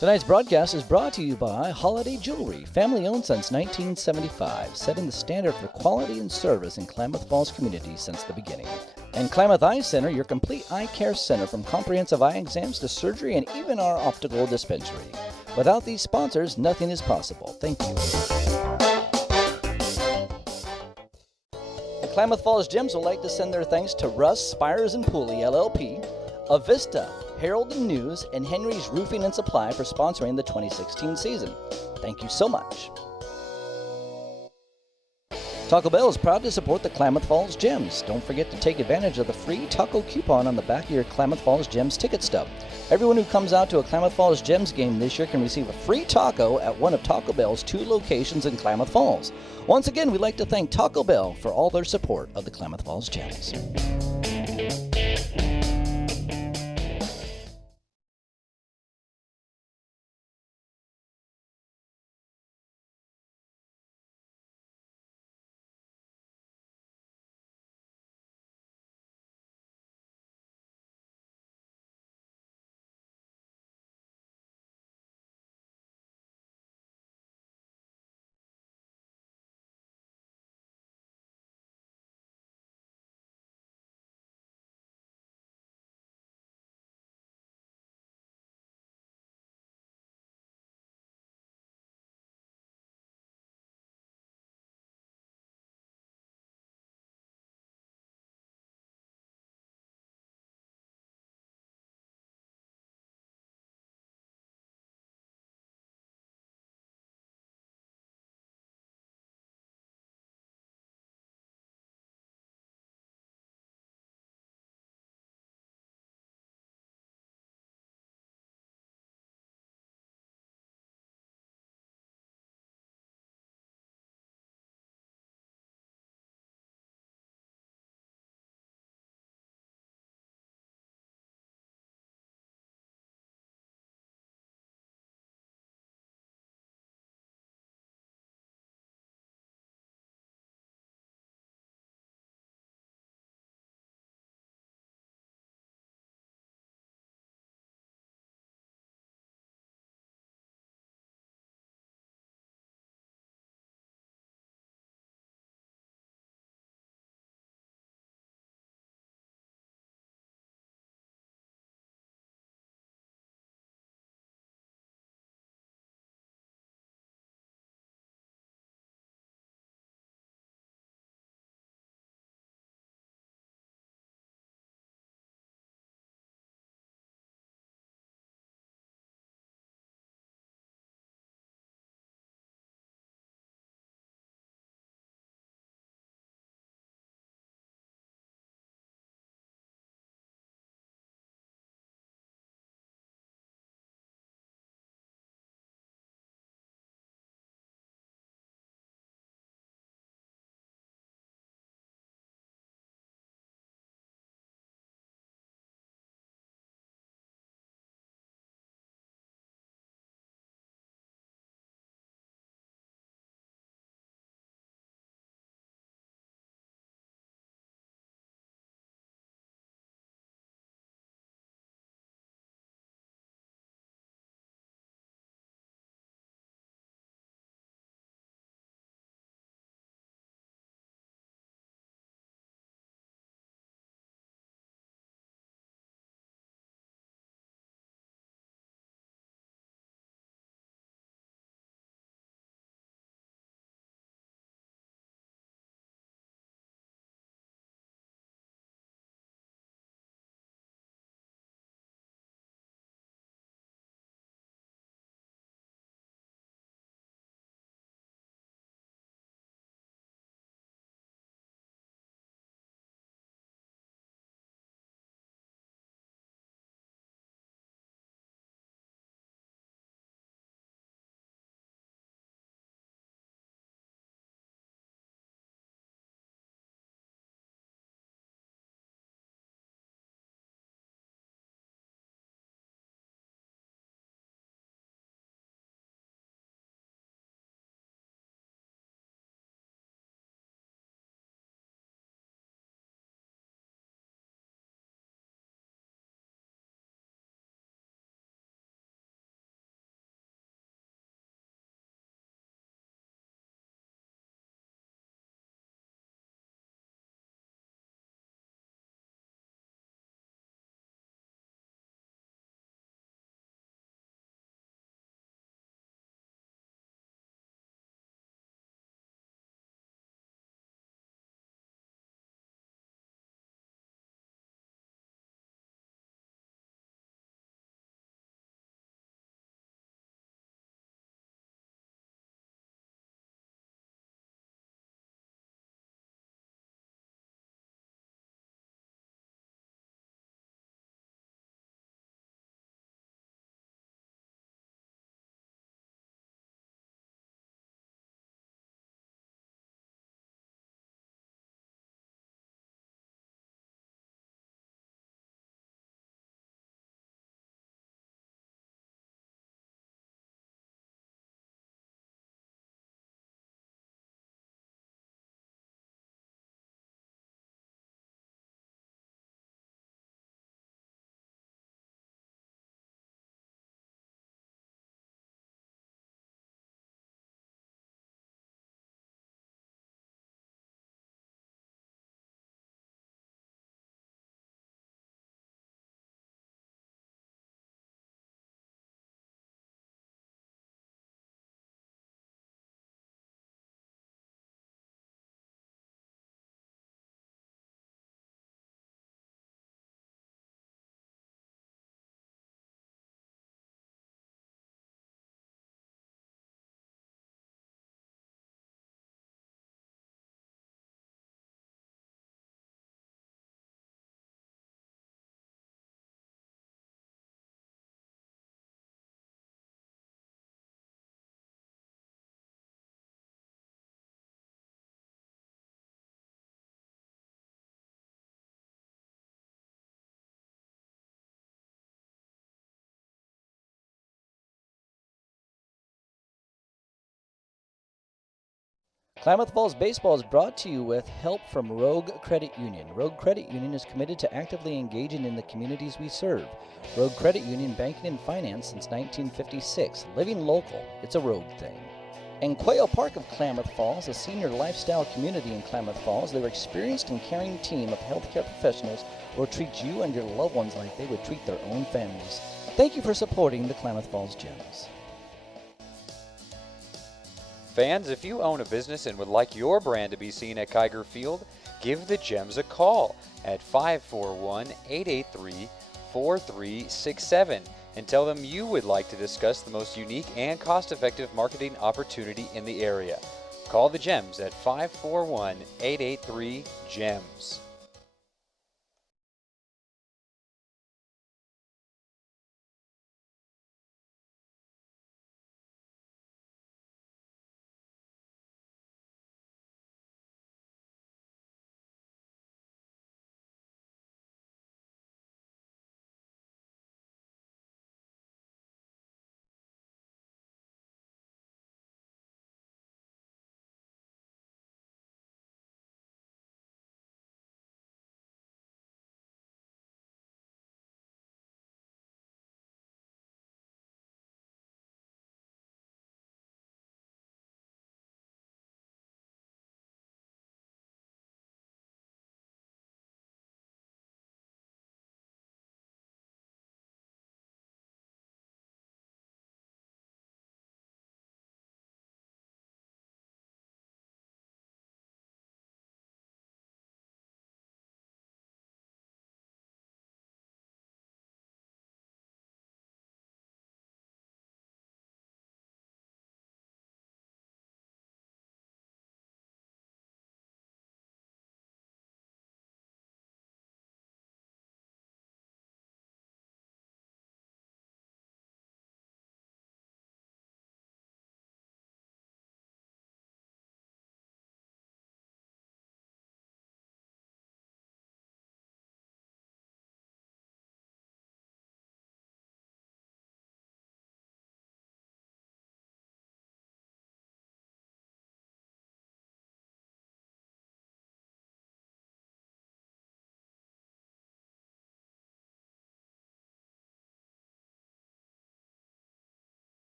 Tonight's broadcast is brought to you by Holiday Jewelry, family owned since 1975, setting the standard for quality and service in Klamath Falls community since the beginning. And Klamath Eye Center, your complete eye care center from comprehensive eye exams to surgery and even our optical dispensary. Without these sponsors, nothing is possible. Thank you. The Klamath Falls Gems would like to send their thanks to Russ, Spires and Pooley, LLP, Avista, Herald and News, and Henry's Roofing and Supply for sponsoring the 2016 season. Thank you so much. Taco Bell is proud to support the Klamath Falls Gems. Don't forget to take advantage of the free taco coupon on the back of your Klamath Falls Gems ticket stub. Everyone who comes out to a Klamath Falls Gems game this year can receive a free taco at one of Taco Bell's 2 locations in Klamath Falls. Once again, we'd like to thank Taco Bell for all their support of the Klamath Falls Gems. Klamath Falls Baseball is brought to you with help from Rogue Credit Union. Rogue Credit Union is committed to actively engaging in the communities we serve. Rogue Credit Union, banking and finance since 1956. Living local, it's a Rogue thing. And Quail Park of Klamath Falls, a senior lifestyle community in Klamath Falls, their experienced and caring team of healthcare professionals will treat you and your loved ones like they would treat their own families. Thank you for supporting the Klamath Falls Gems. Fans, if you own a business and would like your brand to be seen at Kiger Field, give the Gems a call at 541-883-4367 and tell them you would like to discuss the most unique and cost-effective marketing opportunity in the area. Call the Gems at 541-883-GEMS.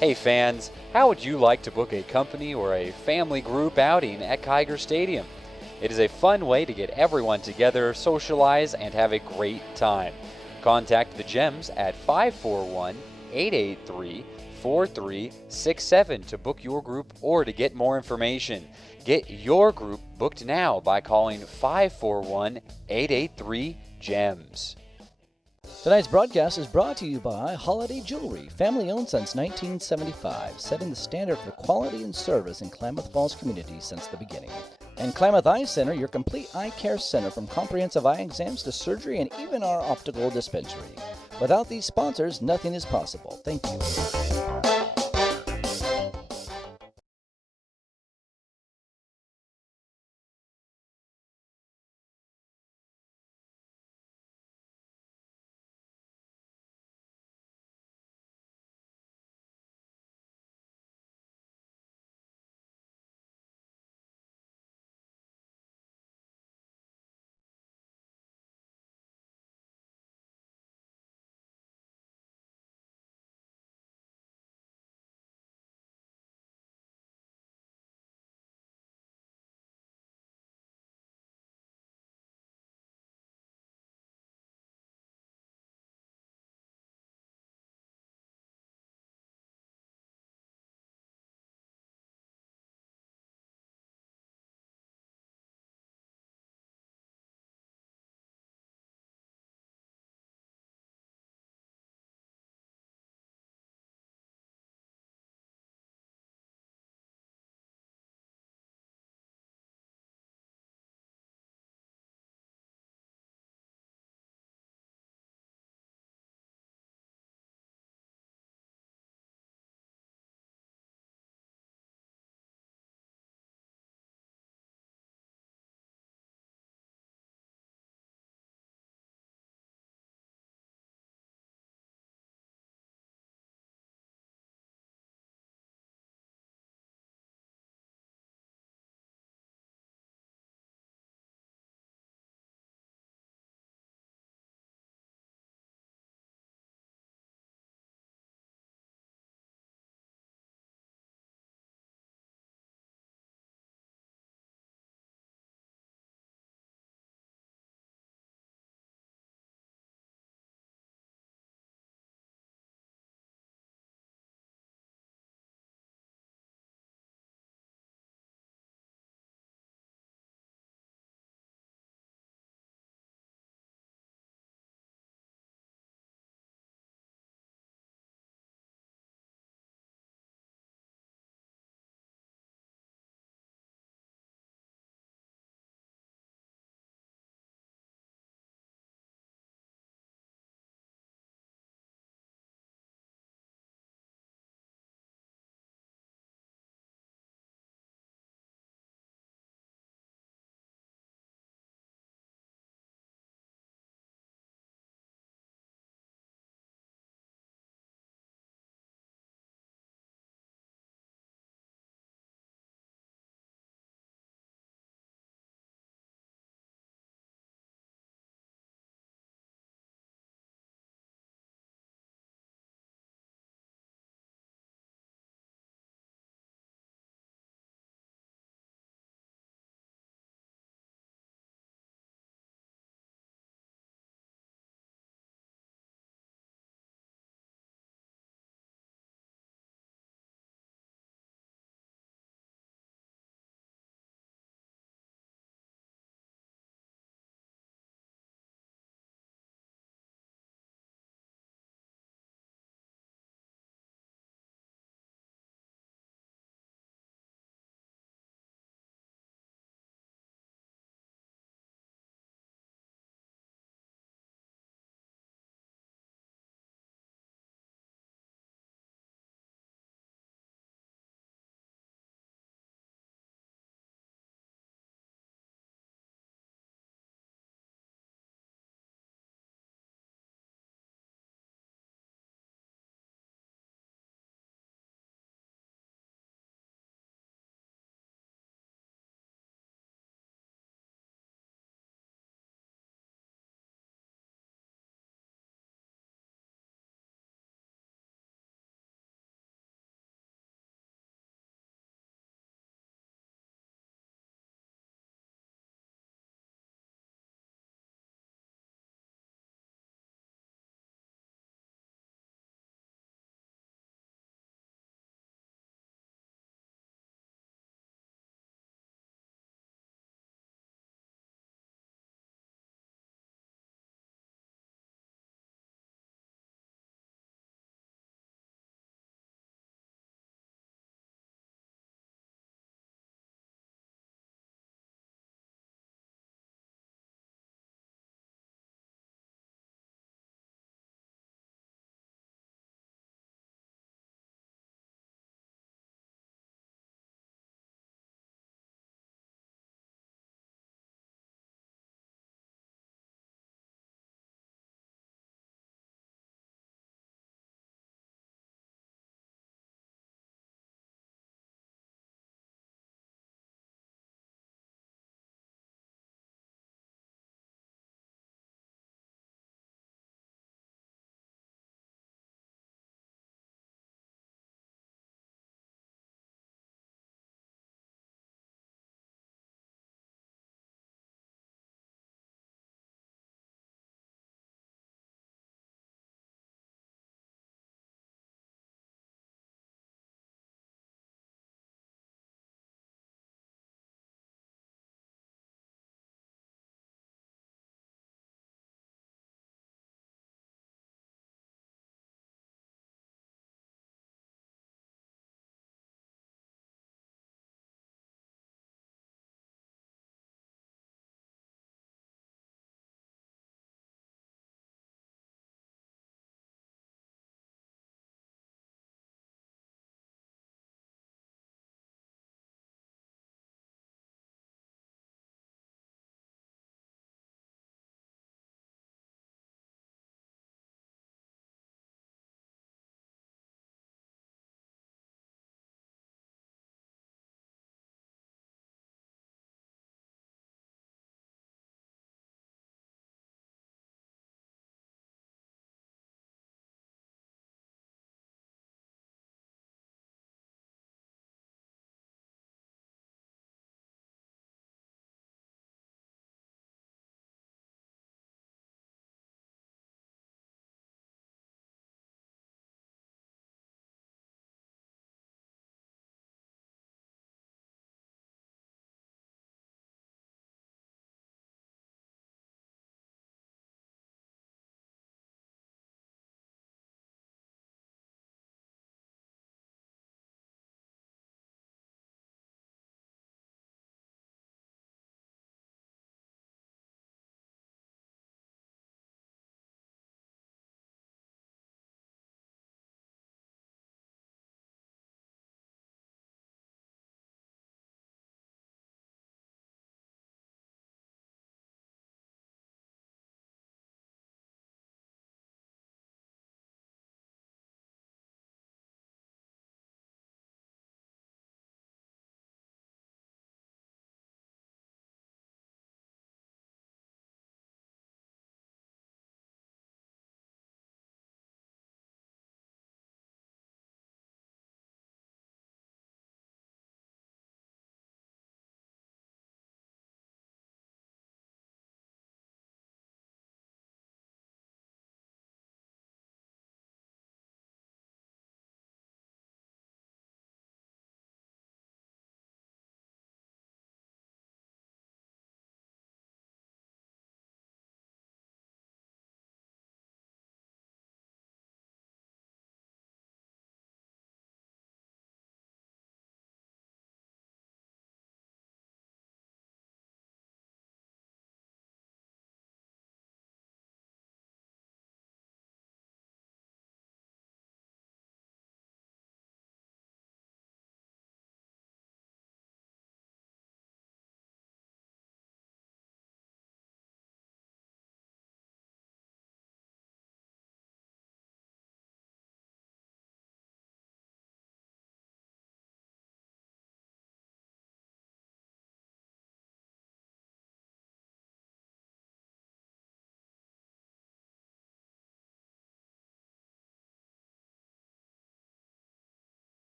Hey fans, how would you like to book a company or a family group outing at Kiger Stadium? It is a fun way to get everyone together, socialize, and have a great time. Contact the Gems at 541 883 4367 to book your group or to get more information. Get your group booked now by calling 541 883 GEMS. Tonight's broadcast is brought to you by Holiday Jewelry, family owned since 1975, setting the standard for quality and service in Klamath Falls community since the beginning. And Klamath Eye Center, your complete eye care center from comprehensive eye exams to surgery and even our optical dispensary. Without these sponsors, nothing is possible. Thank you.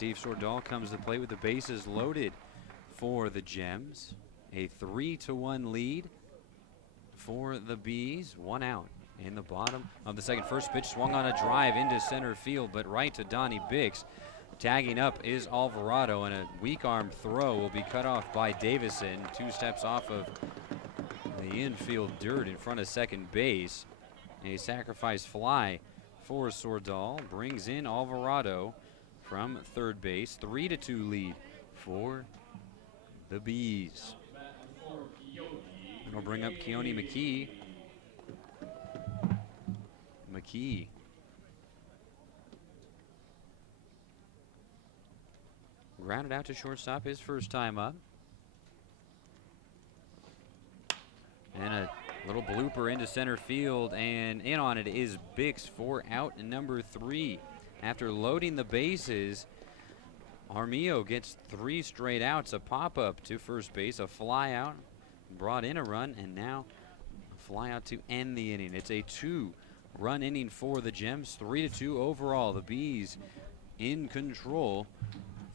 Steve Sordahl comes to the plate with the bases loaded for the Gems. A 3-1 lead for the Bees. One out in the bottom of the second. First pitch swung on a drive into center field, but right to Donnie Bix. Tagging up is Alvarado, and a weak arm throw will be cut off by Davison. 2 steps off of the infield dirt in front of second base. A sacrifice fly for Sordahl brings in Alvarado from third base. 3-2 lead for the Bees. It'll bring up Keone McKee. McKee grounded out to shortstop his first time up. And a little blooper into center field, and in on it is Bix for out number 3. After loading the bases, Armillo gets 3 straight outs, a pop-up to first base, a fly out, brought in a run, and now a fly out to end the inning. It's a 2-run inning for the Gems, 3-2 overall. The Bees in control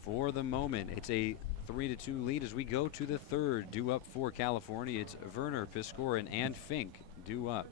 for the moment. It's a 3-2 lead as we go to the third. Due up for California, it's Werner, Piscorin, and Fink due up.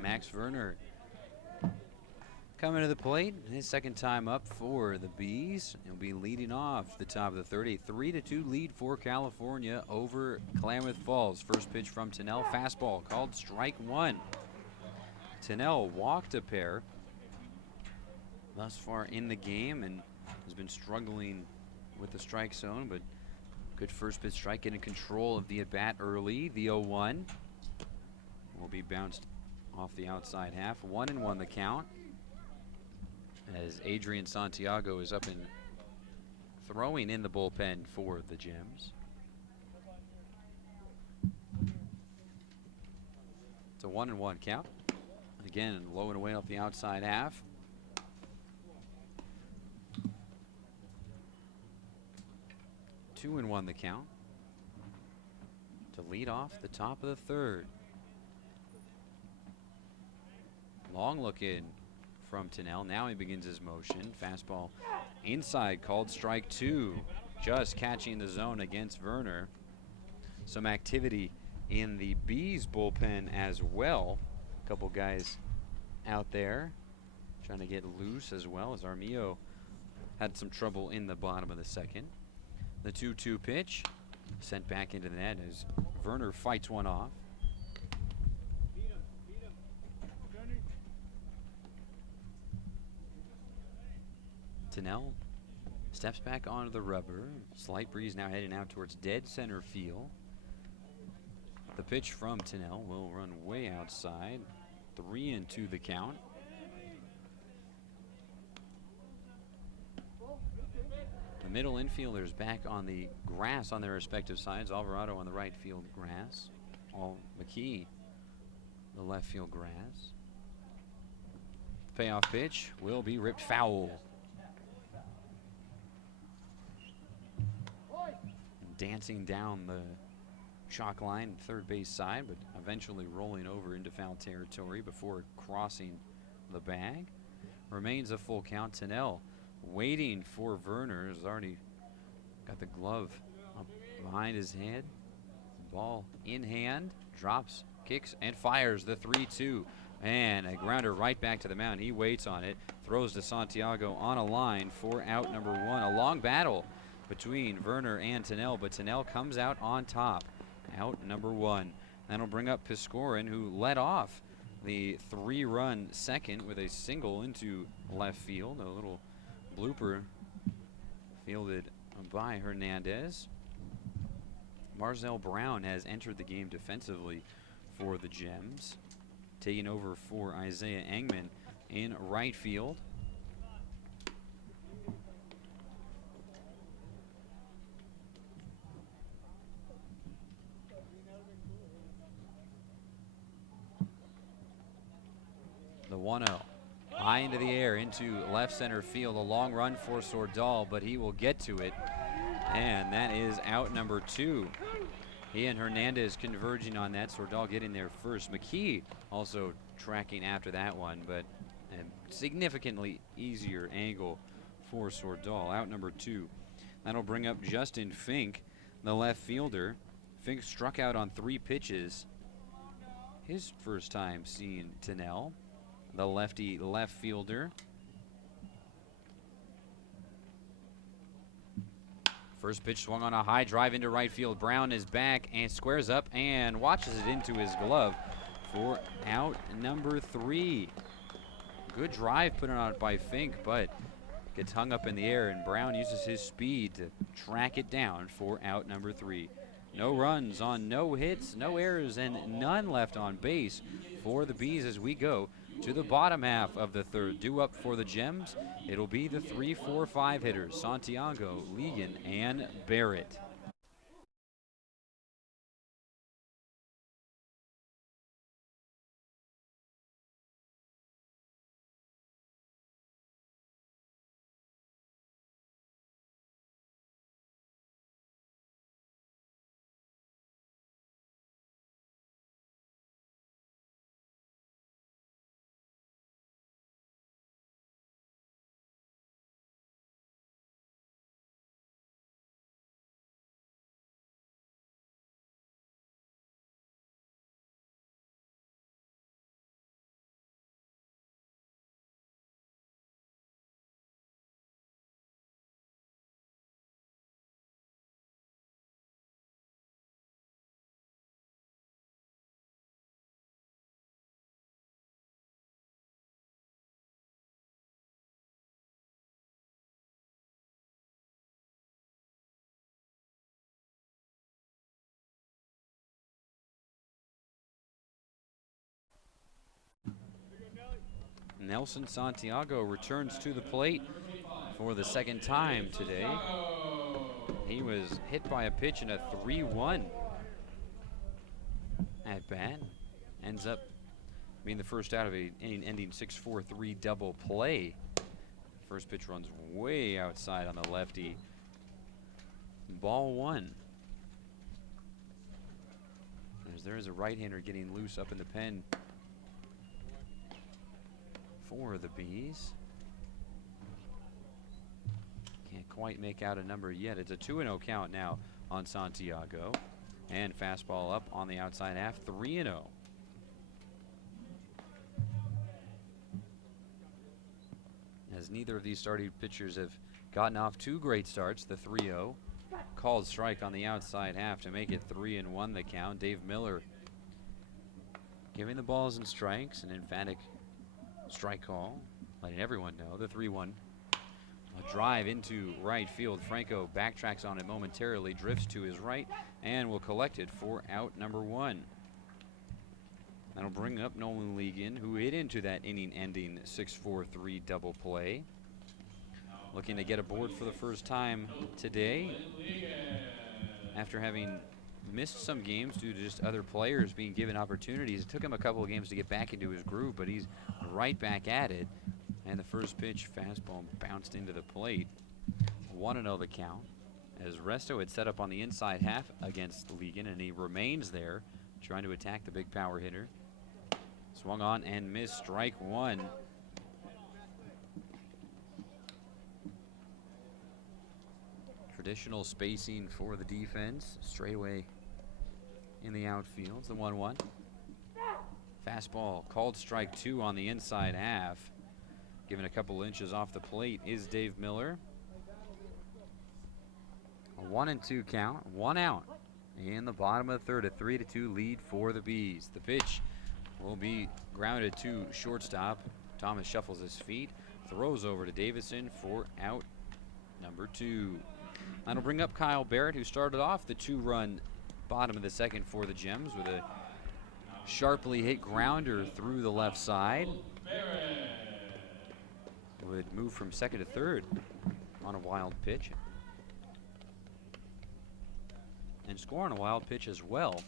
Max Werner coming to the plate, his second time up for the Bees. He'll be leading off the top of the third. A 3-2 lead for California over Klamath Falls. First pitch from Tennell, fastball called strike 1. Tennell walked a pair thus far in the game and has been struggling with the strike zone, but good first pitch strike, getting control of the at-bat early. The 0-1 will be bounced off the outside half. 1-1 the count as Adrian Santiago is up and throwing in the bullpen for the Gems. It's a 1-1 count. Again, low and away off the outside half. Two and one the count to lead off the top of the third. Long look in from Tennell. Now he begins his motion. Fastball inside, called strike 2. Just catching the zone against Werner. Some activity in the Bees bullpen as well. A couple guys out there trying to get loose as well, as Armillo had some trouble in the bottom of the second. The 2-2 pitch sent back into the net as Werner fights one off. Tunnell steps back onto the rubber. Slight breeze now heading out towards dead center field. The pitch from Tunnell will run way outside. 3-2 the count. The middle infielders back on the grass on their respective sides. Alvarado on the right field grass. McKee, the left field grass. Payoff pitch will be ripped foul. Dancing down the chalk line, third base side, but eventually rolling over into foul territory before crossing the bag. Remains a full count. Tunnell waiting for Werner. Has already got the glove up behind his head. Ball in hand, drops, kicks, and fires the 3-2. And a grounder right back to the mound. He waits on it, throws to Santiago on a line for out number 1. A long battle between Werner and Tunnell, but Tunnell comes out on top. Out number 1. That'll bring up Piscorin, who led off the 3-run second with a single into left field. A little blooper fielded by Hernandez. Marzell Brown has entered the game defensively for the Gems, taking over for Isaiah Engman in right field. The 1-0. High into the air, into left center field. A long run for Sordal, but he will get to it. And that is out number 2. He and Hernandez converging on that. Sordal getting there first. McKee also tracking after that one, but a significantly easier angle for Sordal. Out number 2. That'll bring up Justin Fink, the left fielder. Fink struck out on 3 pitches. His first time seeing Tunnell, the lefty left fielder. First pitch swung on a high drive into right field. Brown is back and squares up and watches it into his glove for out number 3. Good drive put on it by Fink, but gets hung up in the air, and Brown uses his speed to track it down for out number 3. No runs on no hits, no errors, and none left on base for the Bees as we go to the bottom half of the third. Due up for the Gems, it'll be the 3, 4, 5 hitters, Santiago, Ligon, and Barrett. Nelson Santiago returns to the plate for the second time today. He was hit by a pitch in a 3-1 at bat. Ends up being the first out of a inning ending 6-4-3 double play. First pitch runs way outside on the lefty. Ball 1. As there is a right-hander getting loose up in the pen for the Bees. Can't quite make out a number yet. It's a 2-0 count now on Santiago. And fastball up on the outside half, 3-0. As neither of these starting pitchers have gotten off 2 great starts, the 3-0. Called strike on the outside half to make it 3-1 the count. Dave Miller giving the balls and strikes, an emphatic strike call, letting everyone know the 3-1. A drive into right field. Franco backtracks on it momentarily, drifts to his right, and will collect it for out number 1. That'll bring up Nolan Legan, who hit into that inning-ending 6-4-3 double play. Looking to get aboard for the first time today after having missed some games due to just other players being given opportunities. It took him a couple of games to get back into his groove, but he's right back at it. And the first pitch, fastball, bounced into the plate. 1-0 the count, as Resto had set up on the inside half against Legan, and he remains there trying to attack the big power hitter. Swung on and missed, strike 1. Traditional spacing for the defense. Straightaway in the outfield. It's the 1-1. Fastball called strike 2 on the inside half. Given a couple inches off the plate is Dave Miller. A 1-2 count, 1 out. In the bottom of the third, a 3-2 lead for the Bees. The pitch will be grounded to shortstop. Thomas shuffles his feet, throws over to Davison for out number 2. That'll bring up Kyle Barrett, who started off the 2-run bottom of the second for the Gems with a sharply hit grounder through the left side. Would move from second to third on a wild pitch. And score on a wild pitch as well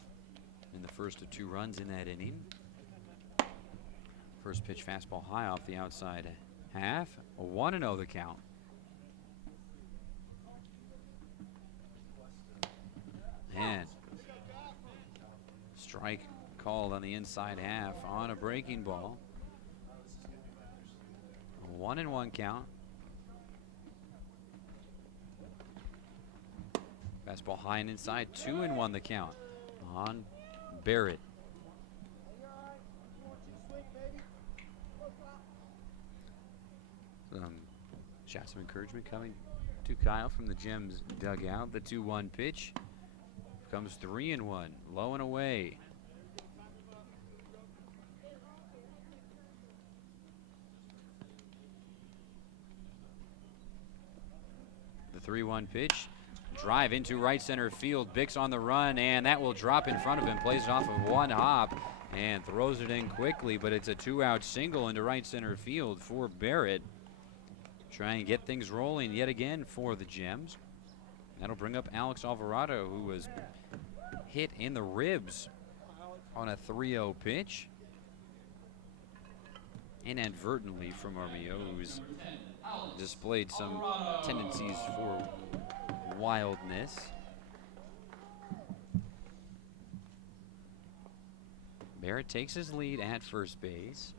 in the first of 2 runs in that inning. First pitch fastball high off the outside half. A 1-0 the count. And strike called on the inside half on a breaking ball. A 1-1 count. Fastball high and inside, 2-1 the count on Barrett. Shots of encouragement coming to Kyle from the Gems dugout. The 2-1 pitch comes 3-1, low and away. The 3-1 pitch, drive into right center field. Bix on the run, and that will drop in front of him. Plays it off of 1 hop and throws it in quickly, but it's a 2-out single into right center field for Barrett. Trying to get things rolling yet again for the Gems. That'll bring up Alex Alvarado, who was hit in the ribs on a 3-0 pitch. Inadvertently from Armillo, who's displayed some tendencies for wildness. Barrett takes his lead at first base.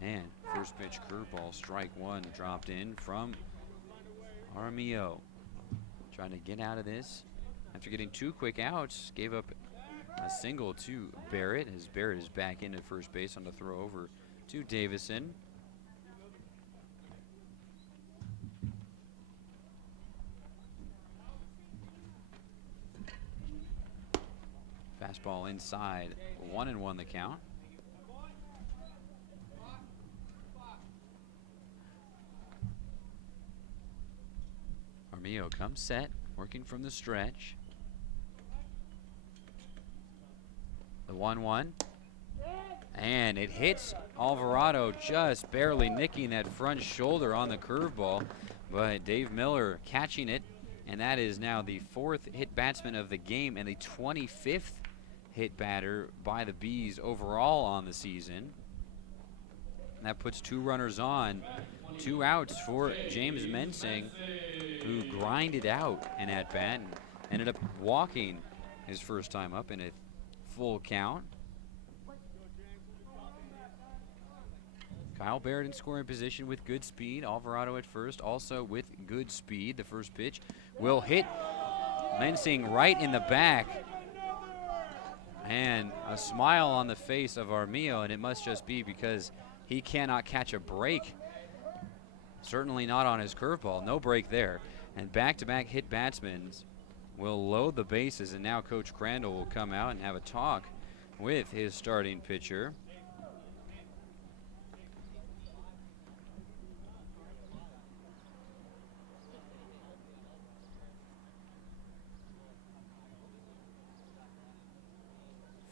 And first pitch curveball, strike 1, dropped in from Armillo. Trying to get out of this after getting 2 quick outs. Gave up a single to Barrett, as Barrett is back into first base on the throw over to Davison. Fastball inside, 1-1 the count. Armillo comes set, working from the stretch. The 1-1. And it hits Alvarado, just barely nicking that front shoulder on the curveball. But Dave Miller catching it, and that is now the 4th hit batsman of the game and the 25th hit batter by the Bees overall on the season. And that puts 2 runners on, 2 outs for James Mensing, who grinded out an at-bat and ended up walking his first time up in a full count. Kyle Barrett in scoring position with good speed. Alvarado at first, also with good speed. The first pitch will hit Mensing right in the back. And a smile on the face of Armillo, and it must just be because he cannot catch a break Certainly not on his curveball. No break there. And back-to-back hit batsmen will load the bases, and now Coach Crandall will come out and have a talk with his starting pitcher.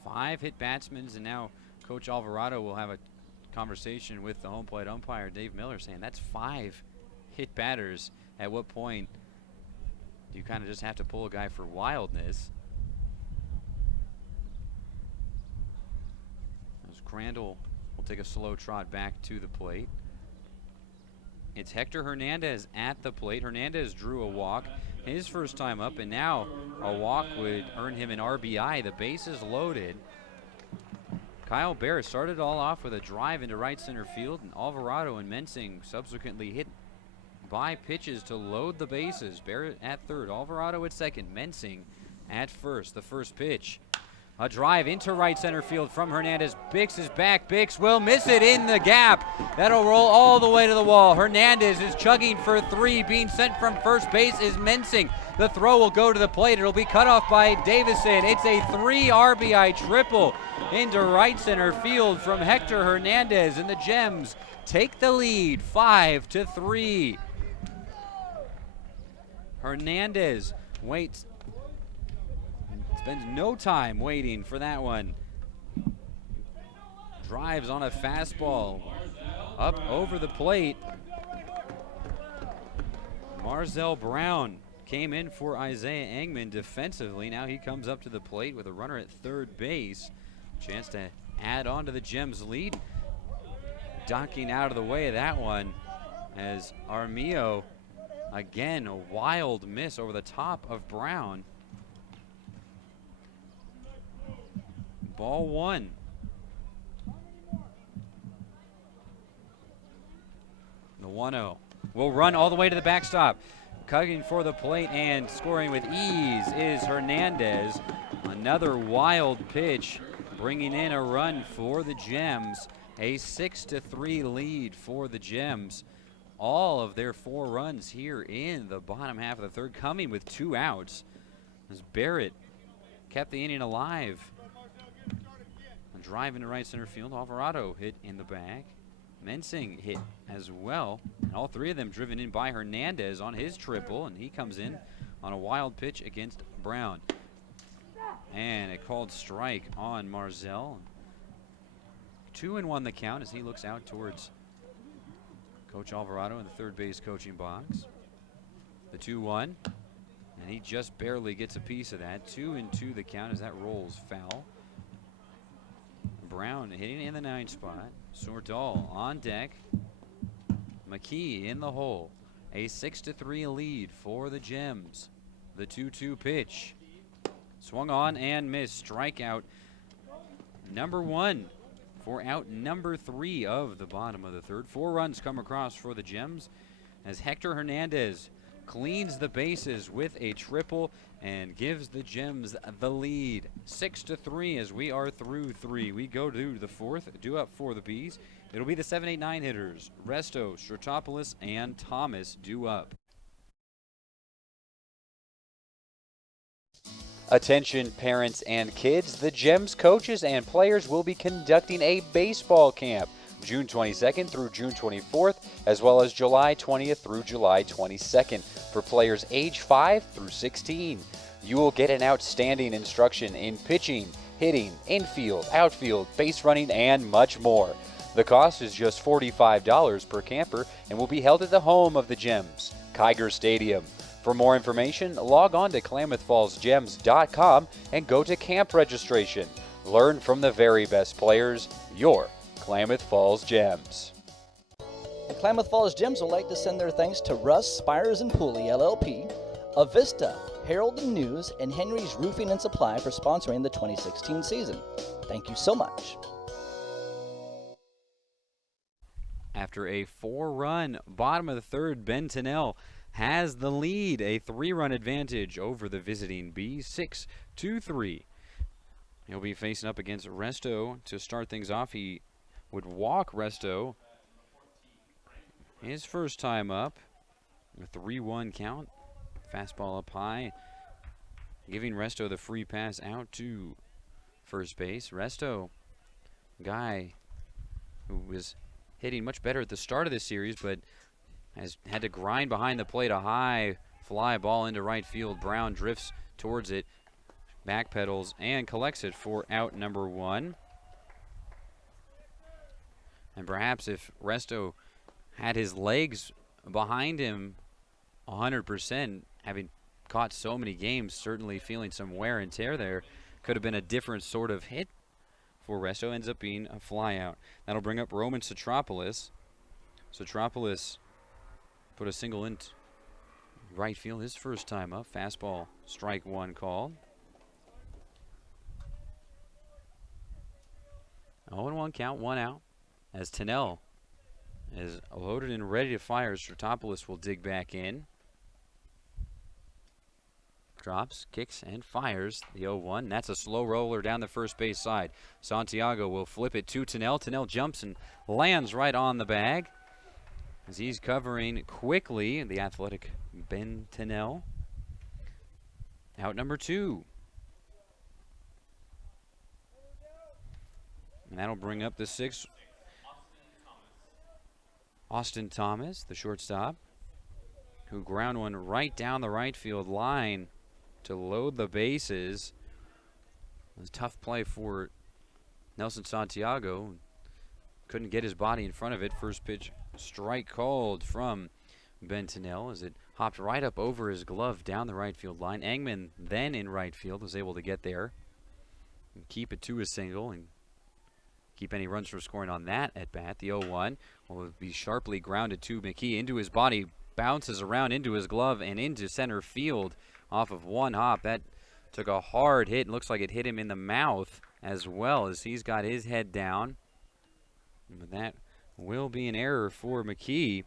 Five hit batsmen, and now Coach Alvarado will have a conversation with the home plate umpire, Dave Miller, saying that's 5 hit batters. At what point do you kind of just have to pull a guy for wildness? As Crandall will take a slow trot back to the plate. It's Hector Hernandez at the plate. Hernandez drew a walk his first time up, and now a walk would earn him an RBI. The base is loaded. Kyle Barrett started all off with a drive into right center field, and Alvarado and Mensing subsequently hit by pitches to load the bases. Barrett at third, Alvarado at second, Mensing at first. The first pitch, a drive into right center field from Hernandez. Bix is back. Bix will miss it in the gap. That'll roll all the way to the wall. Hernandez is chugging for 3. Being sent from first base is Mensing. The throw will go to the plate. It'll be cut off by Davison. It's a 3 RBI triple into right center field from Hector Hernandez, and the Gems take the lead 5-3. Hernandez waits. Spends no time waiting for that one. Drives on a fastball up over the plate. Marzell Brown came in for Isaiah Engman defensively. Now he comes up to the plate with a runner at third base. Chance to add on to the Gems' lead. Ducking out of the way of that one as Armillo, again, a wild miss over the top of Brown. Ball 1. The 1-0 will run all the way to the backstop. Cutting for the plate and scoring with ease is Hernandez. Another wild pitch, bringing in a run for the Gems. A 6-3 lead for the Gems. All of their 4 runs here in the bottom half of the third, coming with 2 outs, as Barrett kept the inning alive. A drive into right center field. Alvarado hit in the back. Mensing hit as well. And all 3 of them driven in by Hernandez on his triple, and he comes in on a wild pitch against Brown. And a called strike on Marzell. 2-1 the count as he looks out towards Coach Alvarado in the third base coaching box. The 2-1, and he just barely gets a piece of that. 2-2 the count as that rolls foul. Brown hitting in the 9 spot. Sordahl on deck. McKee in the hole. A 6-3 lead for the Gems. The 2-2 pitch. Swung on and missed. Strikeout number 1 for out number 3 of the bottom of the third. 4 runs come across for the Gems as Hector Hernandez cleans the bases with a triple and gives the Gems the lead. 6-3 as we are through 3. We go to the 4th, due up for the Bees. It'll be the 7, 8, 9 hitters. Resto, Stratopoulos, and Thomas due up. Attention parents and kids, the Gems coaches and players will be conducting a baseball camp June 22nd through June 24th, as well as July 20th through July 22nd for players age 5 through 16. You will get an outstanding instruction in pitching, hitting, infield, outfield, base running, and much more. The cost is just $45 per camper and will be held at the home of the Gems, Kiger Stadium. For more information, log on to KlamathFallsGems.com and go to camp registration. Learn from the very best players, your Klamath Falls Gems. The Klamath Falls Gems would like to send their thanks to Russ, Spires and Pooley, LLP, Avista, Herald and News, and Henry's Roofing and Supply for sponsoring the 2016 season. Thank you so much. After a 4-run bottom of the third, Ben Tennell has the lead, a 3-run advantage over the visiting Bees, 6-3. He'll be facing up against Resto to start things off. He would walk Resto his first time up. A 3-1 count. Fastball up high, giving Resto the free pass out to first base. Resto, guy who was hitting much better at the start of this series, but has had to grind behind the plate. A high fly ball into right field. Brown drifts towards it, backpedals, and collects it for out number 1. And perhaps if Resto had his legs behind him 100%, having caught so many games, certainly feeling some wear and tear there, could have been a different sort of hit for Resto. Ends up being a fly out. That'll bring up Roman Sotropoulos. Sotropoulos put a single in right field his first time up. Fastball, strike 1 call. 0-1 count, 1 out. As Tennell is loaded and ready to fire, Sotropoulos will dig back in. Drops, kicks, and fires the 0-1. That's a slow roller down the first base side. Santiago will flip it to Tennell. Tennell jumps and lands right on the bag as he's covering quickly the athletic Ben Tennell. Out number 2. And that'll bring up the 6th. Austin Thomas, the shortstop, who ground one right down the right field line to load the bases. It was a tough play for Nelson Santiago. Couldn't get his body in front of it. First pitch strike called from Ben Tennell as it hopped right up over his glove down the right field line. Engman, then in right field, was able to get there and keep it to a single and keep any runs from scoring on that at bat. The 0-1 will be sharply grounded to McKee into his body, bounces around into his glove and into center field off of one hop. That took a hard hit and looks like it hit him in the mouth as well as he's got his head down. But that will be an error for McKee,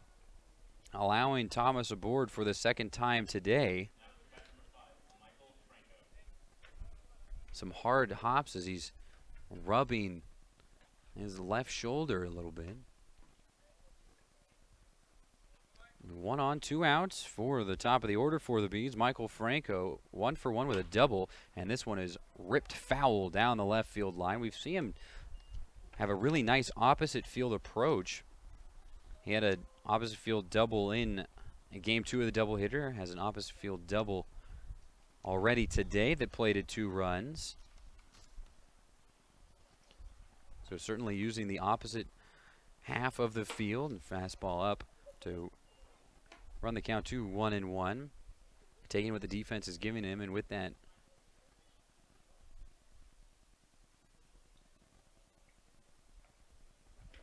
allowing Thomas aboard for the second time today. Some hard hops as he's rubbing his left shoulder a little bit. 1 on, 2 outs for the top of the order for the Bees. Michael Franco, 1 for 1 with a double, and this one is ripped foul down the left field line. We've seen him have a really nice opposite field approach. He had an opposite field double in game 2 of the doubleheader, has an opposite field double already today that plated 2 runs. So certainly using the opposite half of the field, and fastball up to run the count to 1-1. Taking what the defense is giving him, and with that,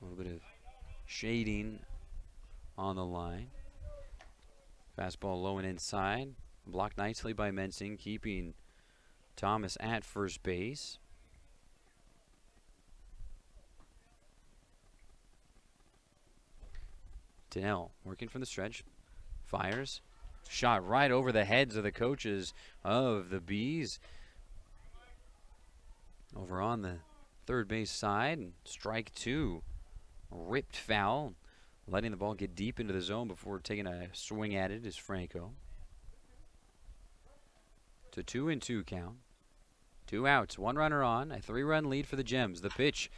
a little bit of shading on the line. Fastball low and inside. Blocked nicely by Mensing, keeping Thomas at first base. Tennell working from the stretch. Fires. Shot right over the heads of the coaches of the Bees. Over on the third base side. And strike 2. Ripped foul. Letting the ball get deep into the zone before taking a swing at it is Franco. It's a 2-2 count. 2 outs, 1 runner on. A 3-run lead for the Gems. The pitch.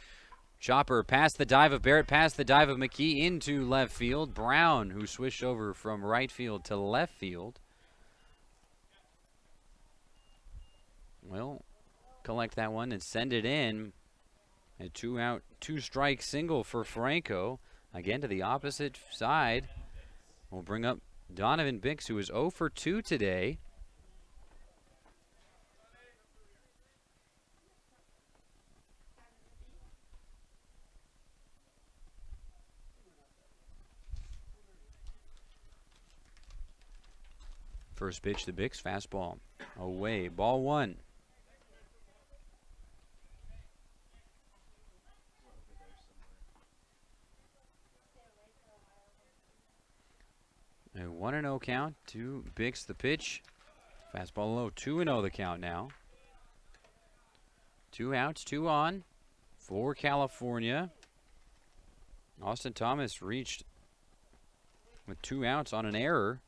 Chopper past the dive of Barrett, past the dive of McKee into left field. Brown, who switched over from right field to left field, will collect that one and send it in. A 2-out, 2-strike single for Franco. Again to the opposite side. We'll bring up Donovan Bix, who is 0 for 2 today. First pitch to Bix, fastball away, ball 1. A 1-0 count to Bix, the pitch. Fastball low, 2-0 the count now. 2 outs, 2 on for California. Austin Thomas reached with 2 outs on an error.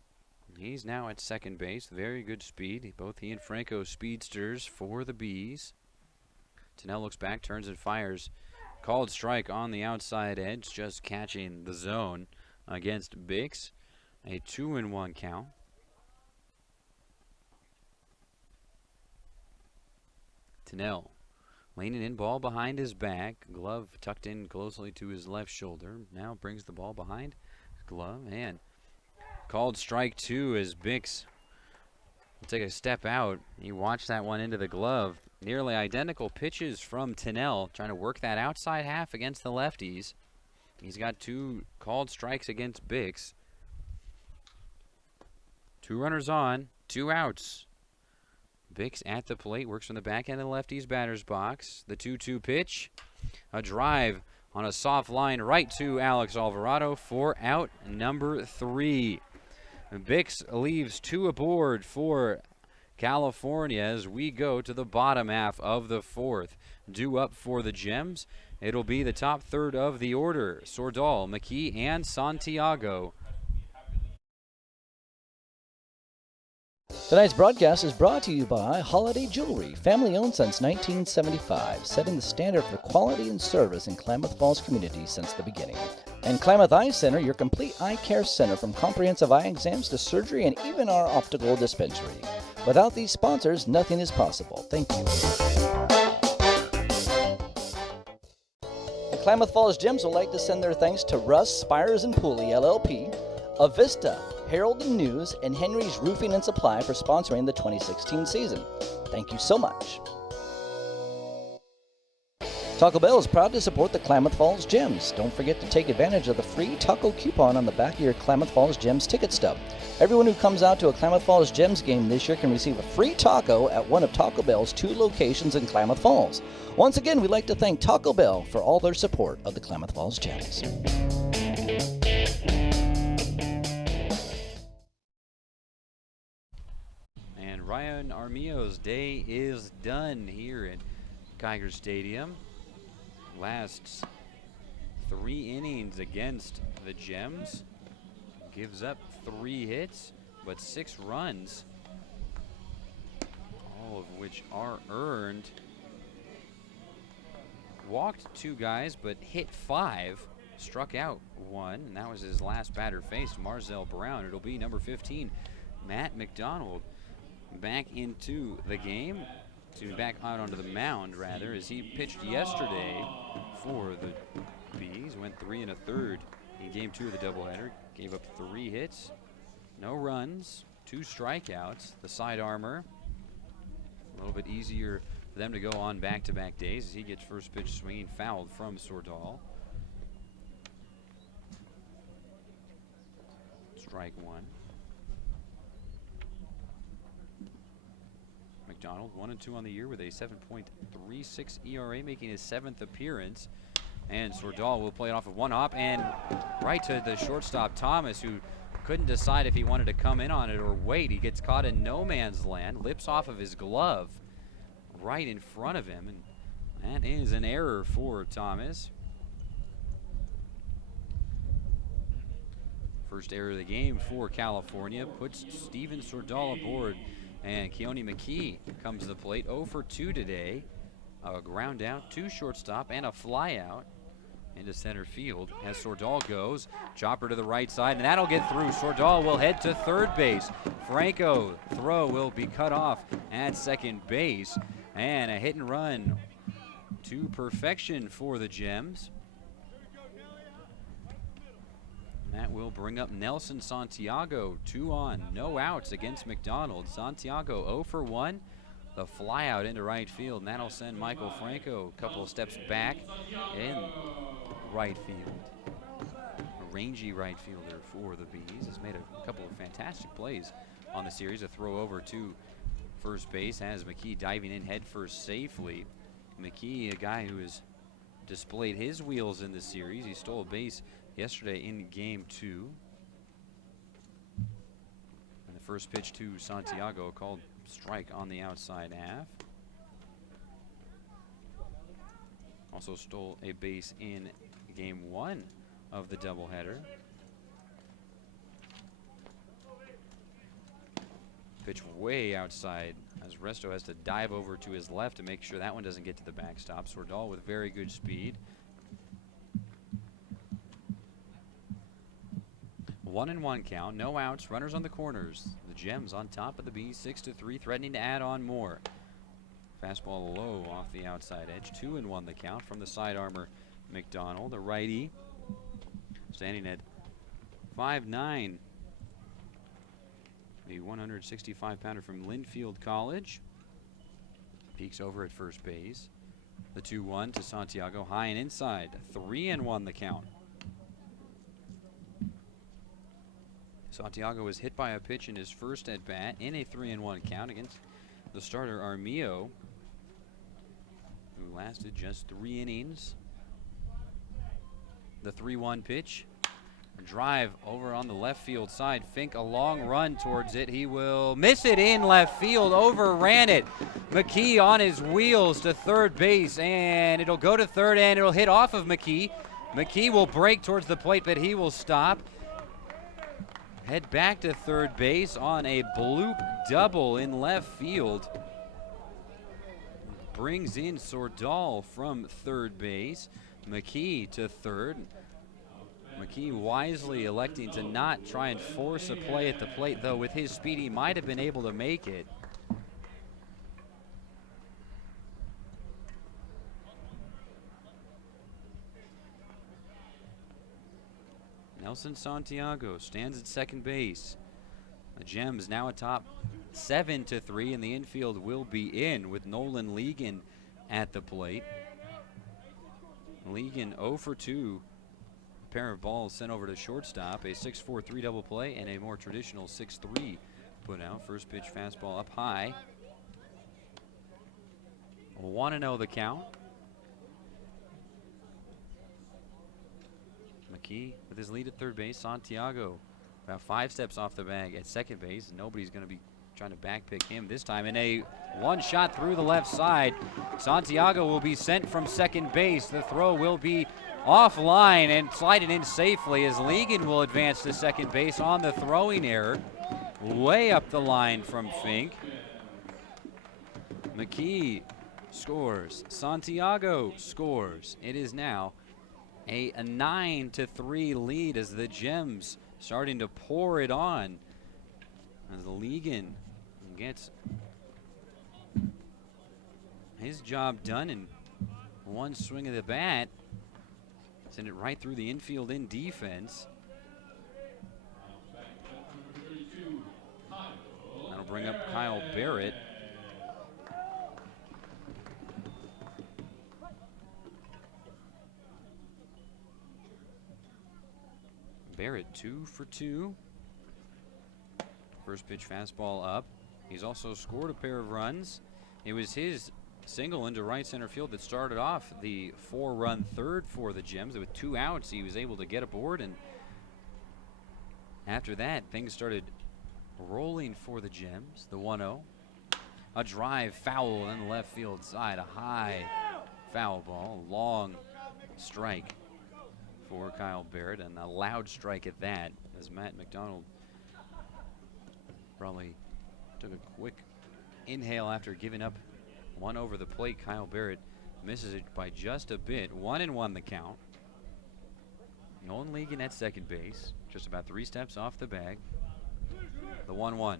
He's now at second base. Very good speed. Both he and Franco speedsters for the Bees. Tennell looks back, turns and fires. Called strike on the outside edge, just catching the zone against Bix. A 2-1 count. Tennell leaning in, ball behind his back. Glove tucked in closely to his left shoulder. Now brings the ball behind his glove and called strike 2 as Bix will take a step out. He watched that one into the glove. Nearly identical pitches from Tennell, trying to work that outside half against the lefties. He's got 2 called strikes against Bix. 2 runners on, 2 outs. Bix at the plate, works from the back end of the lefty's batter's box. The 2-2 pitch. A drive on a soft line right to Alex Alvarado for out number 3. Bix leaves 2 aboard for California as we go to the bottom half of the 4th. Due up for the Gems, it'll be the top third of the order. Sordal, McKee, and Santiago. Tonight's broadcast is brought to you by Holiday Jewelry, family owned since 1975, setting the standard for quality and service in Klamath Falls community since the beginning. And Klamath Eye Center, your complete eye care center from comprehensive eye exams to surgery and even our optical dispensary. Without these sponsors, nothing is possible. Thank you. The Klamath Falls Gems would like to send their thanks to Russ, Spires and Pooley, LLP, Avista, Herald and News, and Henry's Roofing and Supply for sponsoring the 2016 season. Thank you so much. Taco Bell is proud to support the Klamath Falls Gems. Don't forget to take advantage of the free taco coupon on the back of your Klamath Falls Gems ticket stub. Everyone who comes out to a Klamath Falls Gems game this year can receive a free taco at one of Taco Bell's 2 locations in Klamath Falls. Once again, we'd like to thank Taco Bell for all their support of the Klamath Falls Gems. And Ryan Armijo's day is done here at Geiger Stadium. Lasts 3 innings against the Gems. Gives up 3 hits, but 6 runs, all of which are earned. Walked 2 guys, but hit 5. Struck out 1, and that was his last batter faced, Marzell Brown. It'll be number 15, Matt McDonald, back into the game. Back out onto the mound, rather, as he pitched yesterday for the Bees. Went 3 1/3 in game 2 of the doubleheader. Gave up 3 hits, no runs, 2 strikeouts. The side armor, a little bit easier for them to go on back-to-back days as he gets first pitch swinging fouled from Sordal. Strike 1. McDonald 1-2 on the year with a 7.36 ERA, making his 7th appearance. And Sordal will play it off of 1 hop and right to the shortstop Thomas, who couldn't decide if he wanted to come in on it or wait. He gets caught in no man's land, lips off of his glove right in front of him, and that is an error for Thomas. First error of the game for California puts Steven Sordal aboard. And Keone McKee comes to the plate, 0 for 2 today. A ground out to shortstop and a fly out into center field as Sordal goes. Chopper to the right side, and that'll get through. Sordal will head to third base. Franco throw will be cut off at second base. And a hit and run to perfection for the Gems. That will bring up Nelson Santiago. 2 on, no outs against McDonald. Santiago 0 for 1. The fly out into right field, and that'll send Michael Franco a couple of steps back in right field. A rangy right fielder for the Bees. Has made a couple of fantastic plays on the series. A throw over to first base has McKee diving in head first safely. McKee, a guy who has displayed his wheels in the series. He stole a base yesterday in game 2. And the first pitch to Santiago, called strike on the outside half. Also stole a base in game 1 of the doubleheader. Pitch way outside as Resto has to dive over to his left to make sure that one doesn't get to the backstop. Swordall with very good speed. 1-1 count, no outs, runners on the corners. The Gems on top of the Bees, 6-3, threatening to add on more. Fastball low off the outside edge. 2-1 the count from the side armor McDonald, the righty, standing at 5'9". The 165-pounder from Linfield College. Peeks over at first base. The 2-1 to Santiago, high and inside. 3-1 the count. Santiago was hit by a pitch in his first at bat in a 3-1 count against the starter Armillo, who lasted just 3 innings. The 3-1 pitch. Drive over on the left field side. Fink a long run towards it. He will miss it in left field. Overran it. McKee on his wheels to third base, and it'll go to third, and it'll hit off of McKee. McKee will break towards the plate, but he will stop. Head back to third base on a bloop double in left field. Brings in Swordall from third base. McKee to third. McKee wisely electing to not try and force a play at the plate, though with his speed he might have been able to make it. Nelson Santiago stands at second base. The Gems now atop 7-3, and the infield will be in with Nolan Legan at the plate. Legan 0 for 2. A pair of balls sent over to shortstop, a 6-4-3 double play, and a more traditional 6-3 put out. First pitch fastball up high. 1-0 the count. McKee with his lead at third base. Santiago about 5 steps off the bag at second base. Nobody's going to be trying to backpick him this time. And a one shot through the left side. Santiago will be sent from second base. The throw will be offline and slided in safely as Legan will advance to second base on the throwing error. Way up the line from Fink. McKee scores. Santiago scores. It is now a 9-3 lead as the Gems starting to pour it on. As Legan gets his job done in one swing of the bat. Send it right through the infield in defense. That'll bring up Kyle Barrett. Barrett 2 for 2. First pitch fastball up. He's also scored a pair of runs. It was his single into right center field that started off the 4-run third for the Gems. With 2 outs, he was able to get aboard, and after that, things started rolling for the Gems. The 1-0. A drive foul on the left field side. A high foul ball. A long strike for Kyle Barrett, and a loud strike at that, as Matt McDonald probably took a quick inhale after giving up one over the plate. Kyle Barrett misses it by just a bit. 1-1 the count. Nolan Legan at second base, just about 3 steps off the bag. The 1-1.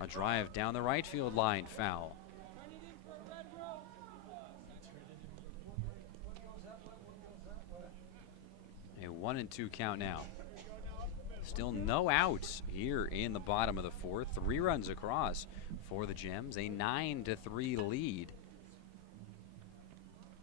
A drive down the right field line, foul. A 1-2 count now. Still no outs here in the bottom of the 4th. 3 runs across for the Gems. A 9-3 lead.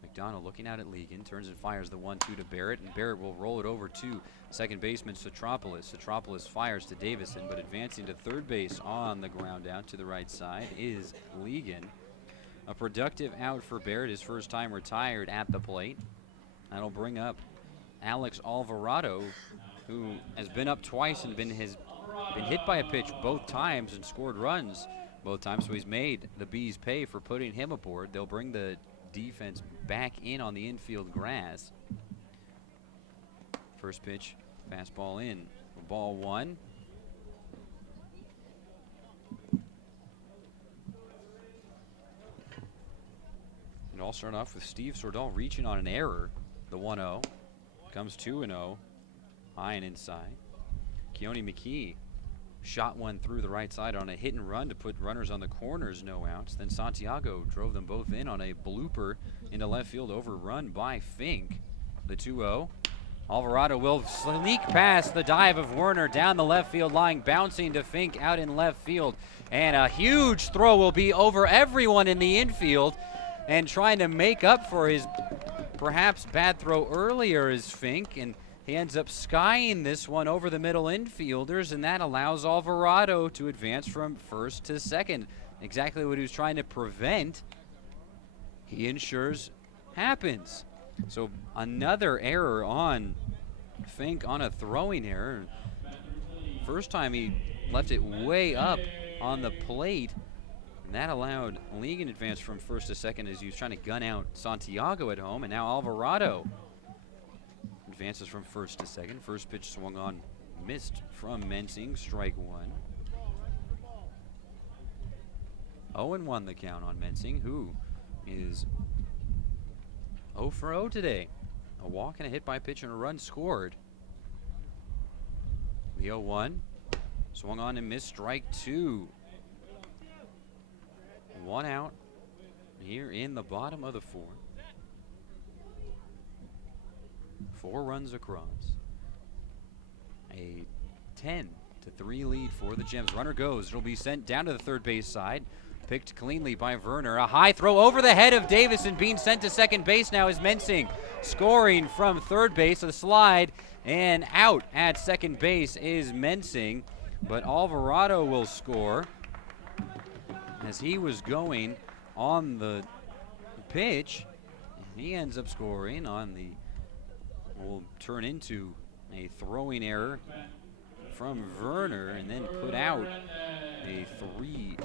McDonald looking out at Legan, turns and fires the 1-2 to Barrett, and Barrett will roll it over to second baseman Sotropoulos. Sotropoulos fires to Davison, but advancing to third base on the ground out to the right side is Legan. A productive out for Barrett, his first time retired at the plate. That'll bring up Alex Alvarado, who has been up twice and been hit by a pitch both times and scored runs both times, so he's made the Bees pay for putting him aboard. They'll bring the defense back in on the infield grass. First pitch, fastball in. Ball 1. all started off with Steve Sordahl reaching on an error. The 1-0 comes 2-0, high and inside. Keone McKee shot one through the right side on a hit and run to put runners on the corners, no outs. Then Santiago drove them both in on a blooper into left field, overrun by Fink. The 2-0. Alvarado will sneak past the dive of Werner down the left field line, bouncing to Fink out in left field. And a huge throw will be over everyone in the infield, and trying to make up for his perhaps bad throw earlier is Fink, and he ends up skying this one over the middle infielders, and that allows Alvarado to advance from first to second. Exactly what he was trying to prevent, he ensures happens. So another error on Fink on a throwing error. First time he left it way up on the plate, and that allowed Legan advance from first to second as he was trying to gun out Santiago at home, and now Alvarado advances from first to second. First pitch swung on, missed from Mensing, strike one. 0-1 the count on Mensing, who is 0 for 0 today. A walk and a hit by pitch and a run scored. The 0-1 swung on and missed, strike two. One out here in the bottom of the fourth. 4 runs across. A 10-3 lead for the Gems. Runner goes. It'll be sent down to the third base side. Picked cleanly by Werner. A high throw over the head of Davison, being sent to second base now is Mensing. Scoring from third base, a slide, and out at second base is Mensing. But Alvarado will score as he was going on the pitch. He ends up scoring on the, will turn into a throwing error from Werner, and then put out a 3-4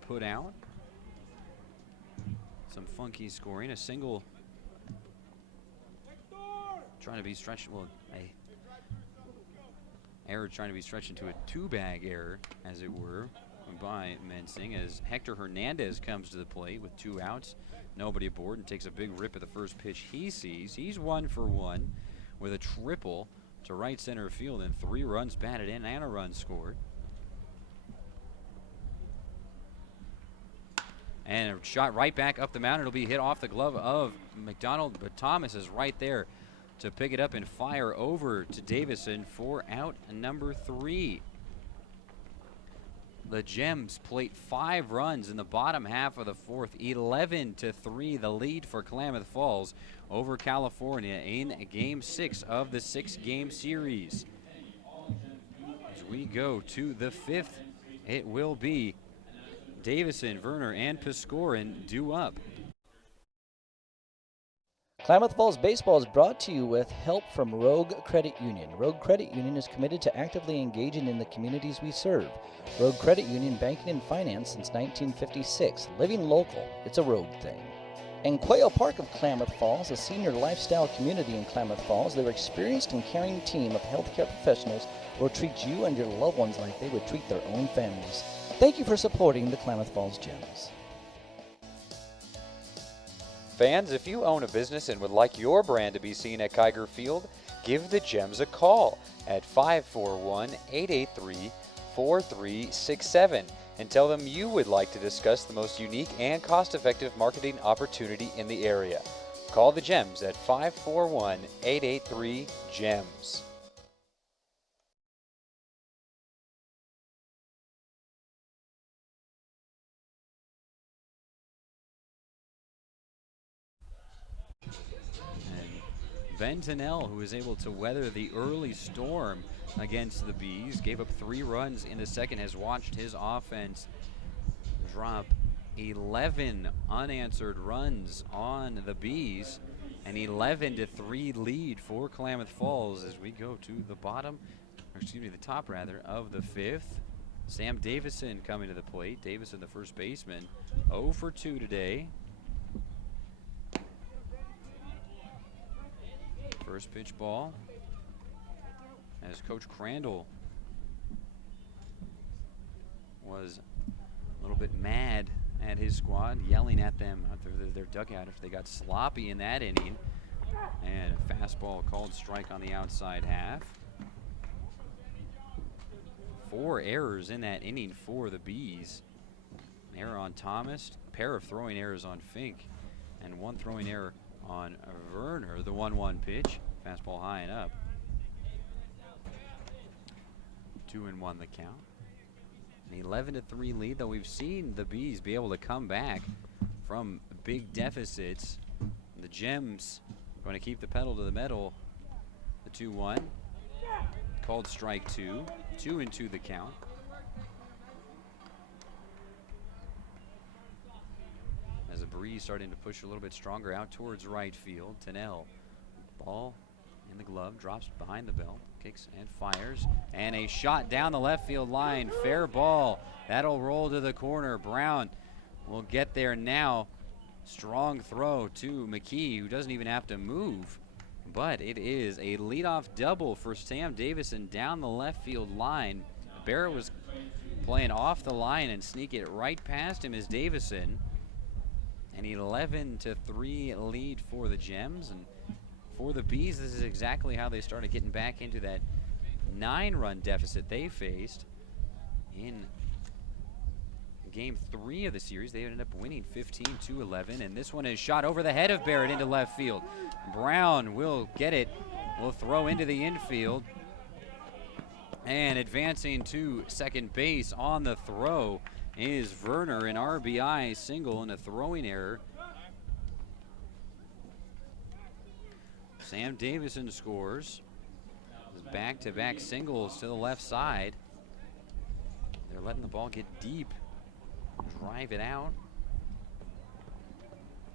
put out. Some funky scoring, a single trying to be stretched, well, a error trying to be stretched into a two-bag error, as it were, by Mensing, as Hector Hernandez comes to the plate with 2 outs, nobody aboard, and takes a big rip at the first pitch he sees. He's 1 for 1 with a triple to right center field, and 3 runs batted in and a run scored. And a shot right back up the mound. It'll be hit off the glove of McDonald, but Thomas is right there to pick it up and fire over to Davison for out number 3. The Gems plate 5 runs in the bottom half of the fourth. 11-3 the lead for Klamath Falls over California in Game 6 of the 6-game series. As we go to the 5th, it will be Davison, Werner, and Piscorin due up. Klamath Falls Baseball is brought to you with help from Rogue Credit Union. Rogue Credit Union is committed to actively engaging in the communities we serve. Rogue Credit Union, banking and finance since 1956. Living local, it's a Rogue thing. And Quail Park of Klamath Falls, a senior lifestyle community in Klamath Falls, their experienced and caring team of healthcare professionals will treat you and your loved ones like they would treat their own families. Thank you for supporting the Klamath Falls Gems. Fans, if you own a business and would like your brand to be seen at Kiger Field, give the Gems a call at 541-883-4367 and tell them you would like to discuss the most unique and cost-effective marketing opportunity in the area. Call the Gems at 541-883-GEMS. Ben Tennell, who was able to weather the early storm against the Bees, gave up 3 runs in the second, has watched his offense drop 11 unanswered runs on the Bees, an 11-3 lead for Klamath Falls as we go to the top of the 5th. Sam Davison coming to the plate. Davison, the first baseman, 0 for 2 today. First pitch ball, as Coach Crandall was a little bit mad at his squad, yelling at them out their dugout if they got sloppy in that inning. And a fastball called strike on the outside half. 4 errors in that inning for the Bees. An error on Thomas, a pair of throwing errors on Fink, and 1 throwing error on Werner. The 1-1 pitch, fastball high and up. 2-1 the count. An 11-3 lead, though we've seen the Bees be able to come back from big deficits. The Gems going to keep the pedal to the metal. The 2-1. Called strike 2. 2-2 the count. As the breeze starting to push a little bit stronger out towards right field. Tennell, ball in the glove, drops behind the belt, kicks and fires, and a shot down the left field line. Fair ball. That'll roll to the corner. Brown will get there now. Strong throw to McKee, who doesn't even have to move. But it is a leadoff double for Sam Davison down the left field line. Barrett was playing off the line and sneak it right past him as Davison. An 11-3 lead for the Gems. And for the Bees, this is exactly how they started getting back into that 9-run deficit they faced in Game 3 of the series. They ended up winning 15-11, and this one is shot over the head of Barrett into left field. Brown will get it, will throw into the infield, and advancing to second base on the throw is Werner, an RBI single and a throwing error. Sam Davison scores. Back-to-back singles to the left side. They're letting the ball get deep. Drive it out.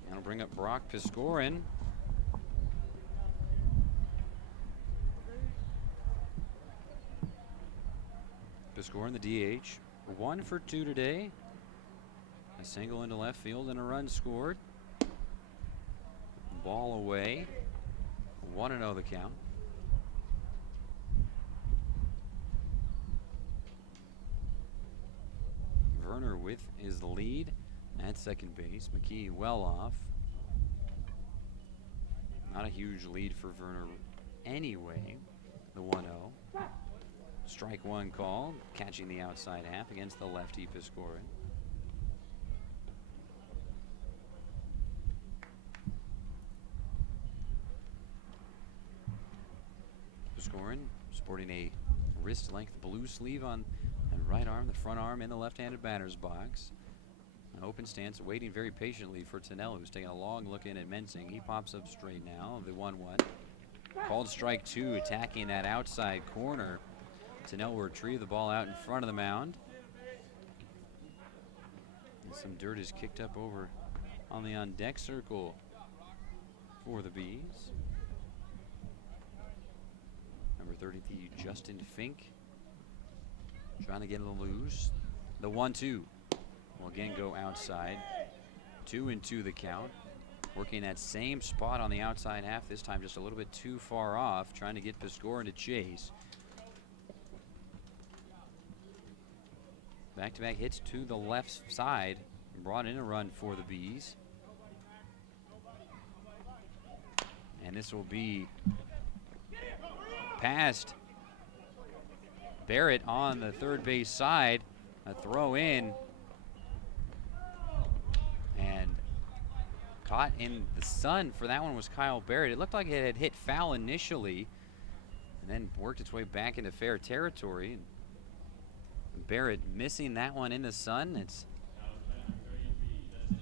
That'll bring up Brock Piskorin. Piskorin, the DH. 1 for 2 today. A single into left field and a run scored. Ball away. 1-0 the count. Werner with his lead at second base. McKee well off. Not a huge lead for Werner anyway. The 1-0. Strike 1 call, catching the outside half against the lefty Piskorin. Piskorin sporting a wrist-length blue sleeve on the right arm, the front arm in the left-handed batter's box. An open stance, waiting very patiently for Tennell, who's taking a long look in at Mensing. He pops up straight now, the 1-1. Called strike 2, attacking that outside corner. Tennell will retrieve the ball out in front of the mound. And some dirt is kicked up over on the on-deck circle for the Bees. Number 33, Justin Fink, trying to get it loose. The 1-2 will again go outside. 2-2 the count. Working that same spot on the outside half, this time just a little bit too far off, trying to get Piskorin to chase. Back-to-back hits to the left side. Brought in a run for the Bees. And this will be past Barrett on the third base side. A throw in. And caught in the sun for that one was Kyle Barrett. It looked like it had hit foul initially and then worked its way back into fair territory. Barrett missing that one in the sun. It's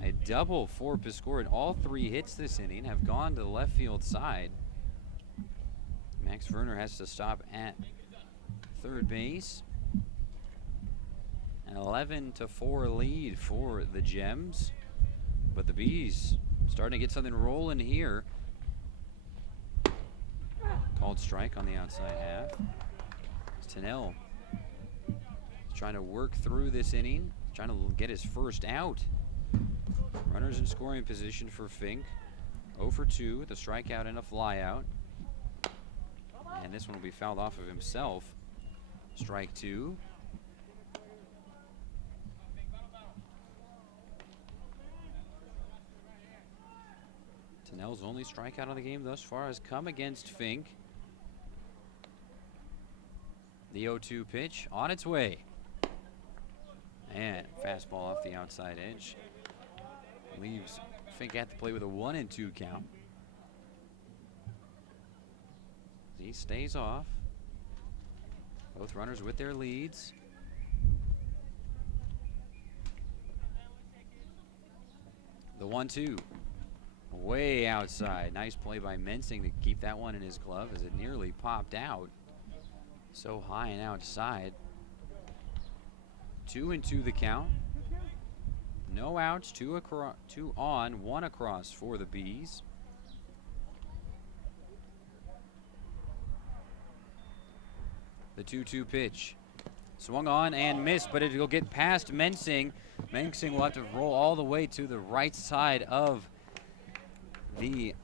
a double for Piskorin. All 3 hits this inning have gone to the left field side. Max Werner has to stop at third base. An 11-4 lead for the Gems. But the Bees starting to get something rolling here. Called strike on the outside half. It's Tennell trying to work through this inning, trying to get his first out. Runners in scoring position for Fink. 0 for 2 with a strikeout and a flyout. And this one will be fouled off of himself. Strike 2. Tenell's only strikeout of the game thus far has come against Fink. The 0-2 pitch on its way. And fastball off the outside edge. Leaves Fink at the plate with a 1-2 count. He stays off. Both runners with their leads. The 1-2. Way outside. Nice play by Mensing to keep that one in his glove as it nearly popped out. So high and outside. 2-2 the count. No outs, two on, one across for the Bees. The 2-2 pitch. Swung on and missed, but it'll get past Mensing. Mensing will have to roll all the way to the right side of the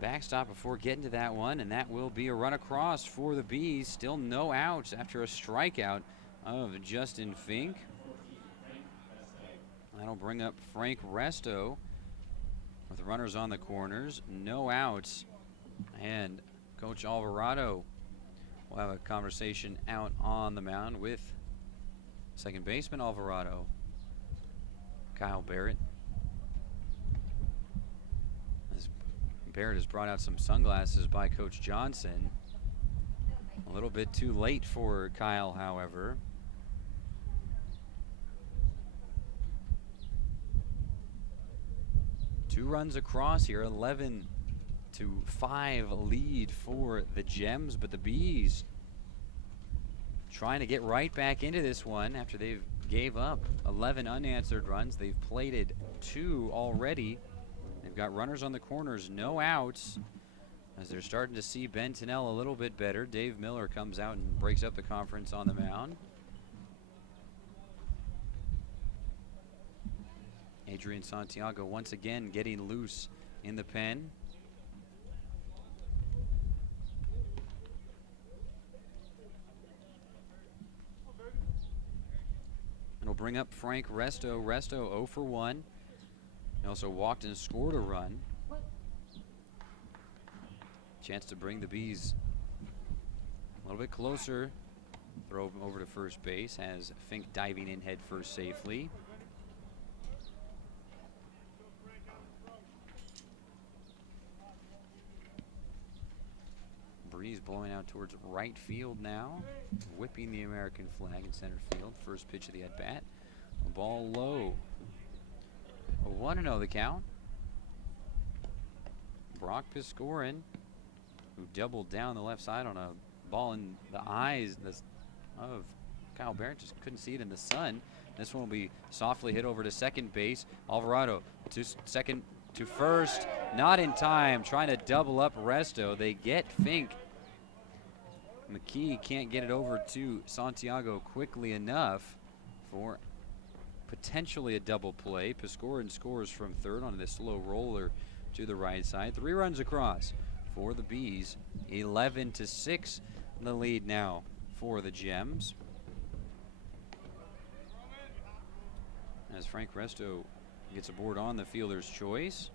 backstop before getting to that one, and that will be a run across for the Bees. Still no outs after a strikeout of Justin Fink. That'll bring up Frank Resto with runners on the corners, no outs, and Coach Alvarado will have a conversation out on the mound with second baseman Alvarado, Kyle Barrett. As Barrett has brought out some sunglasses by Coach Johnson. A little bit too late for Kyle, however. Two runs across here, 11-5 lead for the Gems, but the Bees trying to get right back into this one after they've gave up 11 unanswered runs. They've plated 2 already. They've got runners on the corners, no outs, as they're starting to see Ben Tennell a little bit better. Dave Miller comes out and breaks up the conference on the mound. Adrian Santiago once again getting loose in the pen. It'll bring up Frank Resto. Resto 0 for 1. He also walked and scored a run. Chance to bring the Bees a little bit closer. Throw him over to first base. Has Fink diving in head first safely. Breeze blowing out towards right field now, whipping the American flag in center field. First pitch of the at-bat. A ball low. A 1-0 the count. Brock Piscorin, who doubled down the left side on a ball in the eyes of Kyle Barrett, just couldn't see it in the sun. This one will be softly hit over to second base. Alvarado to second, to first, not in time, trying to double up Resto. They get Fink. McKee can't get it over to Santiago quickly enough for potentially a double play. Piscorin scores from third on this slow roller to the right side. 3 runs across for the Bees. 11-6 in the lead now for the Gems. As Frank Resto gets aboard on the fielder's choice.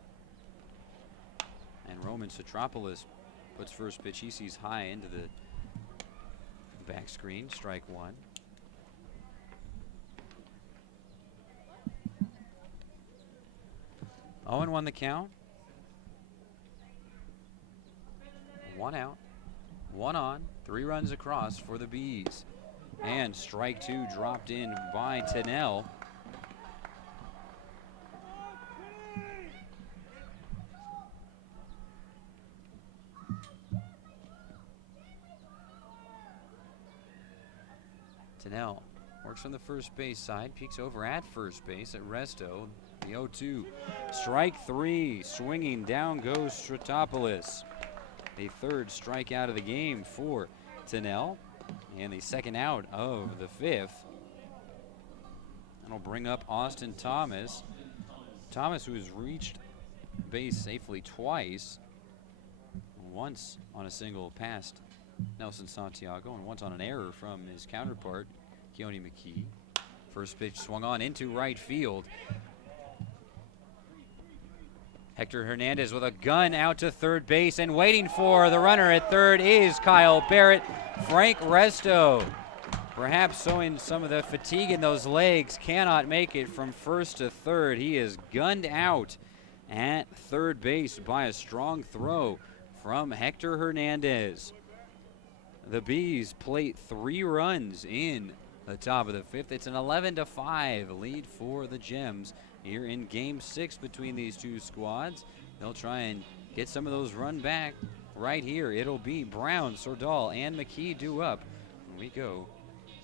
And Roman Citropoulos puts first pitch he sees high into the back screen. Strike 1. Oh, and 1 the count. 1 out, 1 on, 3 runs across for the Bees. And strike 2 dropped in by Tennell. Tennell works from the first base side, peeks over at first base at Resto. The 0-2, strike 3, swinging down goes Stratopoulos. The 3rd strikeout of the game for Tennell, and the 2nd out of the 5th. That'll bring up Austin Thomas. Thomas, who has reached base safely twice, once on a single past Nelson Santiago and once on an error from his counterpart, Keone McKee. First pitch swung on into right field. Hector Hernandez with a gun out to third base, and waiting for the runner at third is Kyle Barrett. Frank Resto, perhaps showing some of the fatigue in those legs, cannot make it from first to third. He is gunned out at third base by a strong throw from Hector Hernandez. The Bees plate 3 runs in the top of the 5th. It's an 11-5 lead for the Gems here in Game 6 between these two squads. They'll try and get some of those run back right here. It'll be Brown, Sordall, and McKee due up when we go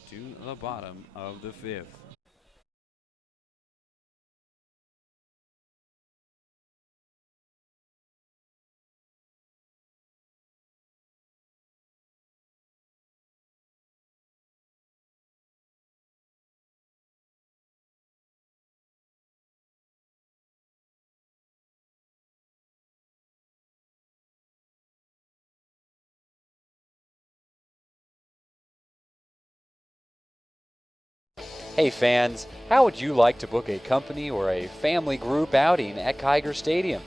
to the bottom of the 5th. Hey fans, how would you like to book a company or a family group outing at Kiger Stadium?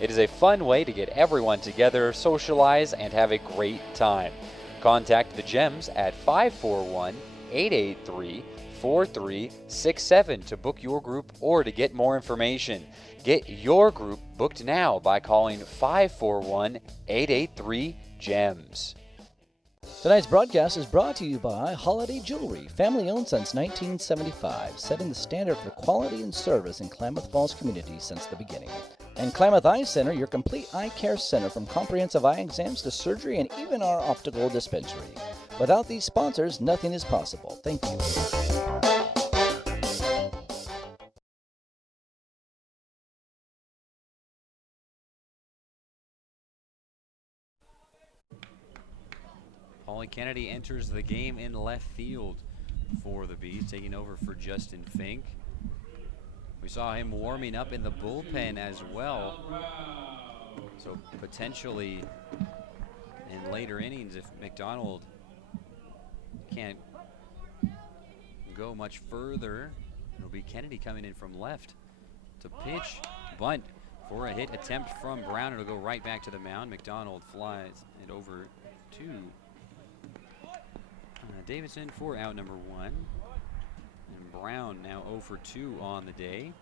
It is a fun way to get everyone together, socialize, and have a great time. Contact the Gems at 541-883-4367 to book your group or to get more information. Get your group booked now by calling 541-883-GEMS. Tonight's broadcast is brought to you by Holiday Jewelry, family owned since 1975, setting the standard for quality and service in Klamath Falls community since the beginning. And Klamath Eye Center, your complete eye care center from comprehensive eye exams to surgery and even our optical dispensary. Without these sponsors, nothing is possible. Thank you. Paulie Kennedy enters the game in left field for the Bees, taking over for Justin Fink. We saw him warming up in the bullpen as well. So potentially in later innings, if McDonald can't go much further, it'll be Kennedy coming in from left to pitch. Bunt for a hit attempt from Brown. It'll go right back to the mound. McDonald flies it over to Davidson for out number 1. And Brown now 0 for 2 on the day.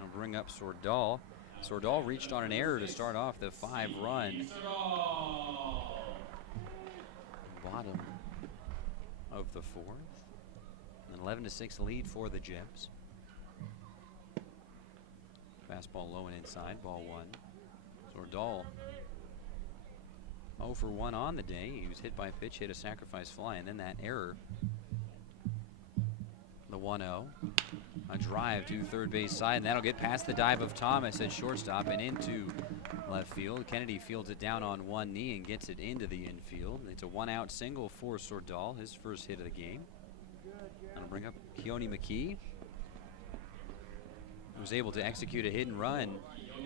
I'll bring up Sordall. Sordall reached on an error to start off the 5-run bottom of the 4th. An 11-6 lead for the Gems. Fastball low and inside, ball 1. Sordall 0 for 1 on the day. He was hit by a pitch, hit a sacrifice fly, and then that error. The 1-0. A drive to third base side, and that'll get past the dive of Thomas at shortstop and into left field. Kennedy fields it down on one knee and gets it into the infield. It's a 1-out single for Sordall, his first hit of the game. That'll bring up Keone McKee, who was able to execute a hit and run,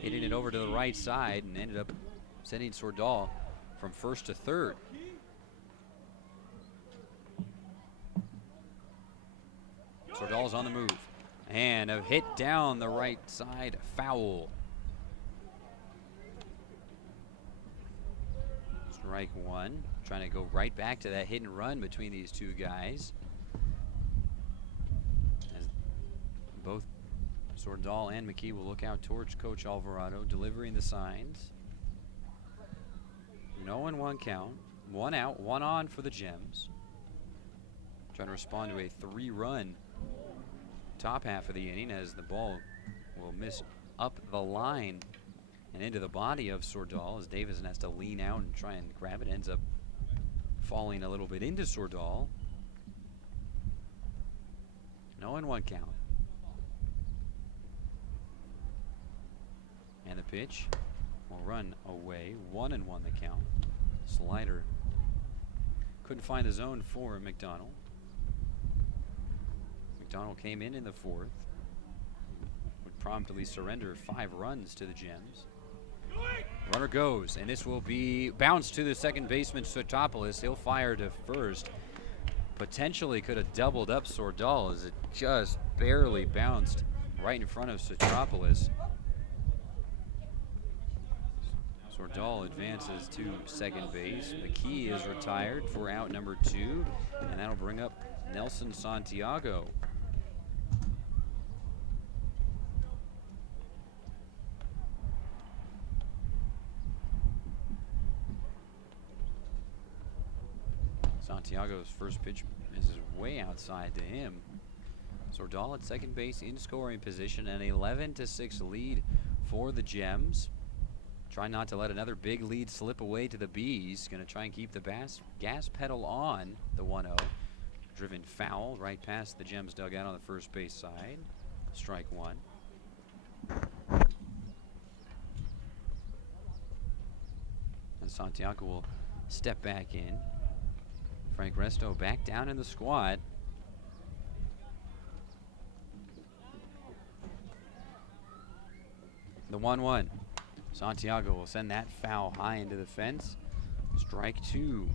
hitting it over to the right side, and ended up sending Sordall from first to third. Sordall's on the move. And a hit down the right side, foul. Strike 1. Trying to go right back to that hit and run between these two guys. As both Sordall and McKee will look out towards Coach Alvarado, delivering the signs. 0-1 count. 1 out, 1 on for the Gems. Trying to respond to a 3-run top half of the inning as the ball will miss up the line and into the body of Sordall as Davison has to lean out and try and grab it. Ends up falling a little bit into Sordall. 0-1 count. And the pitch will run away. 1-1 the count. Slider couldn't find the zone for McDonald. McDonald came in the 4th. Would promptly surrender 5 runs to the Gems. Runner goes, and this will be bounced to the second baseman, Sotopoulos. He'll fire to first. Potentially could have doubled up Sordall as it just barely bounced right in front of Sotopoulos. Sordal advances to second base. McKee is retired for out number 2, and that'll bring up Nelson Santiago. Santiago's first pitch is way outside to him. Sordal at second base in scoring position, an 11-6 lead for the Gems. Try not to let another big lead slip away to the Bees. Going to try and keep the gas pedal on the 1-0. Driven foul right past the Gems dugout on the first base side. Strike one. And Santiago will step back in. Frank Resto back down in the squad. The 1-1. Santiago will send that foul high into the fence. Strike two.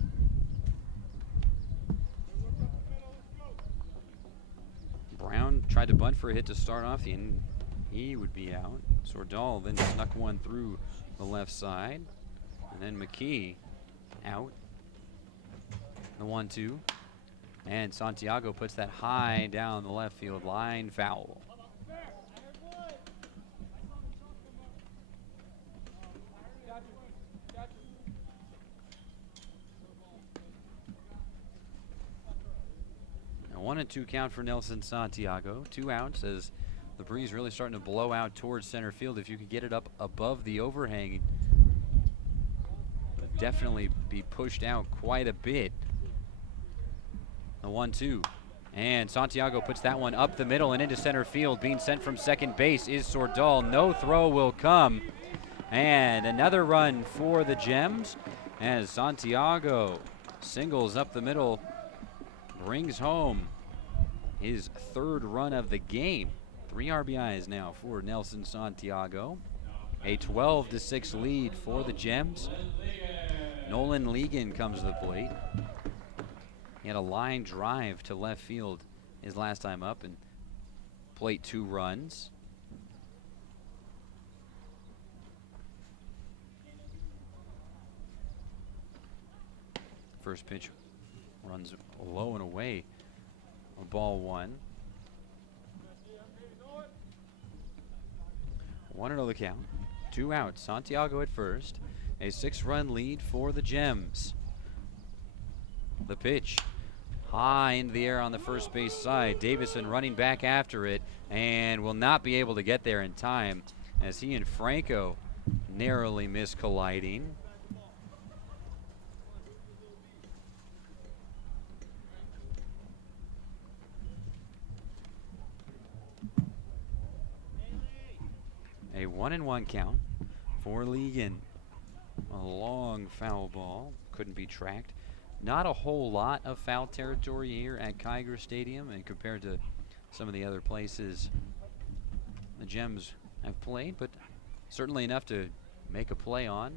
Brown tried to bunt for a hit to start off the inning. He would be out. Sordal then snuck one through the left side. And then McKee out. The 1-2. And Santiago puts that high down the left field line. Foul. A 1-2 count for Nelson Santiago. 2 outs as the breeze really starting to blow out towards center field. If you could get it up above the overhang, it would definitely be pushed out quite a bit. The 1-2. And Santiago puts that one up the middle and into center field. Being sent from second base is Sordal. No throw will come. And another run for the Gems as Santiago singles up the middle. Brings home his third run of the game. 3 RBIs now for Nelson Santiago. A 12-6 lead for the Gems. Nolan Ligon comes to the plate. He had a line drive to left field his last time up and plate 2 runs. First pitch runs low and away. A ball 1. 1-0 the count. 2 outs. Santiago at first. A 6-run lead for the Gems. The pitch high into the air on the first base side. Davison running back after it and will not be able to get there in time as he and Franco narrowly miss colliding. A 1-1 count for Ligon. A long foul ball. Couldn't be tracked. Not a whole lot of foul territory here at Kiger Stadium, and compared to some of the other places the Gems have played, but certainly enough to make a play on.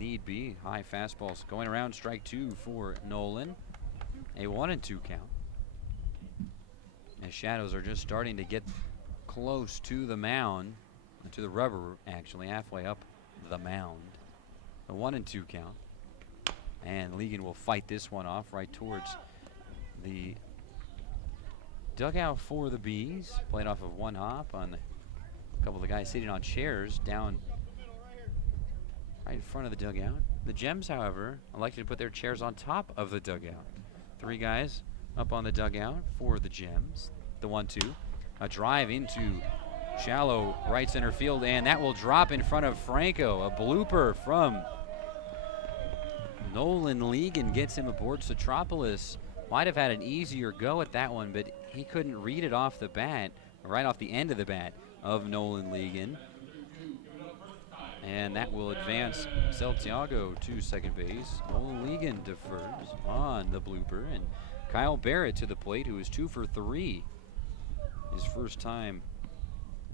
Need be. High fastballs going around. Strike 2 for Nolan. A 1-2 count. As shadows are just starting to get close to the mound, to the rubber actually, halfway up the mound. A 1-2 count. And Ligon will fight this one off right towards the dugout for the Bees. Played off of one hop on a couple of the guys sitting on chairs down right in front of the dugout. The Gems, however, elected to put their chairs on top of the dugout. 3 guys up on the dugout for the Gems. The 1-2. A drive into shallow right center field, and that will drop in front of Franco. A blooper from Nolan Ligon gets him aboard. Citropolis might have had an easier go at that one, but he couldn't read it off the bat, right off the end of the bat of Nolan Ligon. And that will advance Santiago to second base. Nolan Ligon defers on the blooper, and Kyle Barrett to the plate, who is 2 for 3. His first time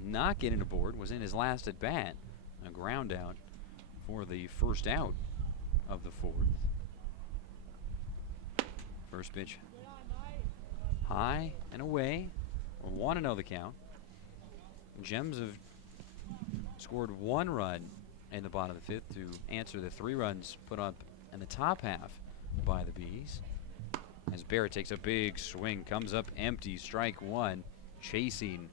not getting aboard was in his last at bat. A ground out for the first out of the 4th. First pitch high and away. 1-0 the count. Gems have scored 1 run in the bottom of the fifth to answer the 3 runs put up in the top half by the Bees. As Barrett takes a big swing, comes up empty, strike 1, chasing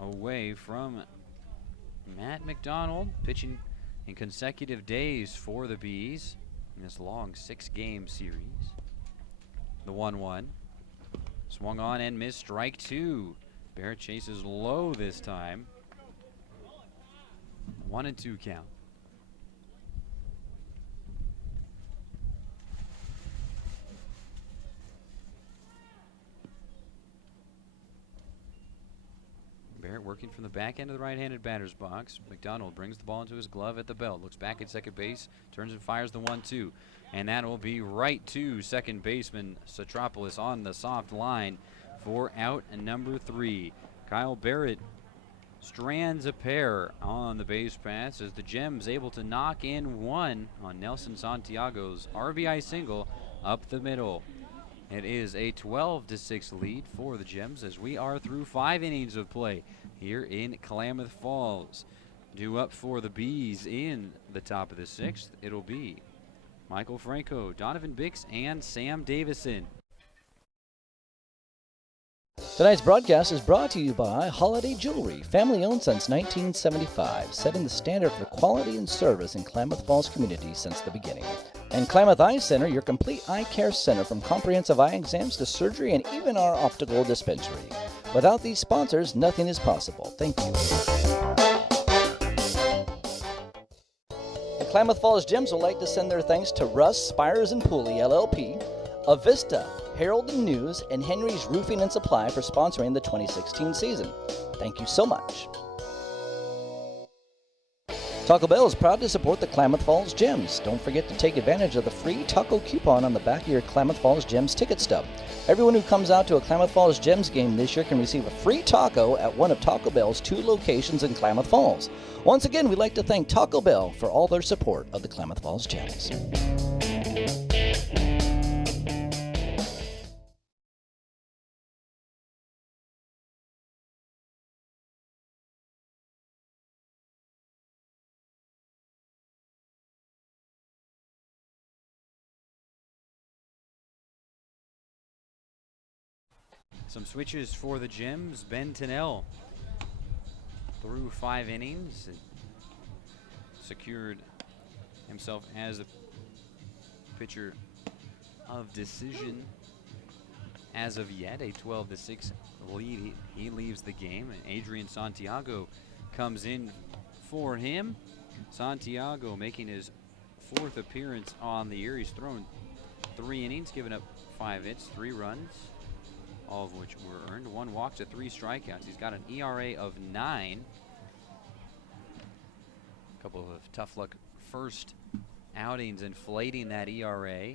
away from Matt McDonald, pitching in consecutive days for the Bees in this long 6-game series. The 1-1. Swung on and missed, strike 2. Barrett chases low this time. 1-2 count. Barrett working from the back end of the right-handed batter's box. McDonald brings the ball into his glove at the belt. Looks back at second base, turns and fires the 1-2. And that will be right to second baseman Satropoulos on the soft line for out number 3. Kyle Barrett strands a pair on the base paths as the Gems able to knock in 1 on Nelson Santiago's RBI single up the middle. It is a 12-6 lead for the Gems as we are through 5 innings of play here in Klamath Falls. Due up for the Bees in the top of the 6th, it'll be Michael Franco, Donovan Bix, and Sam Davison. Tonight's broadcast is brought to you by Holiday Jewelry, family owned since 1975, setting the standard for quality and service in Klamath Falls community since the beginning. And Klamath Eye Center, your complete eye care center from comprehensive eye exams to surgery and even our optical dispensary. Without these sponsors, nothing is possible. Thank you. The Klamath Falls Gems would like to send their thanks to Russ, Spires and Pooley, LLP, Avista, Herald and News, and Henry's Roofing and Supply for sponsoring the 2016 season. Thank you so much. Taco Bell is proud to support the Klamath Falls Gems. Don't forget to take advantage of the free taco coupon on the back of your Klamath Falls Gems ticket stub. Everyone who comes out to a Klamath Falls Gems game this year can receive a free taco at one of Taco Bell's 2 locations in Klamath Falls. Once again, we'd like to thank Taco Bell for all their support of the Klamath Falls Gems. Some switches for the Gems. Ben Tennell through 5 innings. Secured himself as a pitcher of decision as of yet. A 12-6 lead. He leaves the game, and Adrian Santiago comes in for him. Santiago making his 4th appearance on the year. He's thrown 3 innings, given up 5 hits, 3 runs, all of which were earned. 1 walk to 3 strikeouts. He's got an ERA of 9. A couple of tough luck first outings inflating that ERA.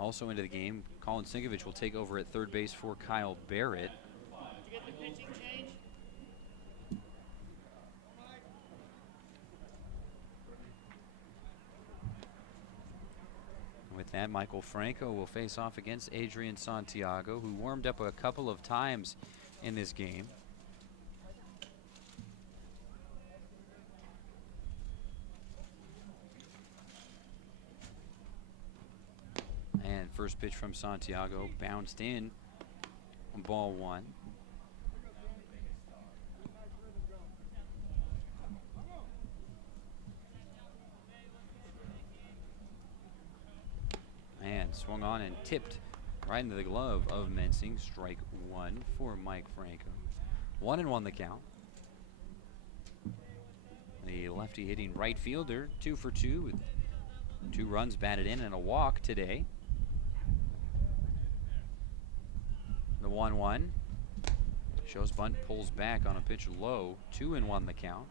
Also into the game, Colin Sinkovich will take over at third base for Kyle Barrett. With that, Michael Franco will face off against Adrian Santiago, who warmed up a couple of times in this game. And first pitch from Santiago bounced in on ball 1. And swung on and tipped right into the glove of Mensing. Strike 1 for Mike Franco. 1-1 the count. The lefty hitting right fielder, 2 for 2 with 2 runs batted in and a walk today. The 1-1. Shows bunt, pulls back on a pitch low. 2-1 the count.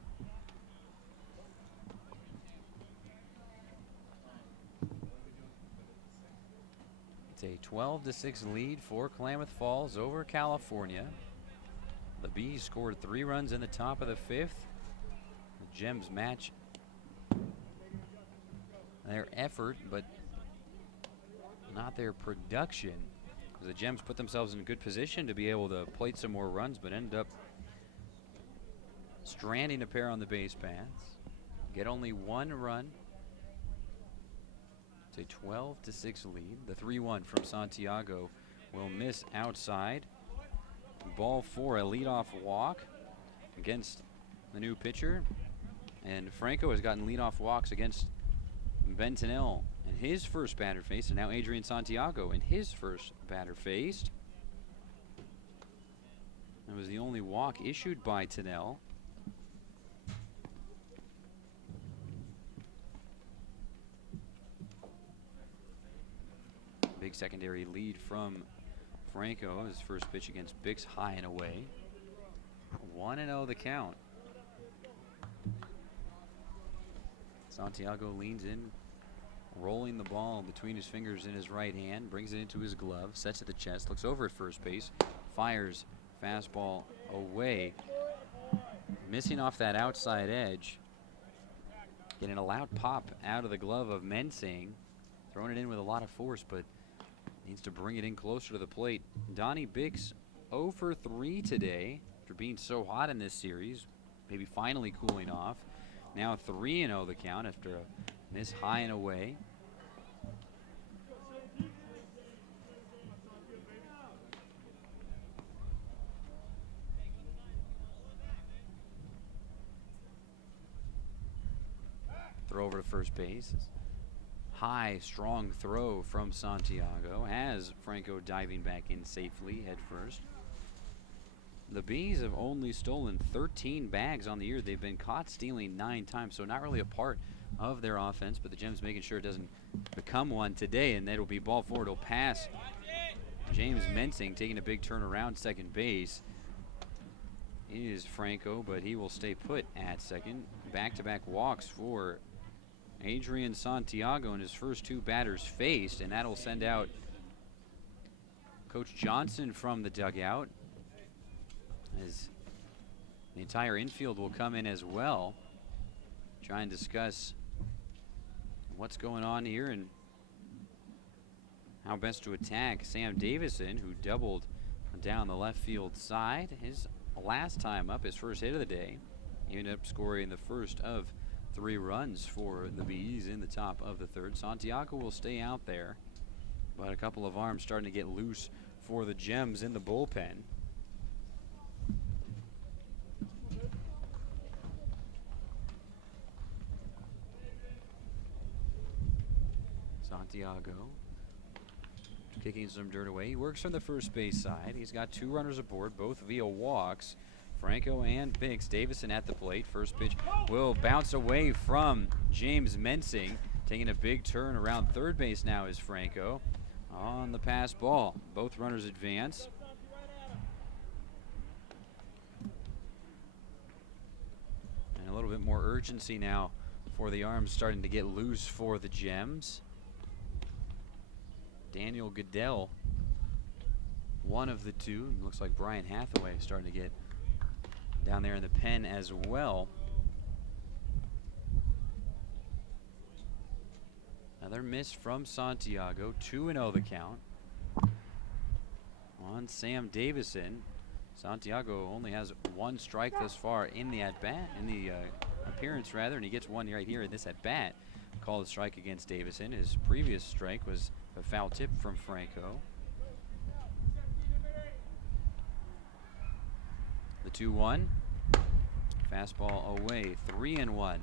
It's a 12-6 lead for Klamath Falls over California. The Bees scored 3 runs in the top of the 5th. The Gems match their effort, but not their production. The Gems put themselves in good position to be able to plate some more runs, but ended up stranding a pair on the base paths. Get only one run. It's a 12-6 lead. The 3-1 from Santiago will miss outside. Ball 4, a leadoff walk against the new pitcher. And Franco has gotten leadoff walks against Bentonel in his first batter faced, and now Adrian Santiago in his first batter faced. That was the only walk issued by Tennell. Big secondary lead from Franco. His first pitch against Bix, high and away. 1-0 the count. Santiago leans in, rolling the ball between his fingers in his right hand, brings it into his glove, sets at the chest, looks over at first base, fires fastball away, missing off that outside edge. Getting a loud pop out of the glove of Mensing, throwing it in with a lot of force, but needs to bring it in closer to the plate. Donnie Bix 0 for 3 today after being so hot in this series, maybe finally cooling off. Now 3-0 the count after a miss high and away. Throw over to first base. High, strong throw from Santiago has Franco diving back in safely head first. The Bees have only stolen 13 bags on the year. They've been caught stealing 9 times, so not really a part of their offense, but the Gems making sure it doesn't become one today, and it'll be ball 4. It'll pass James Mensing, taking a big turn around second base. Is Franco, but he will stay put at second. Back-to-back walks for Adrian Santiago in his first 2 batters faced, and that'll send out Coach Johnson from the dugout, as the entire infield will come in as well. Try and discuss what's going on here and how best to attack Sam Davison, who doubled down the left field side. His last time up, his first hit of the day. He ended up scoring the first of 3 runs for the Bees in the top of the 3rd. Santiago will stay out there, but a couple of arms starting to get loose for the Gems in the bullpen. Santiago kicking some dirt away. He works from the first base side. He's got 2 runners aboard, both via walks. Franco and Bix. Davison at the plate. First pitch will bounce away from James Mensing. Taking a big turn around third base now is Franco. On the pass ball. Both runners advance. And a little bit more urgency now for the arms starting to get loose for the Gems. Daniel Goodell, one of the 2. Looks like Brian Hathaway is starting to get down there in the pen as well. Another miss from Santiago. 2-0 the count on Sam Davison. Santiago only has 1 strike thus far in the at-bat, in the appearance rather, and he gets 1 right here in this at-bat. Called a strike against Davison. His previous strike was a foul tip from Franco. The 2-1. Fastball away. 3-1.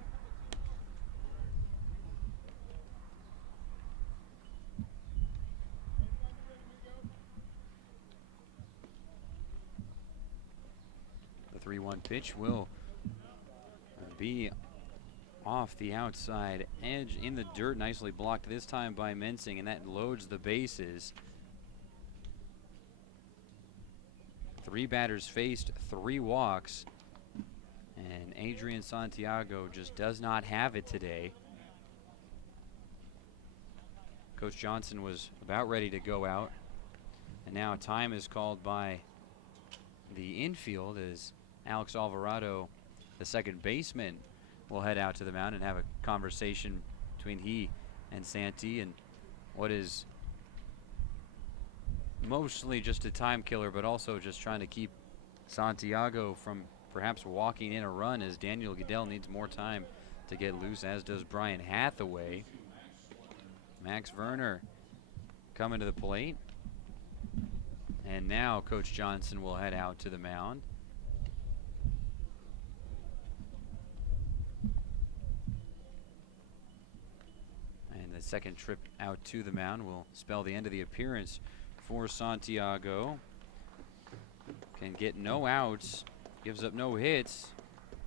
The 3-1 pitch will be off the outside edge in the dirt, nicely blocked this time by Mensing, and that loads the bases. 3 batters faced, 3 walks, and Adrian Santiago just does not have it today. Coach Johnson was about ready to go out, and now time is called by the infield as Alex Alvarado, the second baseman, will head out to the mound and have a conversation between he and Santi, and what is mostly just a time killer, but also just trying to keep Santiago from perhaps walking in a run, as Daniel Goodell needs more time to get loose, as does Brian Hathaway. Max Werner coming to the plate. And now Coach Johnson will head out to the mound. And the second trip out to the mound will spell the end of the appearance for Santiago. Can get no outs, gives up no hits,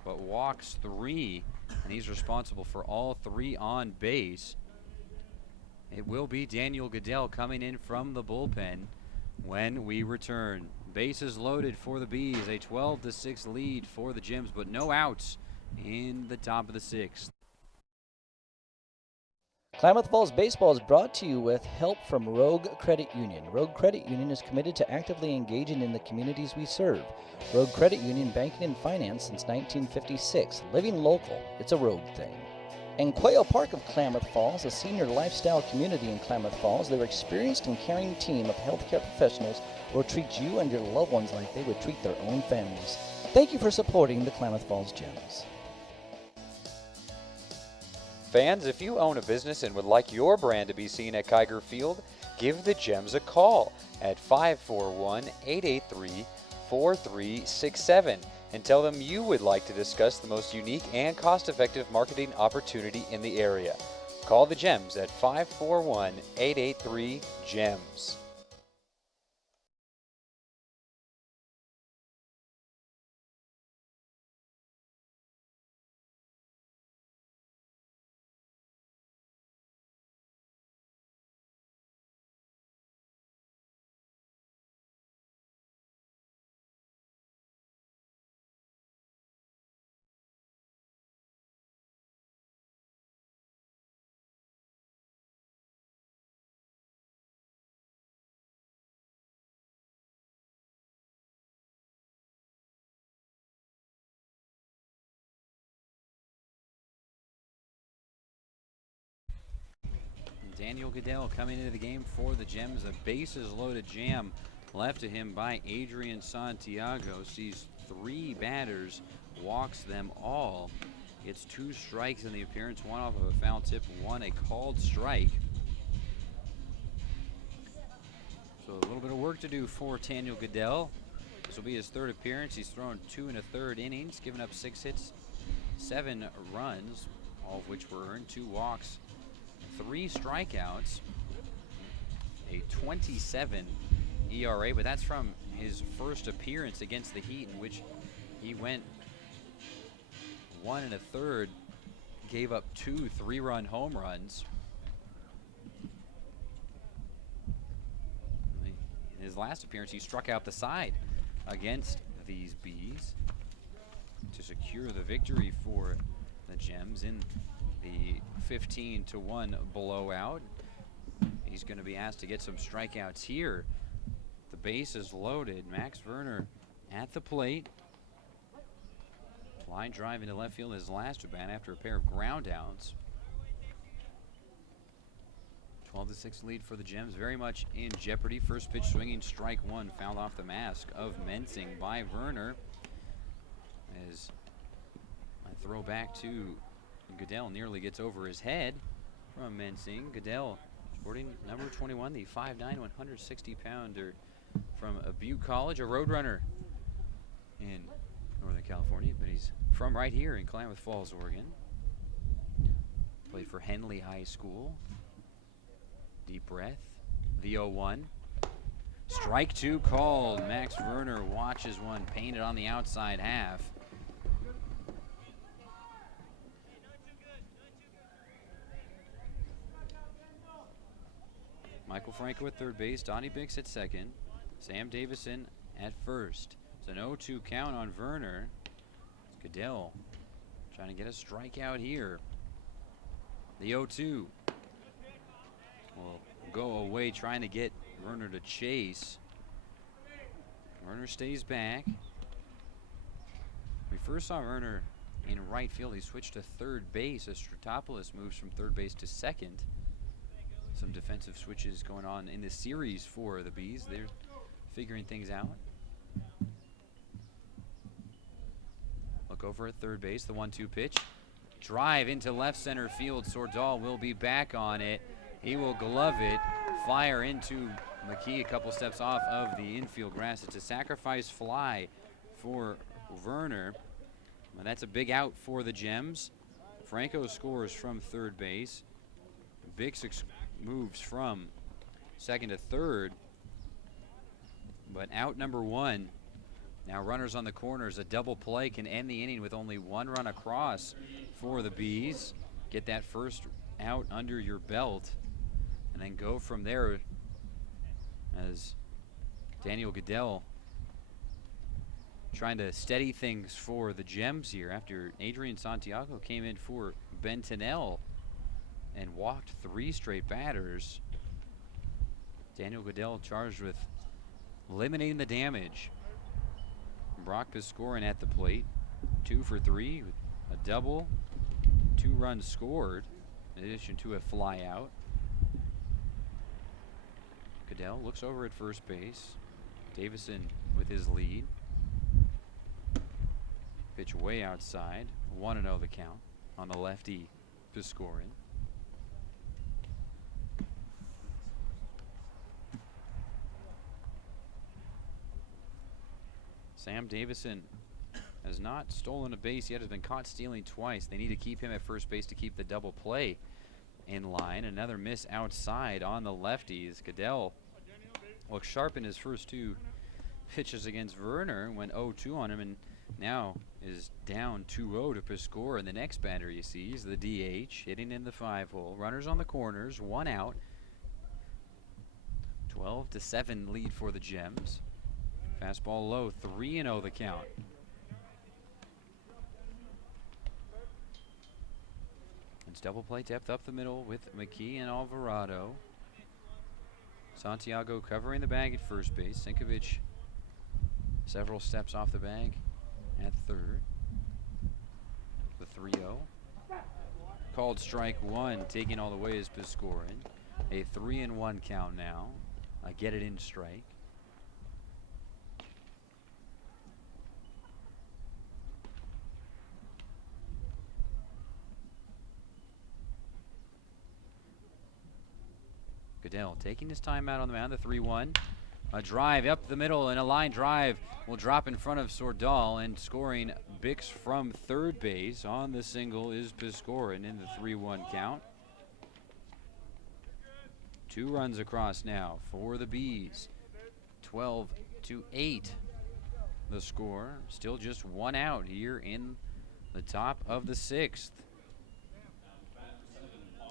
but walks 3, and he's responsible for all 3 on base. It will be Daniel Goodell coming in from the bullpen when we return. Bases loaded for the Bees, a 12-6 lead for the Gems, but no outs in the top of the 6th. Klamath Falls Baseball is brought to you with help from Rogue Credit Union. Rogue Credit Union is committed to actively engaging in the communities we serve. Rogue Credit Union, banking and finance since 1956. Living local, it's a Rogue thing. And Quail Park of Klamath Falls, a senior lifestyle community in Klamath Falls, their experienced and caring team of healthcare professionals will treat you and your loved ones like they would treat their own families. Thank you for supporting the Klamath Falls Gems. Fans, if you own a business and would like your brand to be seen at Kiger Field, give the Gems a call at 541-883-4367 and tell them you would like to discuss the most unique and cost-effective marketing opportunity in the area. Call the Gems at 541-883-GEMS. Daniel Goodell coming into the game for the Gems. A bases loaded jam left to him by Adrian Santiago. Sees 3 batters, walks them all. Gets 2 strikes in the appearance, 1 off of a foul tip, 1 a called strike. So a little bit of work to do for Daniel Goodell. This will be his 3rd appearance. He's thrown 2 1/3 innings, given up 6 hits, 7 runs, all of which were earned, 2 walks, 3 strikeouts, a 27 ERA, but that's from his first appearance against the Heat, in which he went 1 1/3, gave up 2 3-run home runs. In his last appearance, he struck out the side against these Bees to secure the victory for the Gems in the 15-1 blowout. He's going to be asked to get some strikeouts here. The base is loaded. Max Werner at the plate. Line drive into left field, his last at bat after a pair of ground outs. 12-6 lead for the Gems, very much in jeopardy. First pitch swinging, strike 1, fouled off the mask of Mensing by Werner. As I throw back to Goodell, nearly gets over his head from Mensing. Goodell sporting number 21, the 5'9", 160-pounder from Butte College, a roadrunner in Northern California, but he's from right here in Klamath Falls, Oregon. Played for Henley High School. Deep breath. The 0-1. Strike 2 called. Max Werner watches one painted on the outside half. Michael Franco at third base, Donnie Bix at second, Sam Davison at first. It's an 0-2 count on Werner. Goodell trying to get a strikeout here. The 0-2 will go away, trying to get Werner to chase. Werner stays back. We first saw Werner in right field. He switched to third base as Stratopoulos moves from third base to second. Some defensive switches going on in this series for the Bees. They're figuring things out. Look over at third base, the 1-2 pitch. Drive into left center field. Sordahl will be back on it. He will glove it. Flyer into McKee, a couple steps off of the infield grass. It's a sacrifice fly for Werner. Well, that's a big out for the Gems. Franco scores from third base. Vix moves from second to third. But out number one. Now runners on the corners. A double play can end the inning with only one run across for the Bees. Get that first out under your belt and then go from there, as Daniel Goodell trying to steady things for the Gems here after Adrian Santiago came in for Bentonel and walked 3 straight batters. Daniel Goodell charged with eliminating the damage. Brock Piscorin at the plate, 2 for 3 with a double, 2 runs scored in addition to a fly out. Goodell looks over at first base. Davison with his lead. Pitch way outside. 1-0 the count on the lefty Piscorin. Sam Davison has not stolen a base yet, has been caught stealing twice. They need to keep him at first base to keep the double play in line. Another miss outside on the lefties. Goodell looked sharp in his first 2 pitches against Werner, went 0-2 on him, and now is down 2-0 to Piscorin. The next batter you see is the DH, hitting in the 5-hole. Runners on the corners, 1 out. 12-7 lead for the Gems. Fastball low, 3-0 the count. It's double play depth up the middle with McKee and Alvarado. Santiago covering the bag at first base. Sinkovich several steps off the bag at third. The 3-0. Called strike 1, taking all the way is Piscorin. A 3-1 count now. Get it in strike. Goodell taking his time out on the mound, the 3-1. A drive up the middle and a line drive will drop in front of Sordahl, and scoring Bix from third base on the single is Piscorin in the 3-1 count. 2 runs across now for the Bees. 12-8 the score. Still just 1 out here in the top of the 6th.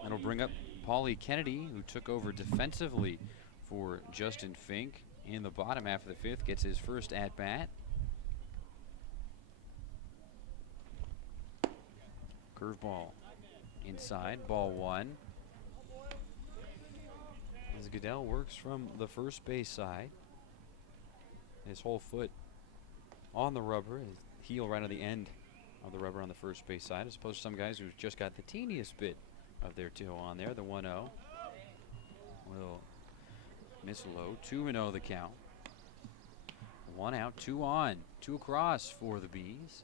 That'll bring up Paulie Kennedy, who took over defensively for Justin Fink in the bottom half of the 5th, gets his first at-bat. Curveball inside, ball 1. As Goodell works from the first base side. His whole foot on the rubber, his heel right on the end of the rubber on the first base side, as opposed to some guys who've just got the teeniest bit of their toe on there. The 1-0 will miss low. 2-0 the count. 1 out, 2 on, 2 across for the Bees,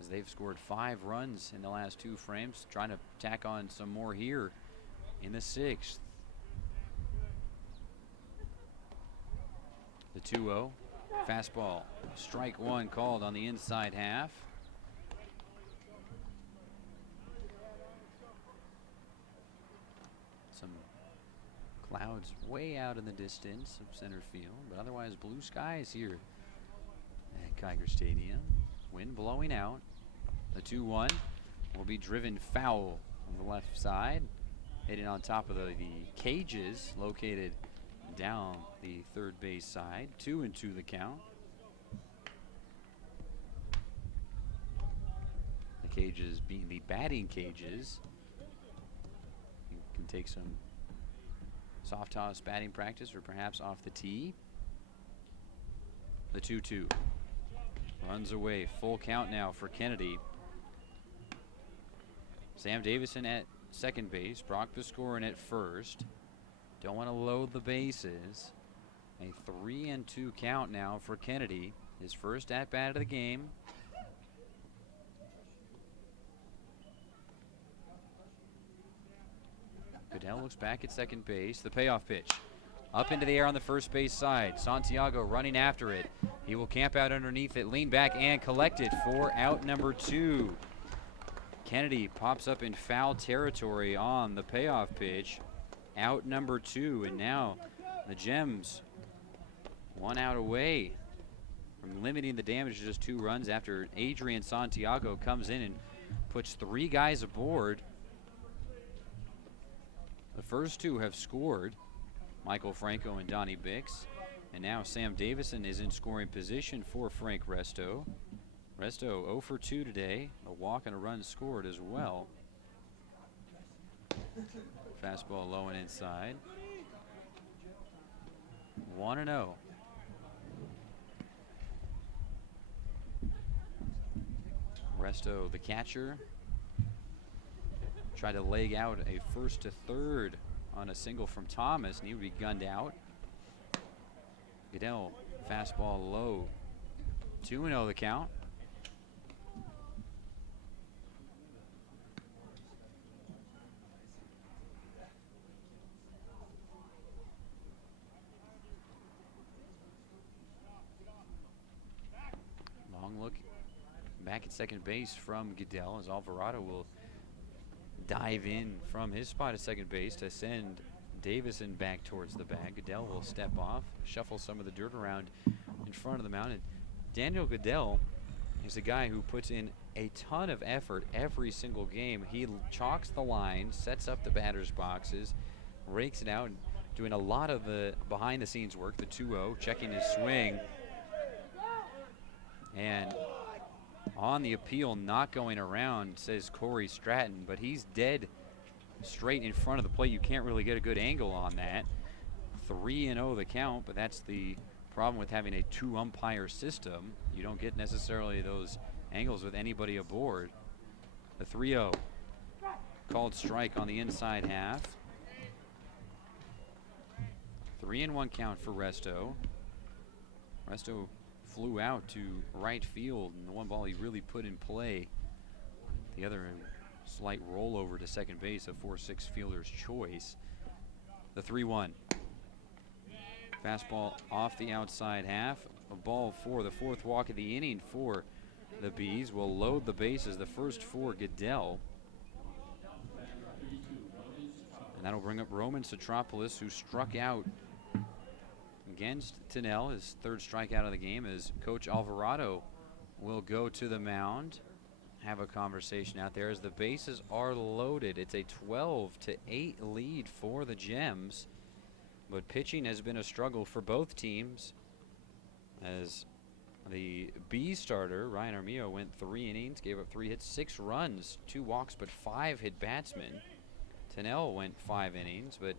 as they've scored 5 runs in the last 2 frames, trying to tack on some more here in the 6th. The 2-0 fastball, strike 1 called on the inside half. Some clouds way out in the distance of center field, but otherwise blue skies here at Kiger Stadium. Wind blowing out. The 2-1 will be driven foul on the left side, hitting on top of the cages located down the third base side. 2-2 the count. The cages being the batting cages. You can take some soft toss batting practice, or perhaps off the tee. The 2-2 runs away. Full count now for Kennedy. Sam Davison at second base. Brock Piscorin at first. Don't want to load the bases. A 3-2 count now for Kennedy. his first at-bat of the game. Goodell looks back at second base. The payoff pitch. Up into the air on the first base side. Santiago running after it. He will camp out underneath it, lean back, and collect it for out number 2. Kennedy pops up in foul territory on the payoff pitch. Out number 2, and now the Gems 1 out away from limiting the damage to just 2 runs after Adrian Santiago comes in and puts 3 guys aboard. The first 2 have scored, Michael Franco and Donnie Bix. And now Sam Davison is in scoring position for Frank Resto. Resto 0 for 2 today, a walk and a run scored as well. Fastball low and inside. 1-0. Resto, the catcher, tried to leg out a first to third on a single from Thomas, and he would be gunned out. Goodell, fastball low. 2-0 the count. Long look back at second base from Goodell as Alvarado will dive in from his spot at second base to send Davison back towards the bag. Goodell will step off, shuffle some of the dirt around in front of the mound. And Daniel Goodell is a guy who puts in a ton of effort every single game. He chalks the line, sets up the batter's boxes, rakes it out, doing a lot of the behind the scenes work. The 2-0, checking his swing. And on the appeal, not going around, says Corey Stratton, but he's dead straight in front of the plate. You can't really get a good angle on that. 3-0 the count, but that's the problem with having a 2-umpire system. You don't get necessarily those angles with anybody aboard. The 3-0 called strike on the inside half. 3-1 count for Resto. Resto flew out to right field, and the one ball he really put in play. The other slight rollover to second base, a 4-6 fielder's choice. The 3-1. Fastball off the outside half. A ball for the 4th walk of the inning for the Bees. Will load the bases, the first for Goodell. And that'll bring up Roman Satropoulos, who struck out against Tennell, his 3rd strikeout of the game, as Coach Alvarado will go to the mound, have a conversation out there as the bases are loaded. It's a 12-8 lead for the Gems, but pitching has been a struggle for both teams, as the B starter, Ryan Armillo, went 3 innings, gave up 3 hits, 6 runs, 2 walks, but 5 hit batsmen. Tennell went 5 innings, but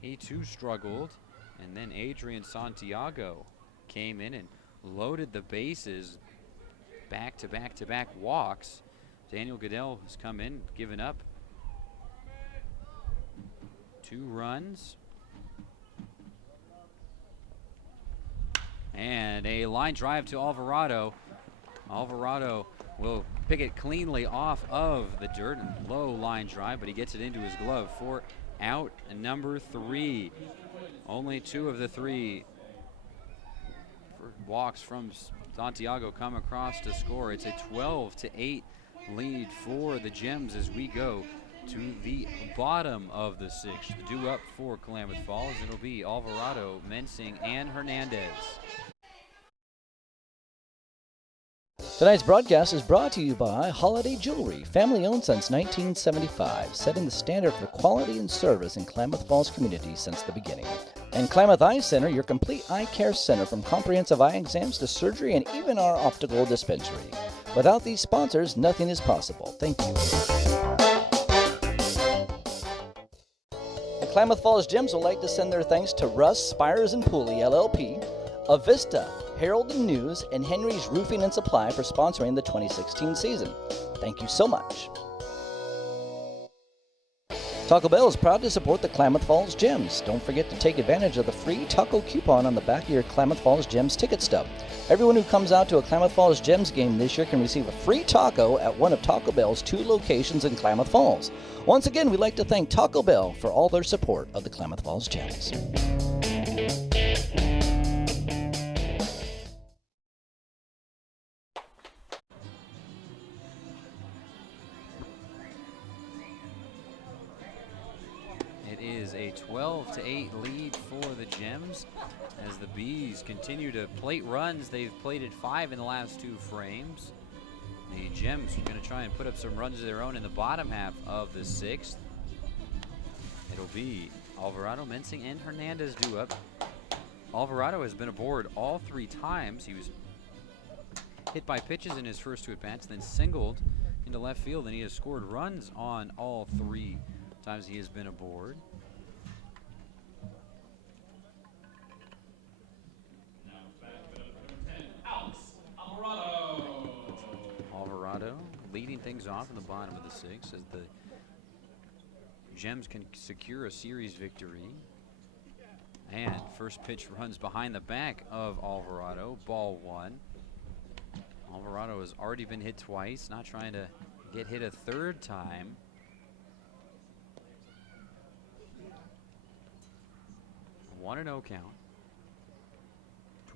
he too struggled. And then Adrian Santiago came in and loaded the bases, back-to-back-to-back walks. Daniel Goodell has come in, given up 2 runs. And a line drive to Alvarado. Alvarado will pick it cleanly off of the dirt, and low line drive, but he gets it into his glove for out number 3. Only 2 of the 3 walks from Santiago come across to score. It's a 12-8 lead for the Gems as we go to the bottom of the 6th. Due up for Klamath Falls, it'll be Alvarado, Mensing, and Hernandez. Tonight's broadcast is brought to you by Holiday Jewelry, family owned since 1975, setting the standard for quality and service in Klamath Falls community since the beginning. And Klamath Eye Center, your complete eye care center, from comprehensive eye exams to surgery and even our optical dispensary. Without these sponsors, nothing is possible. Thank you. The Klamath Falls Gems would like to send their thanks to Russ, Spires and Pooley, LLP, Avista, Herald and News, and Henry's Roofing and Supply for sponsoring the 2016 season. Thank you so much. Taco Bell is proud to support the Klamath Falls Gyms. Don't forget to take advantage of the free taco coupon on the back of your Klamath Falls Gyms ticket stub. Everyone who comes out to a Klamath Falls Gyms game this year can receive a free taco at one of Taco Bell's 2 locations in Klamath Falls. Once again, we'd like to thank Taco Bell for all their support of the Klamath Falls Gyms. It is a 12-8 lead for the Gems as the Bees continue to plate runs. They've plated 5 in the last 2 frames. The Gems are going to try and put up some runs of their own in the bottom half of the 6th. It'll be Alvarado, Mensing, and Hernandez due up. Alvarado has been aboard all 3 times. He was hit by pitches in his first 2 at-bats, then singled into left field, and he has scored runs on all 3 times he has been aboard. Alvarado leading things off in the bottom of the 6th as the Gems can secure a series victory. And first pitch runs behind the back of Alvarado, ball 1. Alvarado has already been hit twice, not trying to get hit a 3rd time. One and 0 count.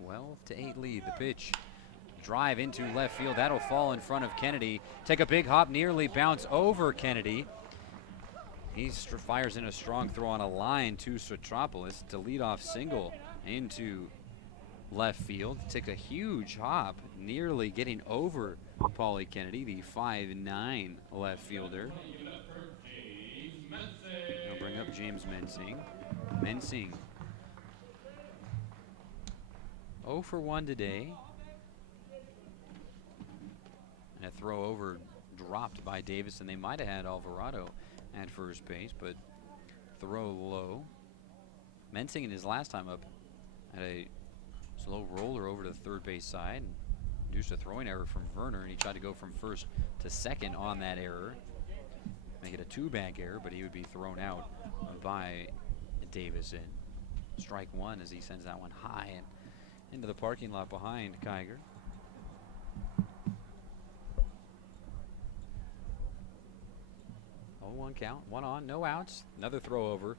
12-8 lead. The pitch, drive into left field. That'll fall in front of Kennedy. Take a big hop, nearly bounce over Kennedy. He fires in a strong throw on a line to Sotropolis to lead off single into left field. Take a huge hop, nearly getting over Paulie Kennedy, the 5'9" left fielder. They'll bring up James Mensing. Mensing 0 for 1 today. And a throw over dropped by Davis, and they might have had Alvarado at first base, but throw low. Mensing in his last time up had a slow roller over to the third base side and induced a throwing error from Werner, and he tried to go from first to second on that error. Make it a 2-bag error, but he would be thrown out by Davison. Strike 1 as he sends that one high and into the parking lot behind Kiger. Oh, 1 count, 1 on, no outs. Another throw over,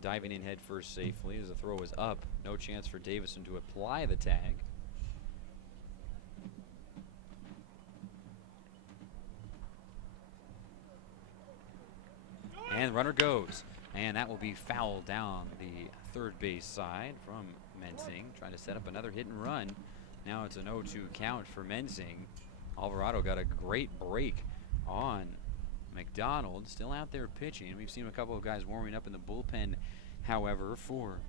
diving in head first safely as the throw was up. No chance for Davison to apply the tag. And runner goes, and that will be fouled down the third base side from Mensing, trying to set up another hit and run. Now it's an 0-2 count for Mensing. Alvarado got a great break on McDonald, still out there pitching. We've seen a couple of guys warming up in the bullpen, however, for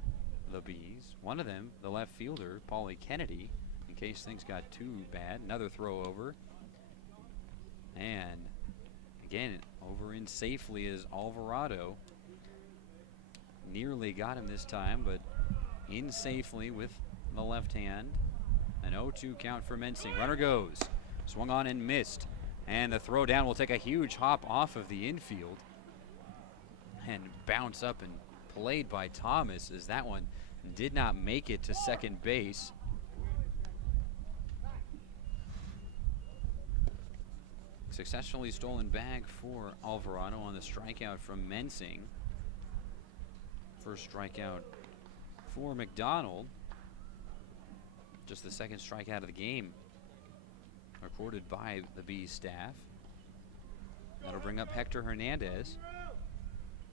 the Bees. One of them, the left fielder, Paulie Kennedy, in case things got too bad. Another throw over. And again, over in safely is Alvarado. Nearly got him this time, but in safely with the left hand. An 0-2 count for Mensing. Runner goes. Swung on and missed. And the throw down will take a huge hop off of the infield and bounce up and played by Thomas as that one did not make it to second base. Successfully stolen bag for Alvarado on the strikeout from Mensing. First strikeout for McDonald. Just the second strikeout of the game recorded by the Bees staff. That'll bring up Hector Hernandez.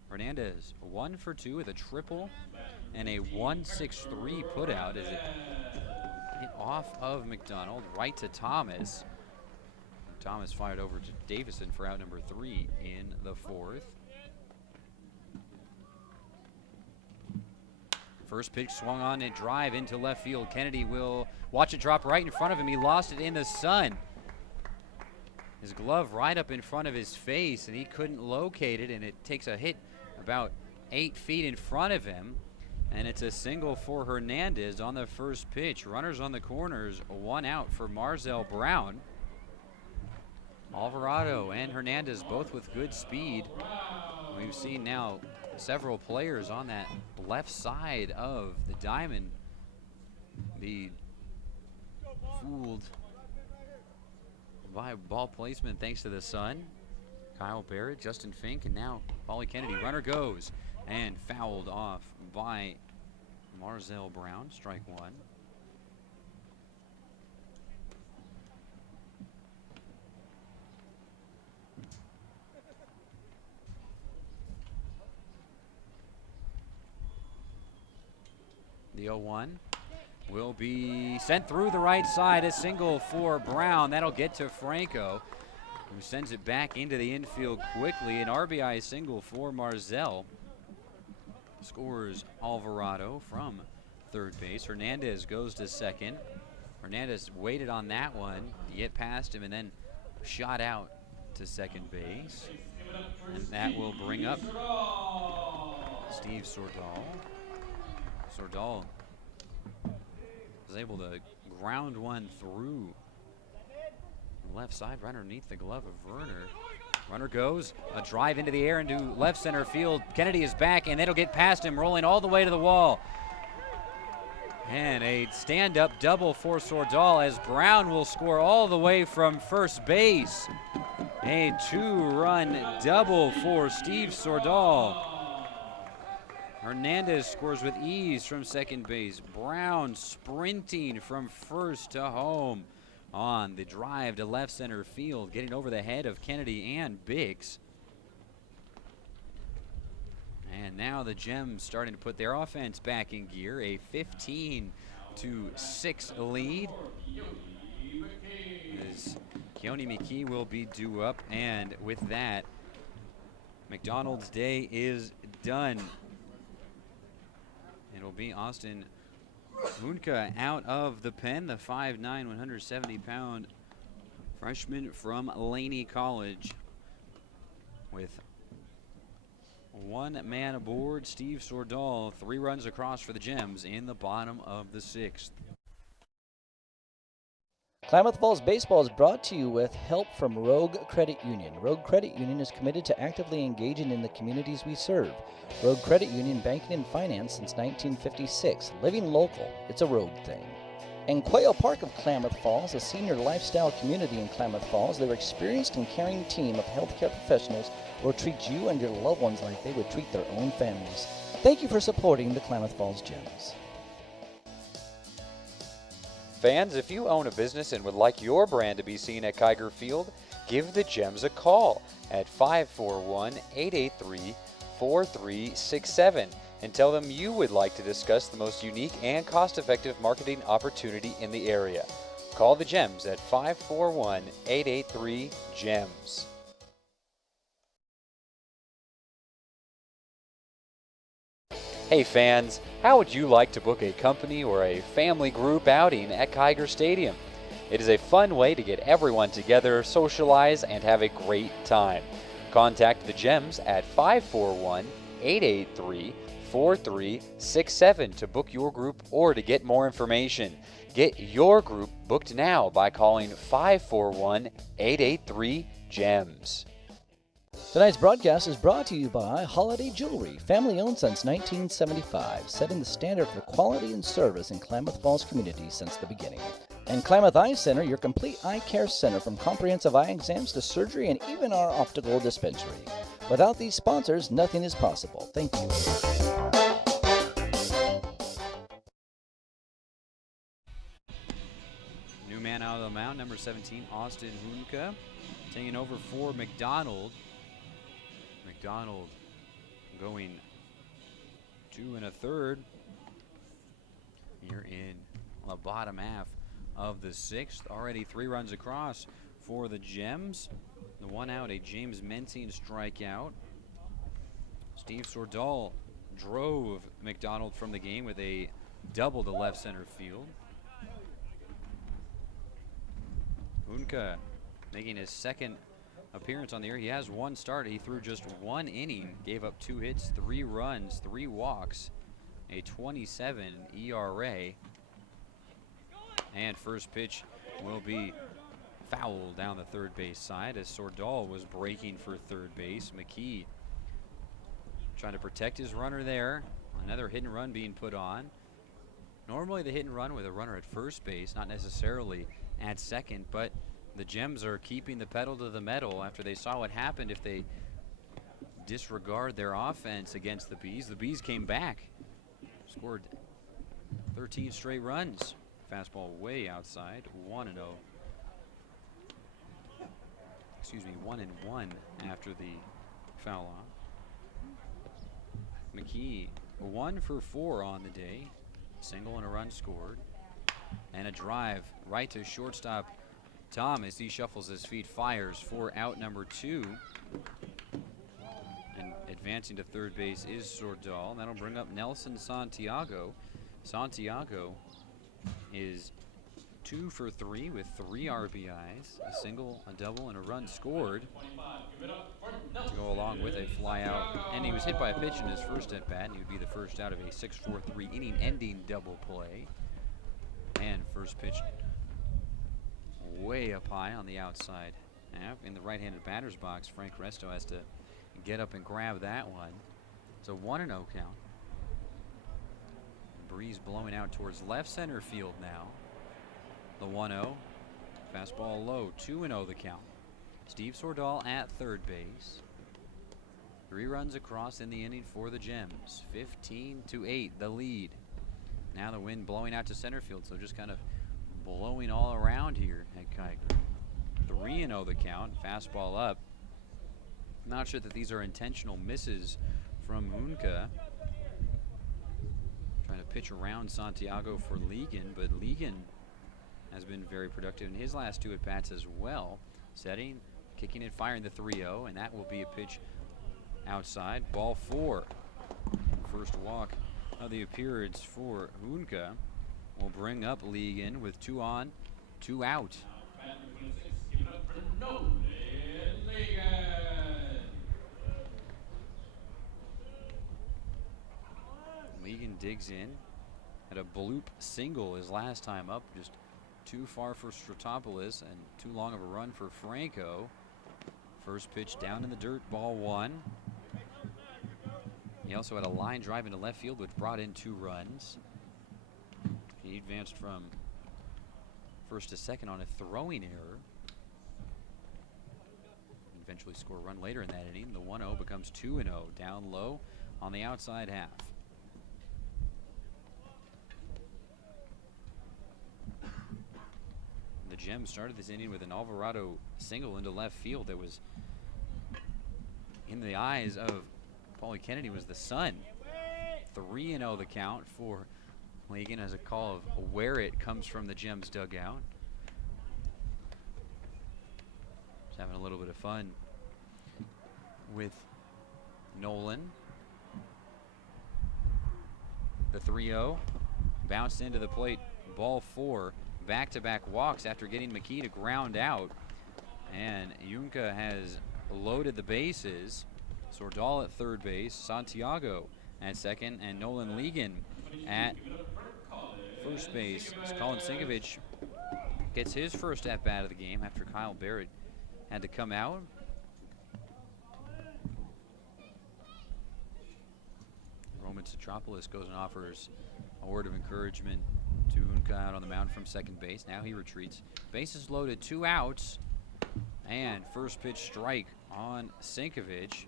Hernandez 1 for 2 with a triple and a 1-6-3 putout as it hit off of McDonald right to Thomas. Thomas fired over to Davison for out number 3 in the 4th. First pitch swung on and drive into left field. Kennedy will watch it drop right in front of him. He lost it in the sun. His glove right up in front of his face, and he couldn't locate it, and it takes a hit about 8 feet in front of him. And it's a single for Hernandez on the first pitch. Runners on the corners, 1 out for Marzell Brown. Alvarado and Hernandez both with good speed. We've seen now several players on that left side of the diamond be fooled by ball placement thanks to the sun. Kyle Barrett, Justin Fink, and now Polly Kennedy. Runner goes and fouled off by Marzell Brown. Strike one. The 0-1 will be sent through the right side. A single for Brown. That'll get to Franco, who sends it back into the infield quickly. An RBI single for Marzell. Scores Alvarado from third base. Hernandez goes to second. Hernandez waited on that one, get past him, and then shot out to second base. And that will bring up Steve Sordall. Sordall was able to ground one through the left side, right underneath the glove of Werner. Runner goes, a drive into the air into left center field. Kennedy is back, and it'll get past him, rolling all the way to the wall. And a stand-up double for Sordall as Brown will score all the way from first base. A two-run double for Steve Sordall. Hernandez scores with ease from second base. Brown sprinting from first to home on the drive to left center field, getting over the head of Kennedy and Biggs. And now the Gems starting to put their offense back in gear. A 15-6 lead. As Keone McKee will be due up, and with that, McDonald's day is done. It'll be Austin Hunka out of the pen, the 5'9", 170-pound freshman from Laney College. With one man aboard, Steve Sordall, 3 runs across for the Gems in the bottom of the 6th. Klamath Falls Baseball is brought to you with help from Rogue Credit Union. Rogue Credit Union is committed to actively engaging in the communities we serve. Rogue Credit Union, banking and finance since 1956. Living local, it's a Rogue thing. And Quail Park of Klamath Falls, a senior lifestyle community in Klamath Falls, their experienced and caring team of healthcare professionals will treat you and your loved ones like they would treat their own families. Thank you for supporting the Klamath Falls Gems. Fans, if you own a business and would like your brand to be seen at Kiger Field, give the Gems a call at 541-883-4367 and tell them you would like to discuss the most unique and cost-effective marketing opportunity in the area. Call the Gems at 541-883-GEMS. Hey fans, how would you like to book a company or a family group outing at Kiger Stadium? It is a fun way to get everyone together, socialize, and have a great time. Contact the Gems at 541-883-4367 to book your group or to get more information. Get your group booked now by calling 541-883-GEMS. Tonight's broadcast is brought to you by Holiday Jewelry, family-owned since 1975, setting the standard for quality and service in Klamath Falls community since the beginning. And Klamath Eye Center, your complete eye care center from comprehensive eye exams to surgery and even our optical dispensary. Without these sponsors, nothing is possible. Thank you. New man out of the mound, number 17, Austin Hunka, taking over for McDonald. McDonald going 2 1/3 here in the bottom half of the 6th. Already 3 runs across for the Gems. The 1 out, a James Mentine strikeout. Steve Sordall drove McDonald from the game with a double to left center field. Hunka making his second appearance on the air. He has 1 start. He threw just 1 inning, gave up 2 hits, 3 runs, 3 walks, a 27 ERA. And first pitch will be foul down the third base side as Sordall was breaking for third base. McKee trying to protect his runner there. Another hit and run being put on. Normally the hit and run with a runner at first base, not necessarily at second, but the Gems are keeping the pedal to the metal after they saw what happened if they disregard their offense against the Bees. The Bees came back, scored 13 straight runs. Fastball way outside, 1-0. Excuse me, 1-1 after the foul off. McKee 1 for 4 on the day. Single and a run scored. And a drive right to shortstop Tom as he shuffles his feet, fires for out number 2. And advancing to third base is Sordal. That'll bring up Nelson Santiago. Santiago is 2 for 3 with 3 RBIs, a single, a double, and a run scored to go along with a fly out. And he was hit by a pitch in his first at bat, and he would be the first out of a 6-4-3 inning ending double play. And first pitch way up high on the outside half in the right-handed batter's box. Frank Resto has to get up and grab that one. It's a 1-0 count. Breeze blowing out towards left center field now. The 1-0. Fastball low. 2-0 the count. Steve Sordal at third base. 3 runs across in the inning for the Gems. 15-8 the lead. Now the wind blowing out to center field, so just kind of blowing all around here at Kiger. 3-0 the count. Fastball up. Not sure that these are intentional misses from Hunka. Trying to pitch around Santiago for Ligon, but Ligon has been very productive in his last 2 at-bats as well. Setting, kicking it, firing the 3-0, and that will be a pitch outside. Ball 4. First walk of the appearance for Hunka will bring up Ligon with 2 on, 2 out. Ligon digs in. Had a bloop single his last time up, just too far for Stratopoulos and too long of a run for Franco. First pitch down in the dirt, ball 1. He also had a line drive into left field, which brought in 2 runs. He advanced from first to second on a throwing error. Eventually score a run later in that inning. The 1-0 becomes 2-0, down low on the outside half. The Gems started this inning with an Alvarado single into left field that was in the eyes of Paulie Kennedy was the sun. 3-0 the count for Ligon as a call of where it comes from the Gems dugout. Just having a little bit of fun with Nolan. The 3-0 bounced into the plate, ball 4. Back-to-back walks after getting McKee to ground out. And Hunka has loaded the bases. Sordal at third base, Santiago at second, and Nolan Ligon at first base. Colin Sinkovich gets his first at-bat of the game after Kyle Barrett had to come out. Roman Citropoulos goes and offers a word of encouragement to Hunka out on the mound from second base. Now he retreats. Bases loaded, 2 outs. And first pitch strike on Sinkovich.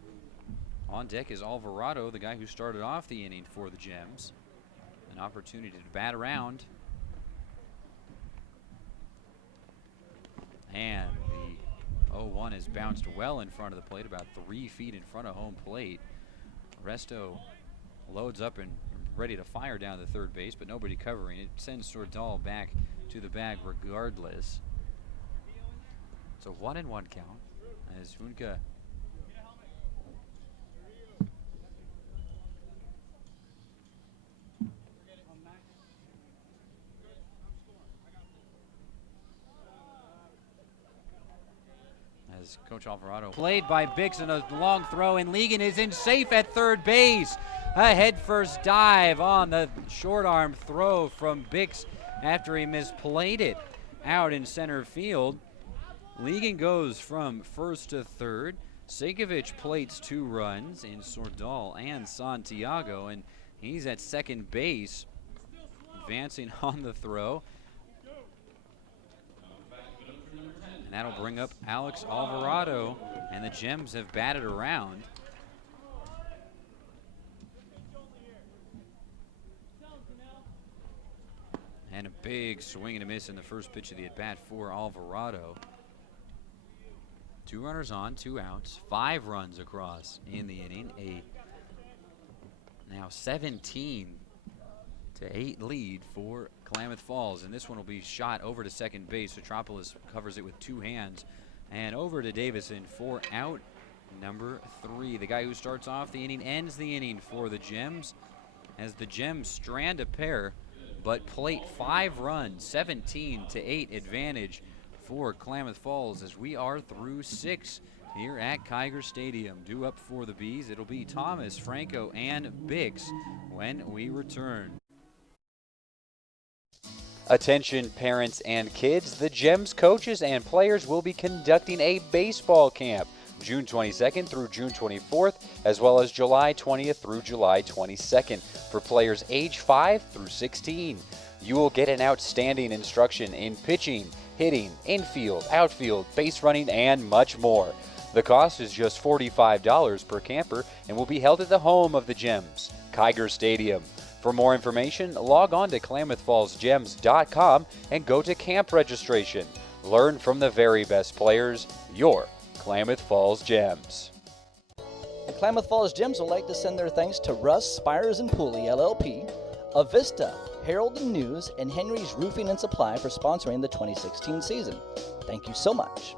On deck is Alvarado, the guy who started off the inning for the Gems. An opportunity to bat around. And the 0-1 is bounced well in front of the plate, about 3 feet in front of home plate. Resto loads up and ready to fire down the third base, but nobody covering. It sends Sordal back to the bag regardless. It's a 1-1 count as Hunka as Coach Alvarado played by Bix and a long throw, and Ligon is in safe at third base. A head-first dive on the short arm throw from Bix after he misplayed it out in center field. Ligon goes from first to third. Segovich plates 2 runs in Sordal and Santiago, and he's at second base, advancing on the throw. And that'll bring up Alex Alvarado, and the Gems have batted around. And a big swing and a miss in the first pitch of the at-bat for Alvarado. 2 runners on, 2 outs, 5 runs across in the inning. A now 17-8 lead for Klamath Falls, and this one will be shot over to second base. Metropolis covers it with 2 hands, and over to Davison for out number 3. The guy who starts off the inning ends the inning for the Gems, as the Gems strand a pair, but plate 5 runs, 17-8 advantage for Klamath Falls, as we are through 6 here at Kiger Stadium. Due up for the Bees, it'll be Thomas, Franco, and Biggs when we return. Attention parents and kids, the Gems coaches and players will be conducting a baseball camp June 22nd through June 24th, as well as July 20th through July 22nd for players age 5 through 16. You will get an outstanding instruction in pitching, hitting, infield, outfield, base running, and much more. The cost is just $45 per camper and will be held at the home of the Gems, Kiger Stadium. For more information, log on to KlamathFallsGems.com and go to camp registration. Learn from the very best players, your Klamath Falls Gems. The Klamath Falls Gems would like to send their thanks to Russ Spires and Pooley LLP, Avista, Herald and News, and Henry's Roofing and Supply for sponsoring the 2016 season. Thank you so much.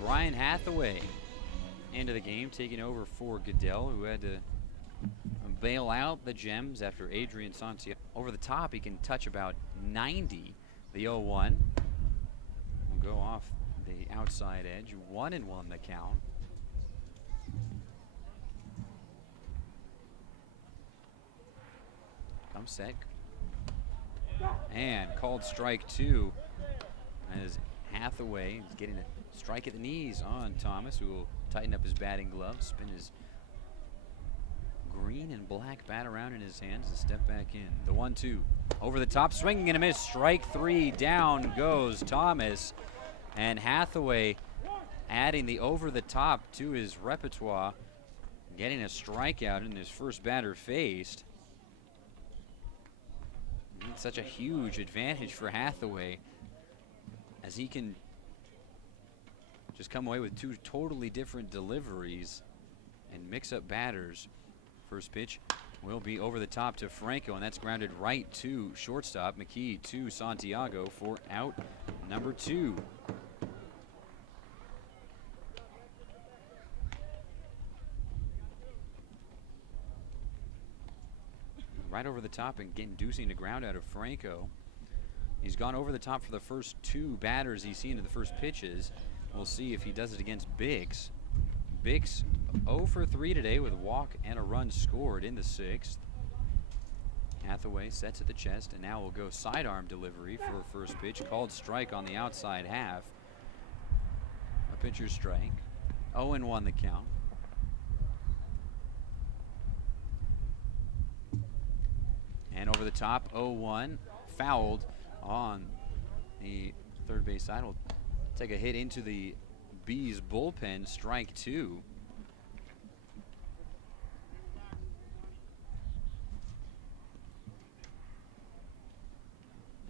Brian Hathaway into the game, taking over for Goodell, who had to bail out the Gems after Adrian Santiago. Over the top, he can touch about 90. The 0-1 will go off the outside edge. 1-1 the count. Comes set. And called strike 2 as Hathaway is getting a strike at the knees on Thomas, who will tighten up his batting glove, spin his green and black bat around in his hands and step back in. The 1-2 over the top, swinging and a miss. Strike 3, down goes Thomas, and Hathaway adding the over the top to his repertoire, getting a strikeout in his first batter faced. It's such a huge advantage for Hathaway, as he can just come away with 2 totally different deliveries and mix up batters. First pitch will be over the top to Franco, and that's grounded right to shortstop. McKee to Santiago for out number 2. Right over the top and inducing a ground out of Franco. He's gone over the top for the first 2 batters he's seen in the first pitches. We'll see if he does it against Biggs. Biggs 0 for 3 today with a walk and a run scored in the 6th. Hathaway sets at the chest, and now will go sidearm delivery for first pitch. Called strike on the outside half. A pitcher's strike. 0-1 the count. And over the top, 0-1, fouled on the third base side. Will take a hit into the Bees bullpen, strike 2.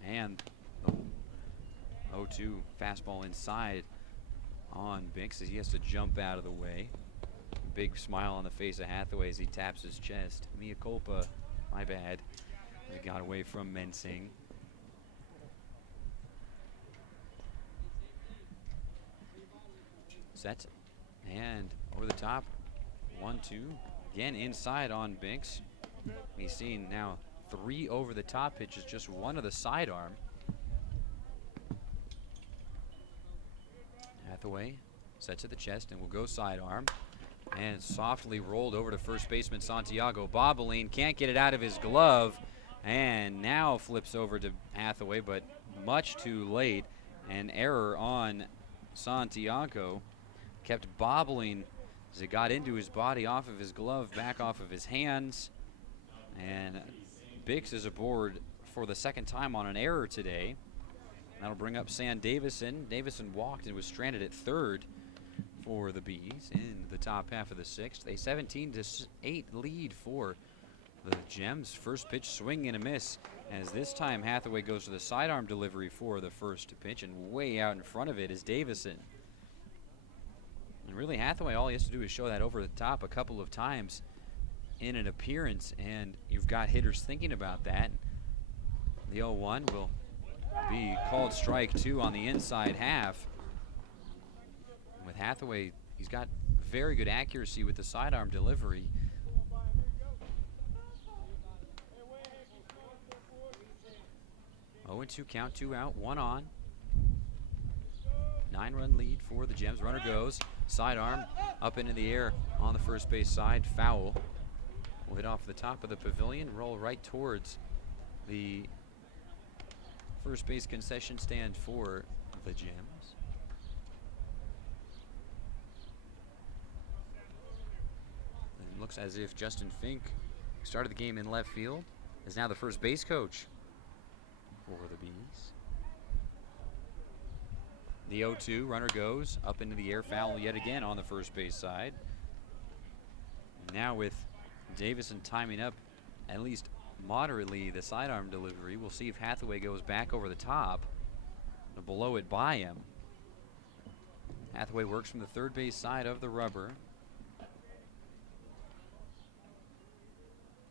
And the 0-2 fastball inside on Bix as he has to jump out of the way. Big smile on the face of Hathaway as he taps his chest. Mea culpa, my bad. He got away from Mensing. Set and over the top, 1-2. Again inside on Binks. He's seen now 3 over-the-top pitches, just 1 of the sidearm. Hathaway sets at the chest and will go sidearm. And softly rolled over to first baseman Santiago. Bobbling can't get it out of his glove. And now flips over to Hathaway, but much too late. An error on Santiago. Kept bobbling as it got into his body, off of his glove, back off of his hands. And Bix is aboard for the second time on an error today. That'll bring up Sam Davison. Davison walked and was stranded at third for the Bees in the top half of the sixth. A 17-8 lead for the Gems. First pitch, swing and a miss, as this time Hathaway goes to the sidearm delivery for the first pitch, and way out in front of it is Davison. And really, Hathaway, all he has to do is show that over the top a couple of times in an appearance, and you've got hitters thinking about that. The 0-1 will be called strike 2 on the inside half. With Hathaway, he's got very good accuracy with the sidearm delivery. Oh, 2 count, 2 out, 1 on. 9-run lead for the Gems. Runner goes, sidearm up into the air on the first base side, foul. Will hit off the top of the pavilion, roll right towards the first base concession stand for the Gems. It looks as if Justin Fink started the game in left field, is now the first base coach for the Bees. The 0-2, runner goes up into the air, foul yet again on the first base side. Now with Davison timing up at least moderately the sidearm delivery, we'll see if Hathaway goes back over the top to blow it by him. Hathaway works from the third base side of the rubber.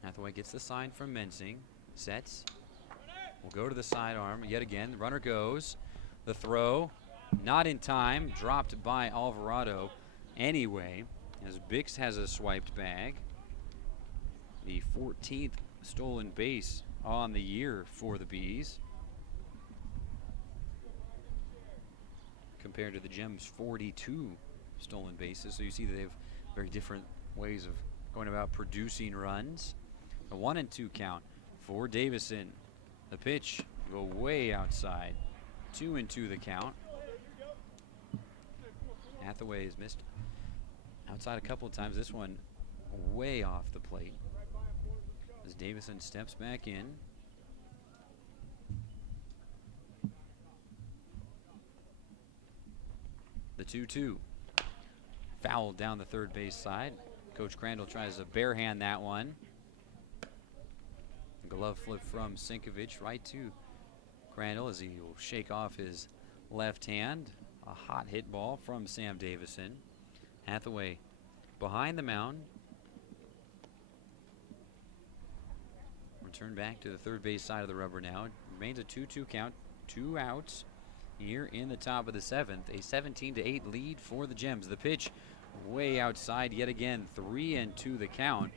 Hathaway gets the sign from Mensing, sets, will go to the sidearm yet again. The runner goes, the throw, not in time, dropped by Alvarado anyway, as Bix has a swiped bag. The 14th stolen base on the year for the Bees, compared to the Gems' 42 stolen bases. So you see that they have very different ways of going about producing runs. A 1-2 count for Davison. The pitch go way outside. 2-2 the count. Hathaway has missed outside a couple of times. This one way off the plate as Davison steps back in. The 2-2. Foul down the third base side. Coach Crandall tries to barehand that one. Glove flip from Sinkovich right to Crandall as he will shake off his left hand. A hot hit ball from Sam Davison. Hathaway behind the mound. Return back to the third base side of the rubber now. It remains a 2-2 count, 2 outs here in the top of the 7th. A 17-8 lead for the Gems. The pitch way outside yet again. 3-2 the count.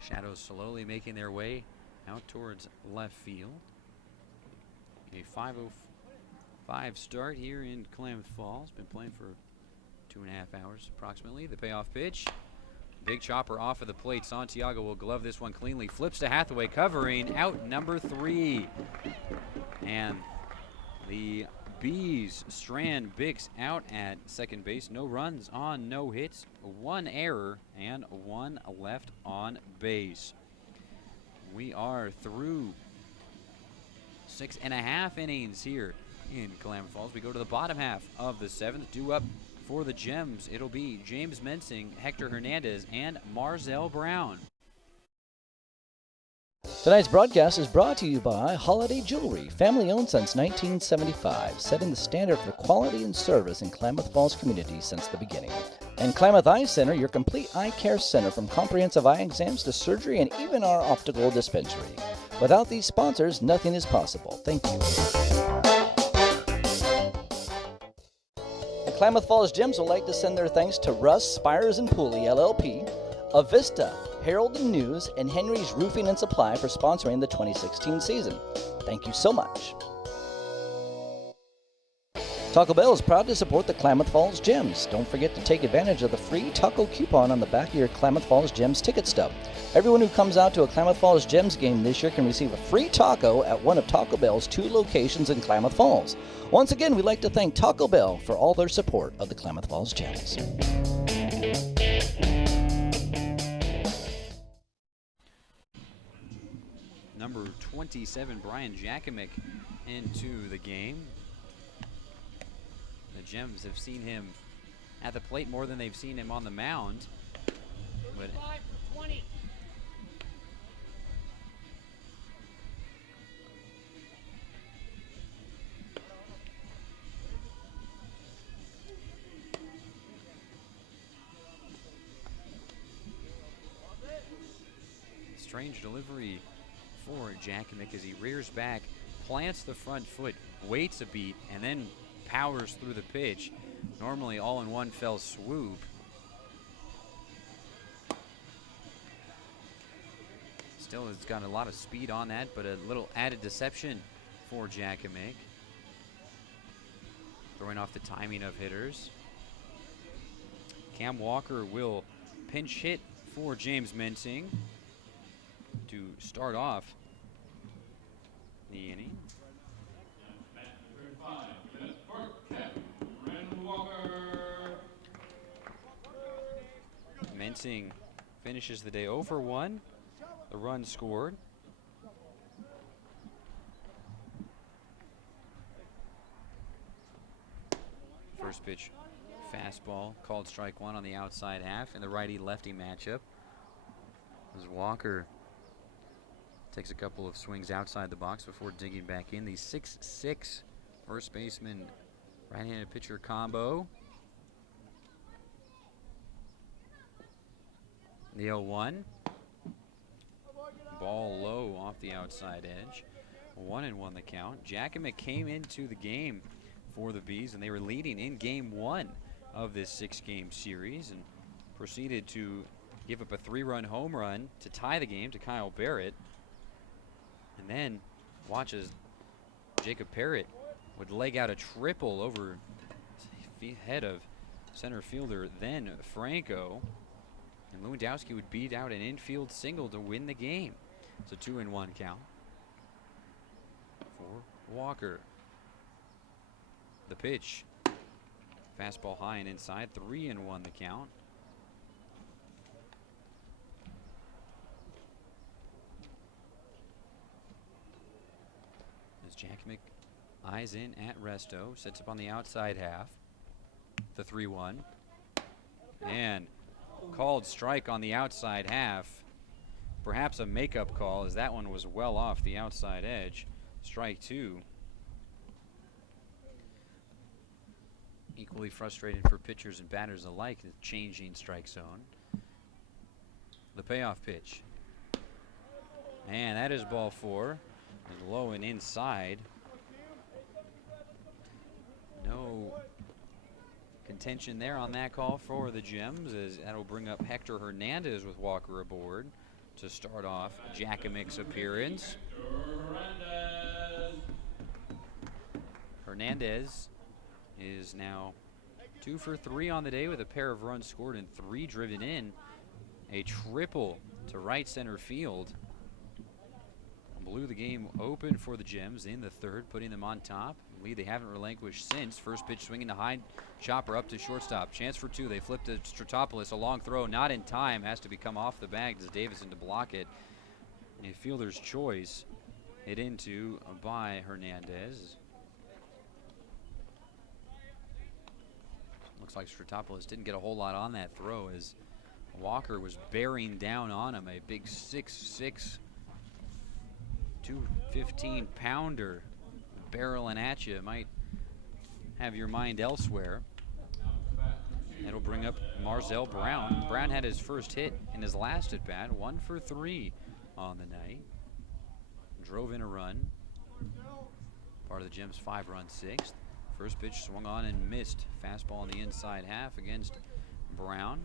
Shadows slowly making their way out towards left field. A 5:05 start here in Klamath Falls. Been playing for 2.5 hours approximately. The payoff pitch. Big chopper off of the plate. Santiago will glove this one cleanly. Flips to Hathaway, covering out number 3. And the Bees strand Bix out at second base. No runs on, no hits, 1 error, and 1 left on base. We are through 6.5 innings here in Klamath Falls. We go to the bottom half of the 7th. Due up for the Gems, it'll be James Mensing, Hector Hernandez, and Marzell Brown. Tonight's broadcast is brought to you by Holiday Jewelry, family owned since 1975, setting the standard for quality and service in Klamath Falls community since the beginning. And Klamath Eye Center, your complete eye care center, from comprehensive eye exams to surgery and even our optical dispensary. Without these sponsors, nothing is possible. Thank you. Klamath Falls Gyms would like to send their thanks to Russ, Spires and Pooley, LLP, Avista, Herald and News, and Henry's Roofing and Supply for sponsoring the 2016 season. Thank you so much. Taco Bell is proud to support the Klamath Falls Gyms. Don't forget to take advantage of the free taco coupon on the back of your Klamath Falls Gyms ticket stub. Everyone who comes out to a Klamath Falls Gyms game this year can receive a free taco at one of Taco Bell's 2 locations in Klamath Falls. Once again, we'd like to thank Taco Bell for all their support of the Klamath Falls Gyms. Number 27, Brian Jakimick, into the game. The Gems have seen him at the plate more than they've seen him on the mound. But strange delivery for Jakimick as he rears back, plants the front foot, waits a beat, and then powers through the pitch. Normally all in one fell swoop. Still has got a lot of speed on that, but a little added deception for Jakimick. Throwing off the timing of hitters. Cam Walker will pinch hit for James Mensing to start off the inning. Mensing finishes the day 0 for 1. The run scored. First pitch fastball called strike 1 on the outside half in the righty-lefty matchup. As Walker takes a couple of swings outside the box before digging back in. The 6'6" first baseman right-handed pitcher combo. The 0-1. Ball low off the outside edge. 1-1 the count. Jakimick came into the game for the Bees, and they were leading in game 1 of this 6-game series, and proceeded to give up a 3-run home run to tie the game to Kyle Barrett. And then watch as Jacob Parrott would leg out a triple over the head of center fielder, then Franco. And Lewandowski would beat out an infield single to win the game. It's a 2-1 count for Walker. The pitch. Fastball high and inside. 3-1 the count. As Jakimick eyes in at Resto. Sets up on the outside half. The 3-1. And called strike on the outside half. Perhaps a makeup call, as that one was well off the outside edge. Strike 2. Equally frustrating for pitchers and batters alike, the changing strike zone. The payoff pitch. And that is ball 4. Low and inside. No contention there on that call for the Gems, as that'll bring up Hector Hernandez with Walker aboard to start off Jakimick's appearance. Hernandez is now 2 for 3 on the day with a pair of runs scored and 3 driven in. A triple to right center field. Blew the game open for the Gems in the 3rd, putting them on top. Lead they haven't relinquished since. First pitch swinging to high, chopper up to shortstop. Chance for 2. They flip to Stratopoulos. A long throw, not in time. Has to become off the bag. Does Davison to block it. A fielder's choice hit into by Hernandez. Looks like Stratopoulos didn't get a whole lot on that throw, as Walker was bearing down on him. A big 6'6", 215-pounder barreling at you. Might have your mind elsewhere. That'll bring up Marzell Brown. Brown had his first hit in his last at bat, 1 for 3 on the night. Drove in a run. Part of the Gems' 5-run 6th. First pitch swung on and missed. Fastball on the inside half against Brown.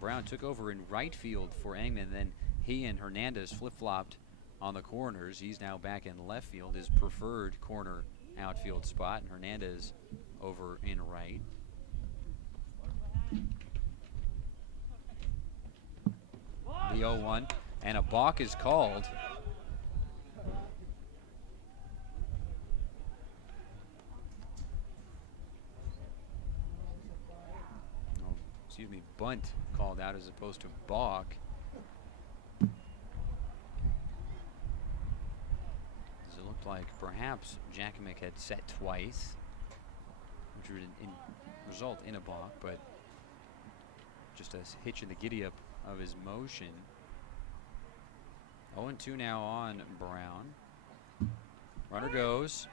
Brown took over in right field for Engman. Then he and Hernandez flip-flopped on the corners. He's now back in left field, his preferred corner outfield spot. And Hernandez over in right. The 0-1, and a balk is called. Bunt called out as opposed to balk. Does it look like perhaps Jakimick had set twice, which would result in a balk, but just a hitch in the giddy-up of his motion. 0-2 now on Brown. Runner goes.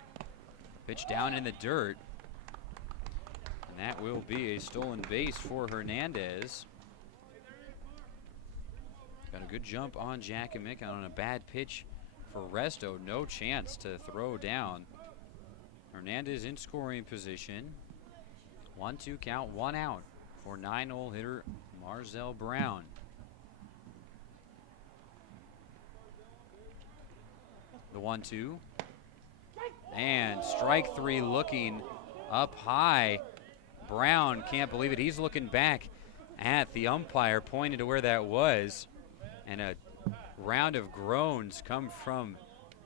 Pitch down in the dirt. And that will be a stolen base for Hernandez. Got a good jump on Jakimick on a bad pitch for Resto. No chance to throw down. Hernandez in scoring position. 1-2 count, 1 out for 9-hole hitter Marzell Brown. The 1-2. And strike 3 looking up high. Brown can't believe it. He's looking back at the umpire, pointing to where that was. And a round of groans come from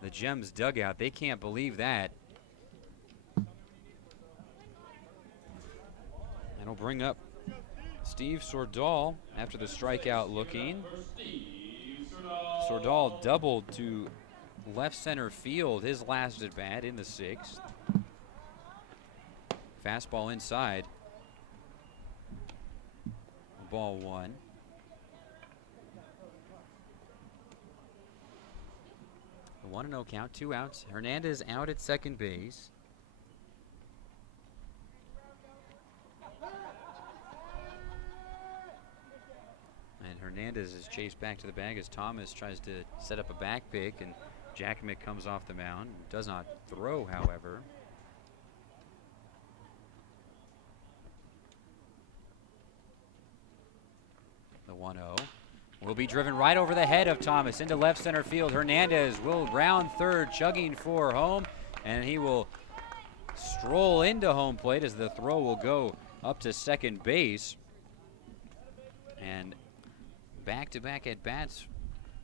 the Gems dugout. They can't believe that. That'll bring up Steve Sordahl after the strikeout looking. Sordahl doubled to left center field his last at bat in the 6th. Fastball inside. Ball 1. The 1-0 count, 2 outs. Hernandez out at second base. And Hernandez is chased back to the bag as Thomas tries to set up a back pick, and Jakimick comes off the mound. Does not throw, however. The 1-0 will be driven right over the head of Thomas into left center field. Hernandez will round third, chugging for home, and he will stroll into home plate as the throw will go up to second base. And back-to-back at-bats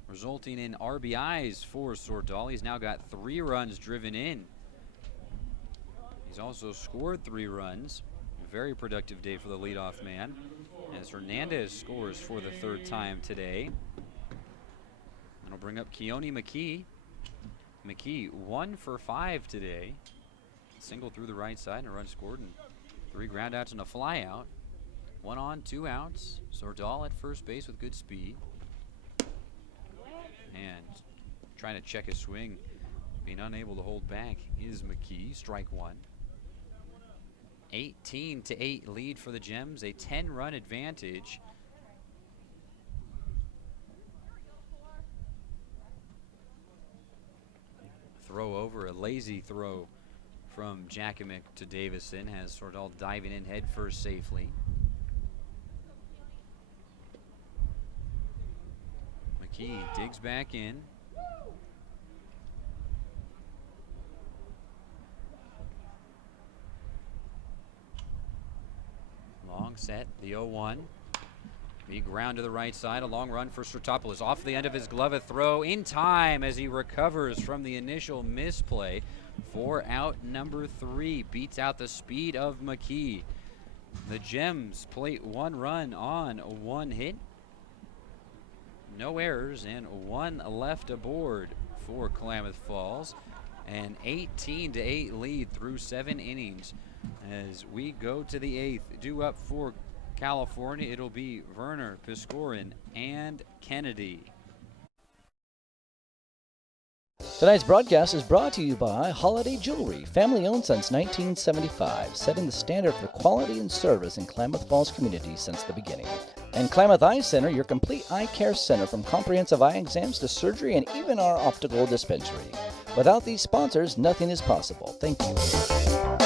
resulting in RBIs for Sordahl. He's now got 3 runs driven in. He's also scored 3 runs. A very productive day for the leadoff man, as Hernandez scores for the 3rd time today. That'll bring up Keone McKee. McKee 1 for 5 today. Single through the right side and a run scored, and 3 groundouts and a fly out. 1 on, 2 outs. Sordahl at first base with good speed. And trying to check his swing, being unable to hold back is McKee. Strike 1. 18-8 lead for the Gems, a 10-run advantage. Throw over, a lazy throw from Jakimick to Davison, has Sordahl diving in head first safely. McKee digs back in. Long set, the 0-1. Big ground to the right side, a long run for Sirtopoulos. Off the end of his glove, a throw in time as he recovers from the initial misplay. 4 out number 3, beats out the speed of McKee. The Gems plate 1 run on 1 hit. No errors and 1 left aboard for Klamath Falls. An 18-8 lead through 7 innings. As we go to the 8th, due up for California, it'll be Werner, Piscorin, and Kennedy. Tonight's broadcast is brought to you by Holiday Jewelry, family owned since 1975, setting the standard for quality and service in Klamath Falls community since the beginning. And Klamath Eye Center, your complete eye care center, from comprehensive eye exams to surgery and even our optical dispensary. Without these sponsors, nothing is possible. Thank you.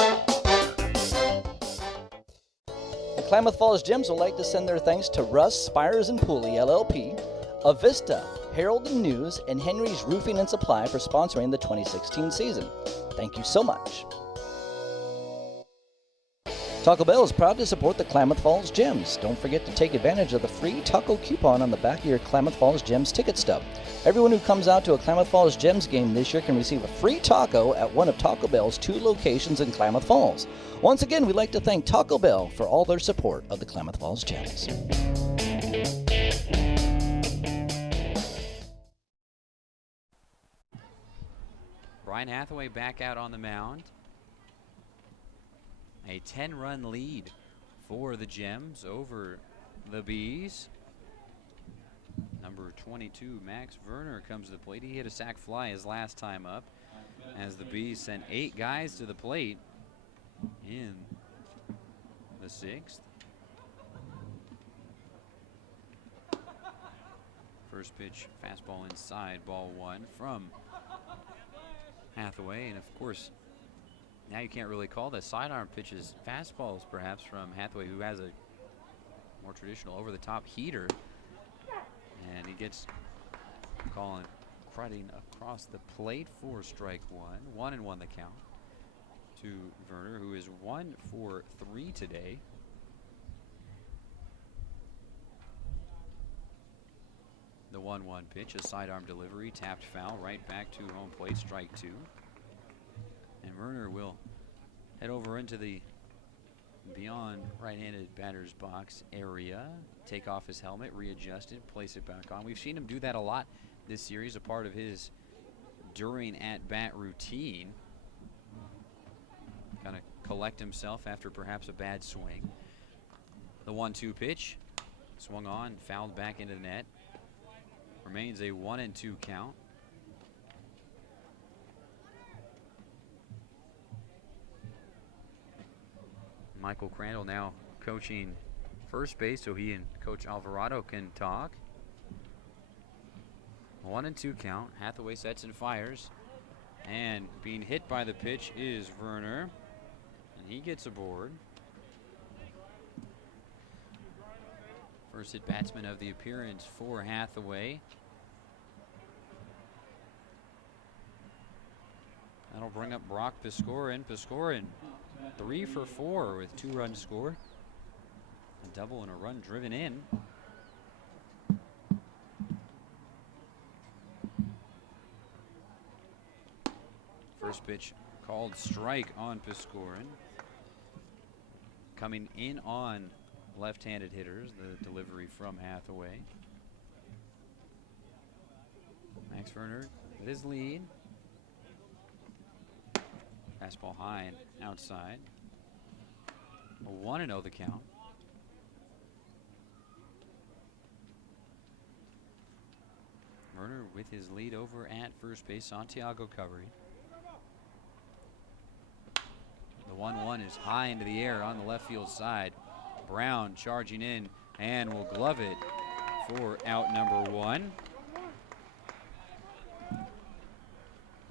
Klamath Falls Gyms would like to send their thanks to Russ, Spires and Pooley, LLP, Avista, Herald and News, and Henry's Roofing and Supply for sponsoring the 2016 season. Thank you so much. Taco Bell is proud to support the Klamath Falls Gyms. Don't forget to take advantage of the free taco coupon on the back of your Klamath Falls Gyms ticket stub. Everyone who comes out to a Klamath Falls Gyms game this year can receive a free taco at one of Taco Bell's 2 locations in Klamath Falls. Once again, we'd like to thank Taco Bell for all their support of the Klamath Falls Gyms. Brian Hathaway back out on the mound. A 10-run lead for the Gems over the Bees. Number 22, Max Werner, comes to the plate. He hit a sac fly his last time up as the Bees sent 8 guys to the plate in the 6th. First pitch, fastball inside, ball 1 from Hathaway. And of course, now you can't really call the sidearm pitches fastballs, perhaps, from Hathaway, who has a more traditional over-the-top heater. And he gets calling, crutting across the plate for strike 1. 1-1 the count to Werner, who is 1 for 3 today. The 1-1 pitch, a sidearm delivery, tapped foul, right back to home plate, strike 2. And Werner will head over into the beyond right-handed batter's box area, take off his helmet, readjust it, place it back on. We've seen him do that a lot this series, a part of his during at-bat routine. Kind of collect himself after perhaps a bad swing. The 1-2 pitch, swung on, fouled back into the net. Remains a 1-2 count. Michael Crandall now coaching first base, so he and Coach Alvarado can talk. 1-2 count. Hathaway sets and fires. And being hit by the pitch is Werner. And he gets aboard. First hit batsman of the appearance for Hathaway. That'll bring up Brock Piscorin. Piscorin 3 for 4 with 2 runs scored. A double and a run driven in. First pitch called strike on Piscorin. Coming in on left-handed hitters, the delivery from Hathaway. Max Werner with his lead. Fastball high and outside. A 1-0 the count. Werner with his lead over at first base. Santiago covering. The 1-1 is high into the air on the left field side. Brown charging in and will glove it for out number 1.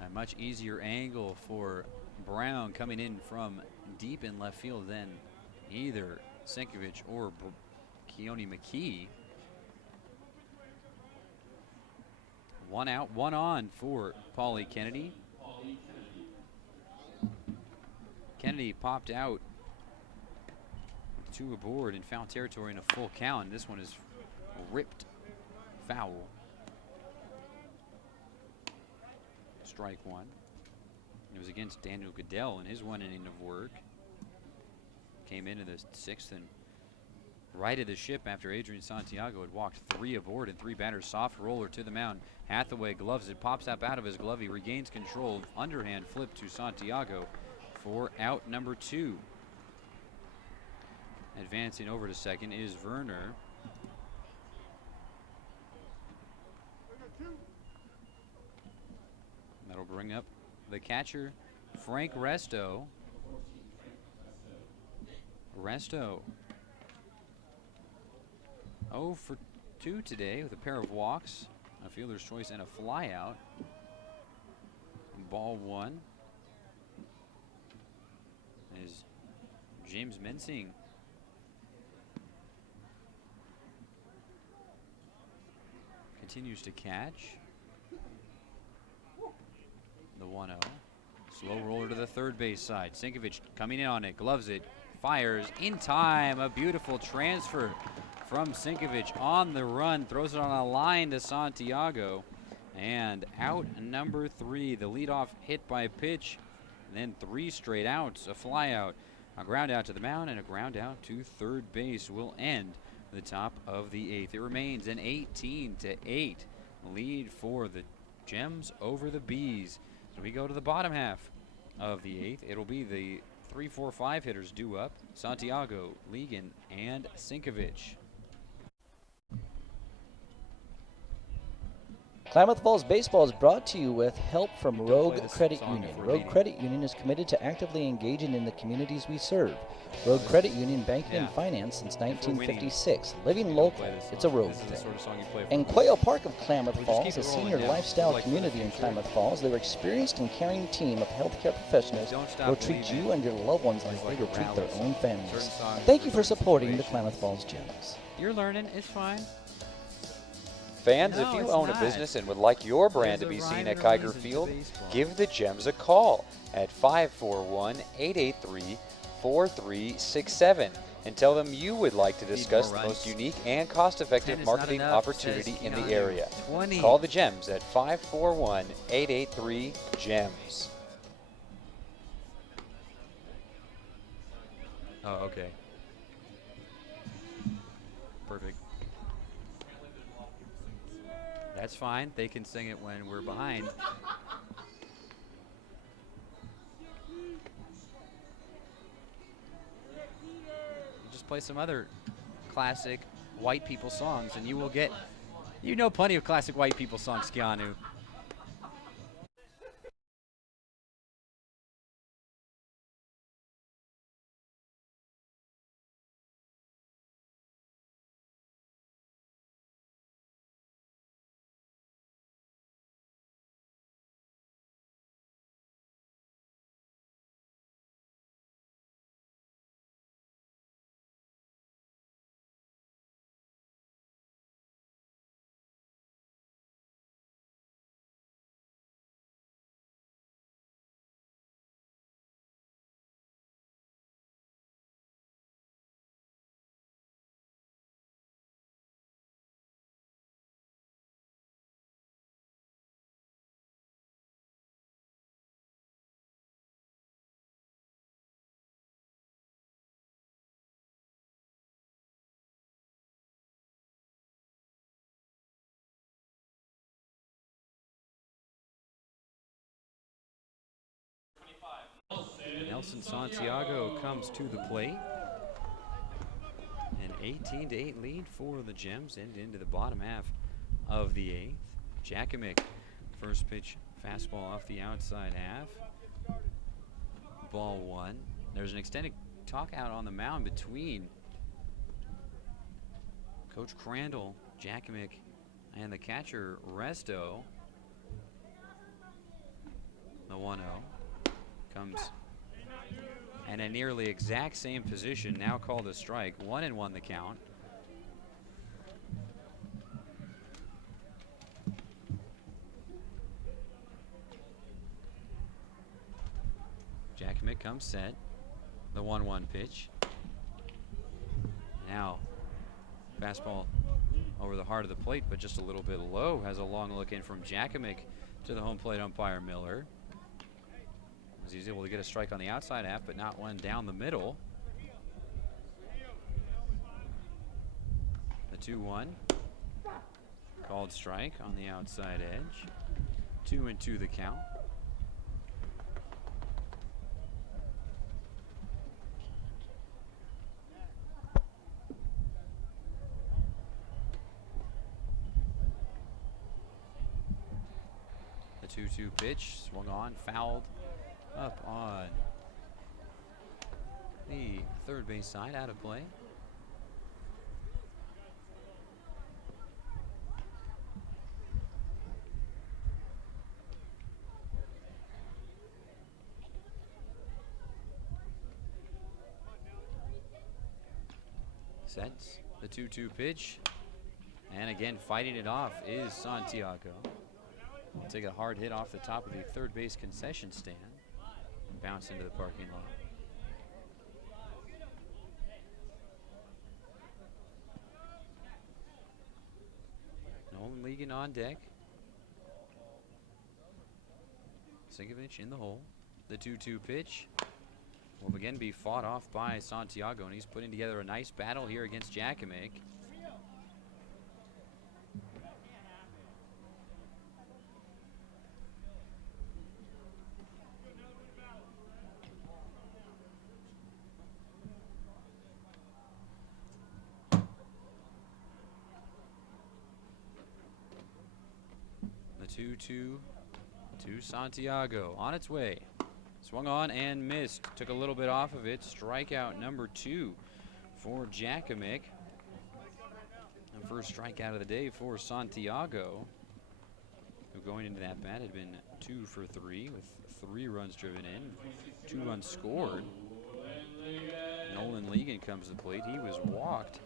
A much easier angle for Brown coming in from deep in left field than either Senkovic or Keone McKee. 1 out, 1 on for Paulie Kennedy. Kennedy popped out with 2 aboard in foul territory in a full count. And this one is ripped foul. Strike 1. It was against Daniel Goodell in his 1 inning of work. Came into the 6th and righted the ship after Adrian Santiago had walked 3 aboard and 3 batters. Soft roller to the mound. Hathaway gloves it, pops up out of his glove. He regains control. Underhand flip to Santiago for out number 2. Advancing over to second is Werner. That'll bring up the catcher, Frank Resto. Resto 0 for 2 today with a pair of walks, a fielder's choice, and a fly out. Ball 1 is James Mensing continues to catch. The 1-0. Slow roller to the third base side. Sinkovich coming in on it, gloves it, fires in time. A beautiful transfer from Sinkovich on the run, throws it on a line to Santiago. And out number 3, the leadoff hit by pitch, and then 3 straight outs, a fly out, a ground out to the mound, and a ground out to third base will end the top of the 8th. It remains an 18-8 lead for the Gems over the Bees. So we go to the bottom half of the 8th. It'll be the 3, 4, 5 hitters due up: Santiago, Ligon, and Sinkovich. Klamath Falls Baseball is brought to you with help from Rogue Credit Union. Rogue Credit Union is committed to actively engaging in the communities we serve. Rogue Credit Union, banking and finance since 1956. Living local, it's a Rogue thing. And Quail Park of Klamath Falls, a senior lifestyle community in Klamath Falls, their experienced and caring team of healthcare professionals will treat you and your loved ones like they would treat their own families. Thank you for supporting the Klamath Falls Gems. You're learning, it's fine. Fans, No, if you it's own not. a business and would like your brand to There's be a seen rhyme at and a Kiger reason to Field, baseball. give the Gems a call at 541-883-4367 and tell them you would like to discuss the runs. most unique and cost-effective 10 is not marketing enough, opportunity says in the Keanu. area. 20. Call the Gems at 541-883-GEMS. Oh, okay. Perfect. That's fine. They can sing it when we're behind. You just play some other classic white people songs and you will get, you know, plenty of classic white people songs, Keanu. Nelson Santiago comes to the plate. An 18-8 lead for the Gems and into the bottom half of the 8th. Jakimick, first pitch fastball off the outside half. Ball 1. There's an extended talk out on the mound between Coach Crandall, Jakimick, and the catcher Resto. The 1-0 comes and a nearly exact same position, now called a strike. 1-1 the count. Jakimick comes set. The 1-1 pitch. Now, fastball over the heart of the plate, but just a little bit low. Has a long look in from Jakimick to the home plate umpire Miller. He's able to get a strike on the outside half, but not one down the middle. The 2-1. Called strike on the outside edge. 2-2 the count. The 2-2 pitch swung on, fouled up on the third base side, out of play. Sets the 2-2 pitch. And again, fighting it off is Santiago. Take a hard hit off the top of the third base concession stand. Bounce into the parking lot. Nolan Ligon on deck. Sinkovich in the hole. The 2-2 pitch will again be fought off by Santiago, and he's putting together a nice battle here against Jakimick. The 2-2 to Santiago on its way. Swung on and missed. Took a little bit off of it. Strikeout number 2 for Jakimick. The first strikeout of the day for Santiago, who going into that bat had been 2 for 3 with 3 runs driven in, 2 runs scored. Nolan Ligon comes to the plate. He was walked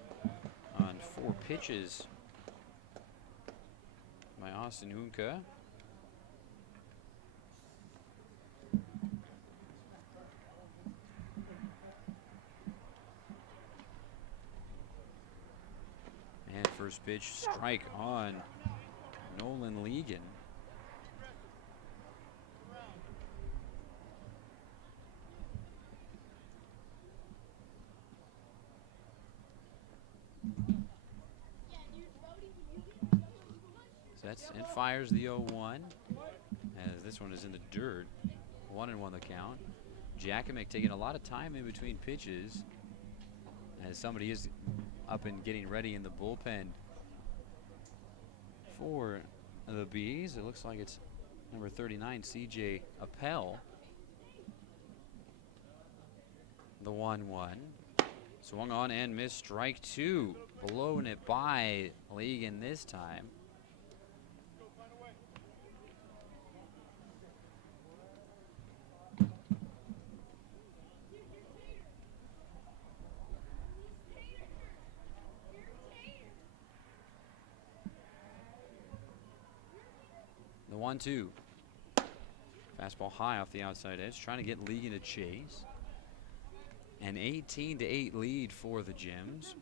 on 4 pitches by Austin Hunka. And first pitch, strike on Nolan Ligon. Sets and fires the 0-1 as this one is in the dirt. 1-1 the count. Jakimick taking a lot of time in between pitches as somebody is up and getting ready in the bullpen for the Bees. It looks like it's number 39, CJ Appel. The 1-1. Swung on and missed, strike 2. Blowing it by Ligon this time. The 1-2. Fastball high off the outside edge, trying to get Ligon to chase. An 18-8 lead for the Gems.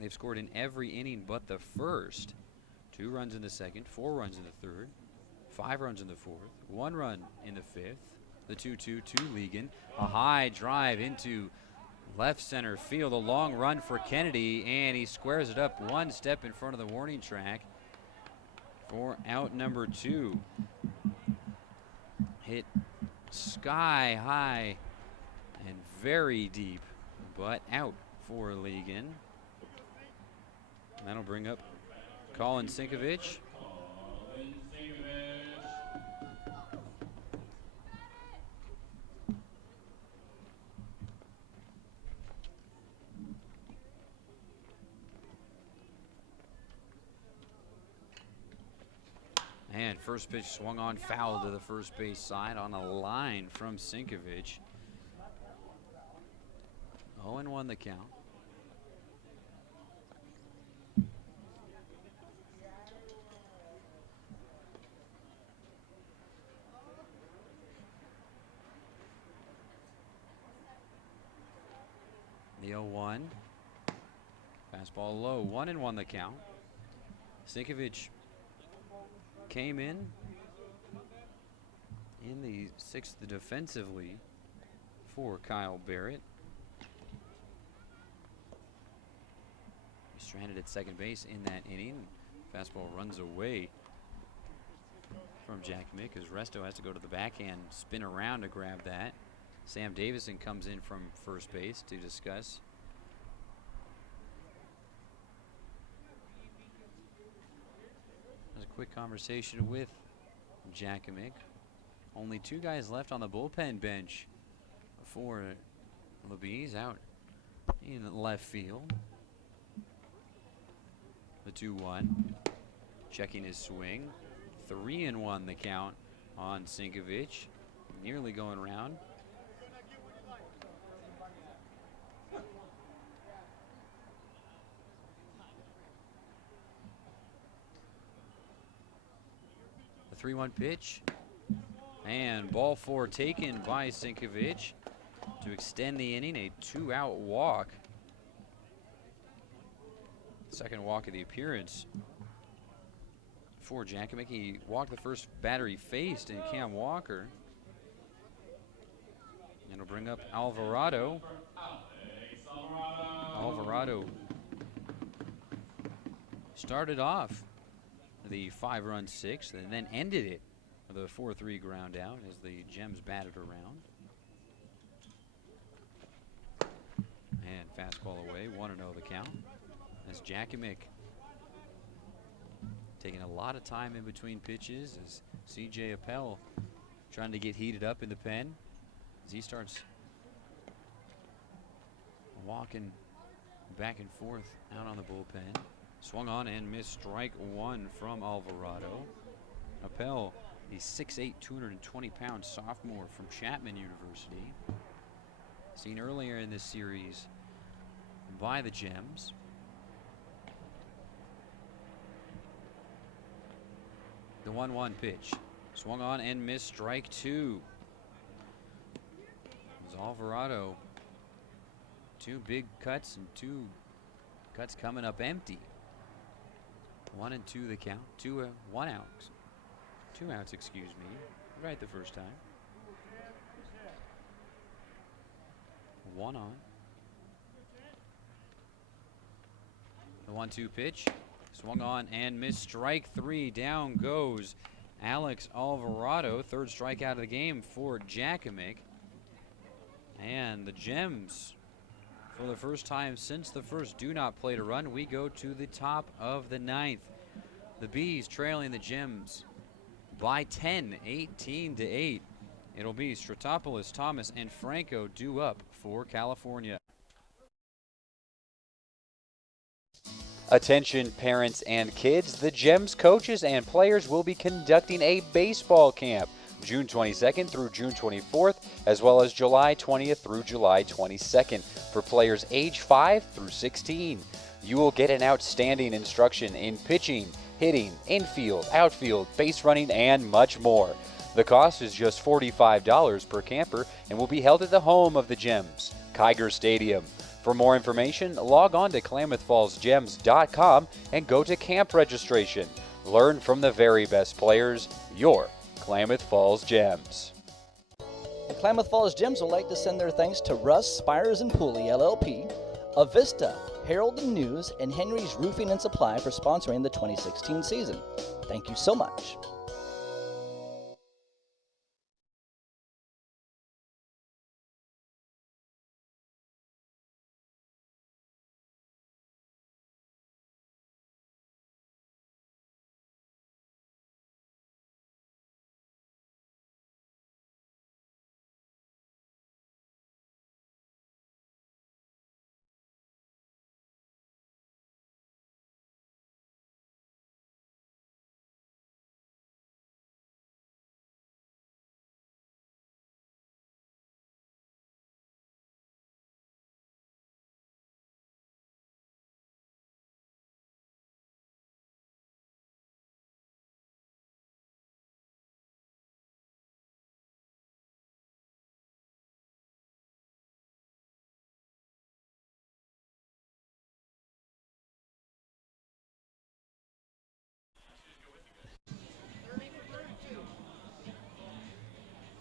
They've scored in every inning but the first. 2 runs in the second, 4 runs in the third, 5 runs in the fourth, 1 run in the fifth. The 2-2 to Ligon. A high drive into left center field. A long run for Kennedy, and he squares it up 1 step in front of the warning track for out number 2. Hit sky high and very deep, but out for Ligon. That'll bring up Colin Sinkovich. And first pitch swung on, foul to the first base side on a line from Sinkovich. 0-1 the count. The 0-1. Fastball low, 1-1 the count. Sinkovich came in the 6th defensively for Kyle Barrett. He's stranded at second base in that inning. Fastball runs away from Jakimick as Resto has to go to the backhand, spin around to grab that. Sam Davison comes in from first base to discuss. There's a quick conversation with Jakimick. Only 2 guys left on the bullpen bench for the Bees out in left field. The 2-1. Checking his swing. 3-1 the count on Sinkovich. Nearly going round. 3-1 pitch. And ball 4 taken by Sinkovich to extend the inning. A 2-out walk. Second walk of the appearance for Jakovic. He walked the first batter he faced in Cam Walker. And it'll bring up Alvarado. Alvarado started off the 5-run sixth and then ended it with a 4-3 ground out as the Gems batted around. And fastball away, 1-0 the count. As Jakovic taking a lot of time in between pitches as C.J. Appel trying to get heated up in the pen as he starts walking back and forth out on the bullpen. Swung on and missed, strike 1 from Alvarado. Appel, the 6'8", 220-pound sophomore from Chapman University. Seen earlier in this series by the Gems. The 1-1 pitch. Swung on and missed, strike 2. It was Alvarado. 2 big cuts and 2 cuts coming up empty. 1 and 2 the count. 1 out. 2 outs, excuse me. Right the first time. 1 on. The 1-2 pitch. Swung on and missed, strike 3. Down goes Alex Alvarado. 3rd strikeout of the game for Jakovic. And the Gems, for the first time since the first, do not play to run. We go to the top of the 9th. The Bees trailing the Gems by 10, 18-8. It'll be Stratopoulos, Thomas, and Franco due up for California. Attention parents and kids, the Gems coaches and players will be conducting a baseball camp June 22nd through June 24th, as well as July 20th through July 22nd for players age 5 through 16. You will get an outstanding instruction in pitching, hitting, infield, outfield, base running, and much more. The cost is just $45 per camper and will be held at the home of the Gems, Kiger Stadium. For more information, log on to KlamathFallsGems.com and go to camp registration. Learn from the very best players, your Klamath Falls Gems. The Klamath Falls Gems would like to send their thanks to Russ, Spires and Pooley, LLP, Avista, Herald and News, and Henry's Roofing and Supply for sponsoring the 2016 season. Thank you so much.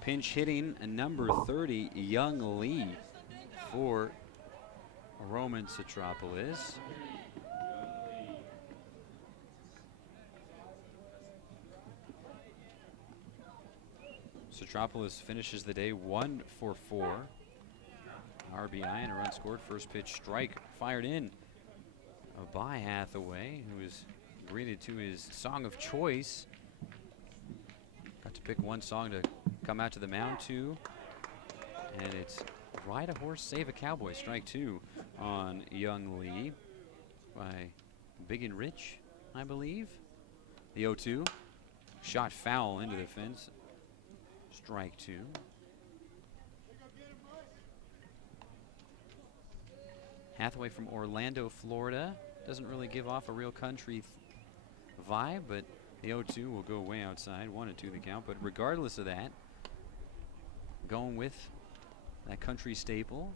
Pinch hitting number 30, Young Lee for Roman Citropoulos. Citropoulos finishes the day 1 for 4. RBI and a run scored. First pitch strike fired in by Hathaway, who was greeted to his song of choice. Got to pick one song to come out to the mound to, and it's Ride a Horse, Save a Cowboy. Strike 2 on Young Lee by Big and Rich, I believe. The 0-2, shot foul into the fence. Strike 2. Hathaway from Orlando, Florida. Doesn't really give off a real country vibe, but The 0-2 will go way outside, 1-2 the count. But regardless of that, going with that country staple.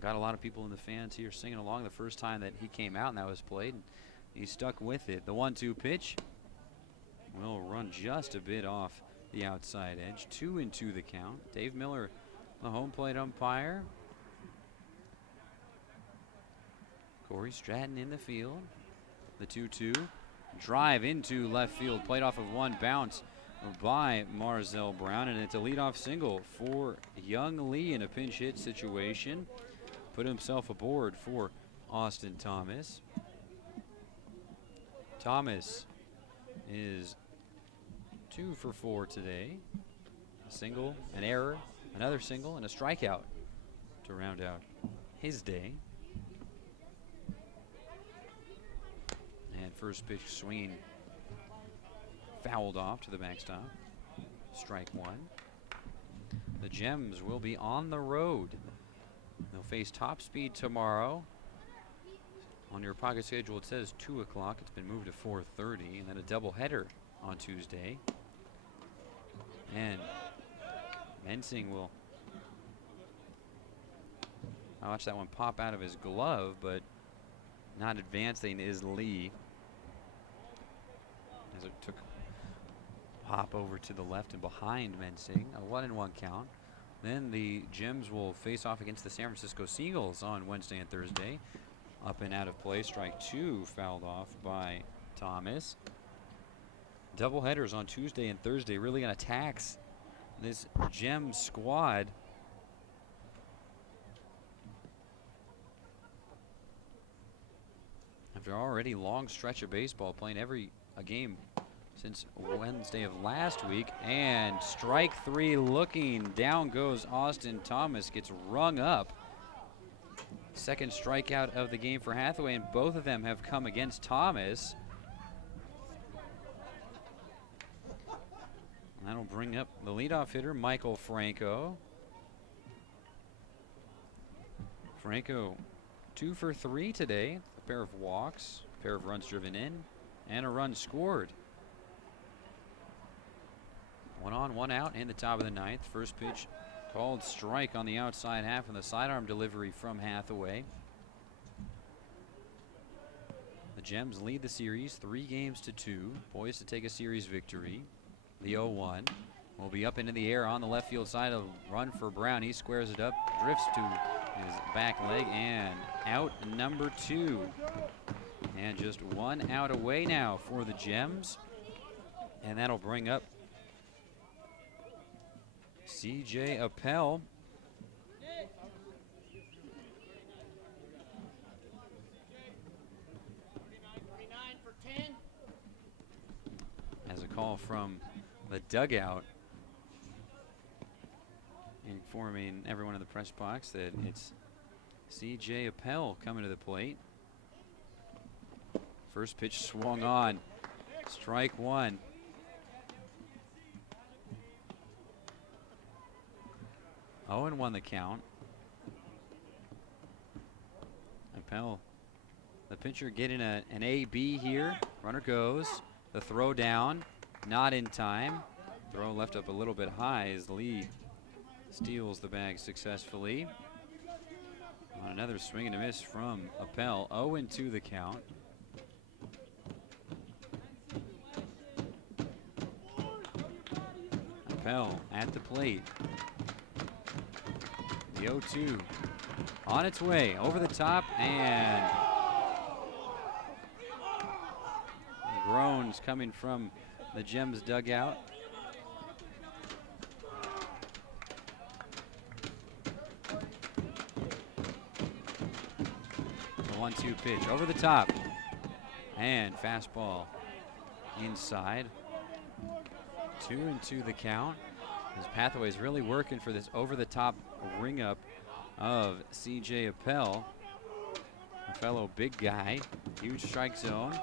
Got a lot of people in the fans here singing along the first time that he came out and that was played. And he stuck with it. The 1-2 pitch will run just a bit off the outside edge. 2-2 the count. Dave Miller, the home plate umpire. Corey Stratton in the field. The 2-2. Drive into left field. Played off of one bounce by Marzell Brown. And it's a leadoff single for Young Lee in a pinch hit situation. Put himself aboard for Austin Thomas. Thomas is 2 for 4 today. A single, an error, another single, and a strikeout to round out his day. And first pitch swinging fouled off to the backstop. Strike one. The Gems will be on the road. They'll face Top Speed tomorrow. On your pocket schedule, it says 2 o'clock. It's been moved to 4:30, and then a doubleheader on Tuesday. And Mensing will watch that one pop out of his glove, but not advancing is Lee. As it took hop over to the left and behind Mensing. A 1-1 count. Then the Gems will face off against the San Francisco Seagulls on Wednesday and Thursday. Up and out of play. Strike two fouled off by Thomas. Doubleheaders on Tuesday and Thursday really going to tax this Gem squad. After already long stretch of baseball, playing a game since Wednesday of last week. And strike three looking. Down goes Austin Thomas. Gets rung up. Second strikeout of the game for Hathaway, and both of them have come against Thomas. That'll bring up the leadoff hitter, Michael Franco. Franco 2 for 3 today. A pair of walks, a pair of runs driven in, and a run scored. 1 on, 1 out in the top of the ninth. First pitch called strike on the outside half, and the sidearm delivery from Hathaway. The Gems lead the series 3-2, poised to take a series victory. The 0-1 will be up into the air on the left field side. A run for Brown. He squares it up, drifts to his back leg, and out number 2. And just 1 out away now for the Gems. And that'll bring up C.J. Appel. As a call from the dugout, informing everyone in the press box that it's C.J. Appel coming to the plate. First pitch swung on. Strike one. Oh, and 1 the count. Appel, the pitcher, getting an AB here. Runner goes. The throw down, not in time. Throw left up a little bit high as Lee steals the bag successfully. On another swing and a miss from Appel. 0-2 the count. Appel at the plate. The 0-2 on its way over the top, and groans coming from the Gems dugout. The 1-2 pitch over the top, and fastball inside. 2-2 the count. As Hathaway's really working for this over-the-top ring-up of C.J. Appel, a fellow big guy. Huge strike zone.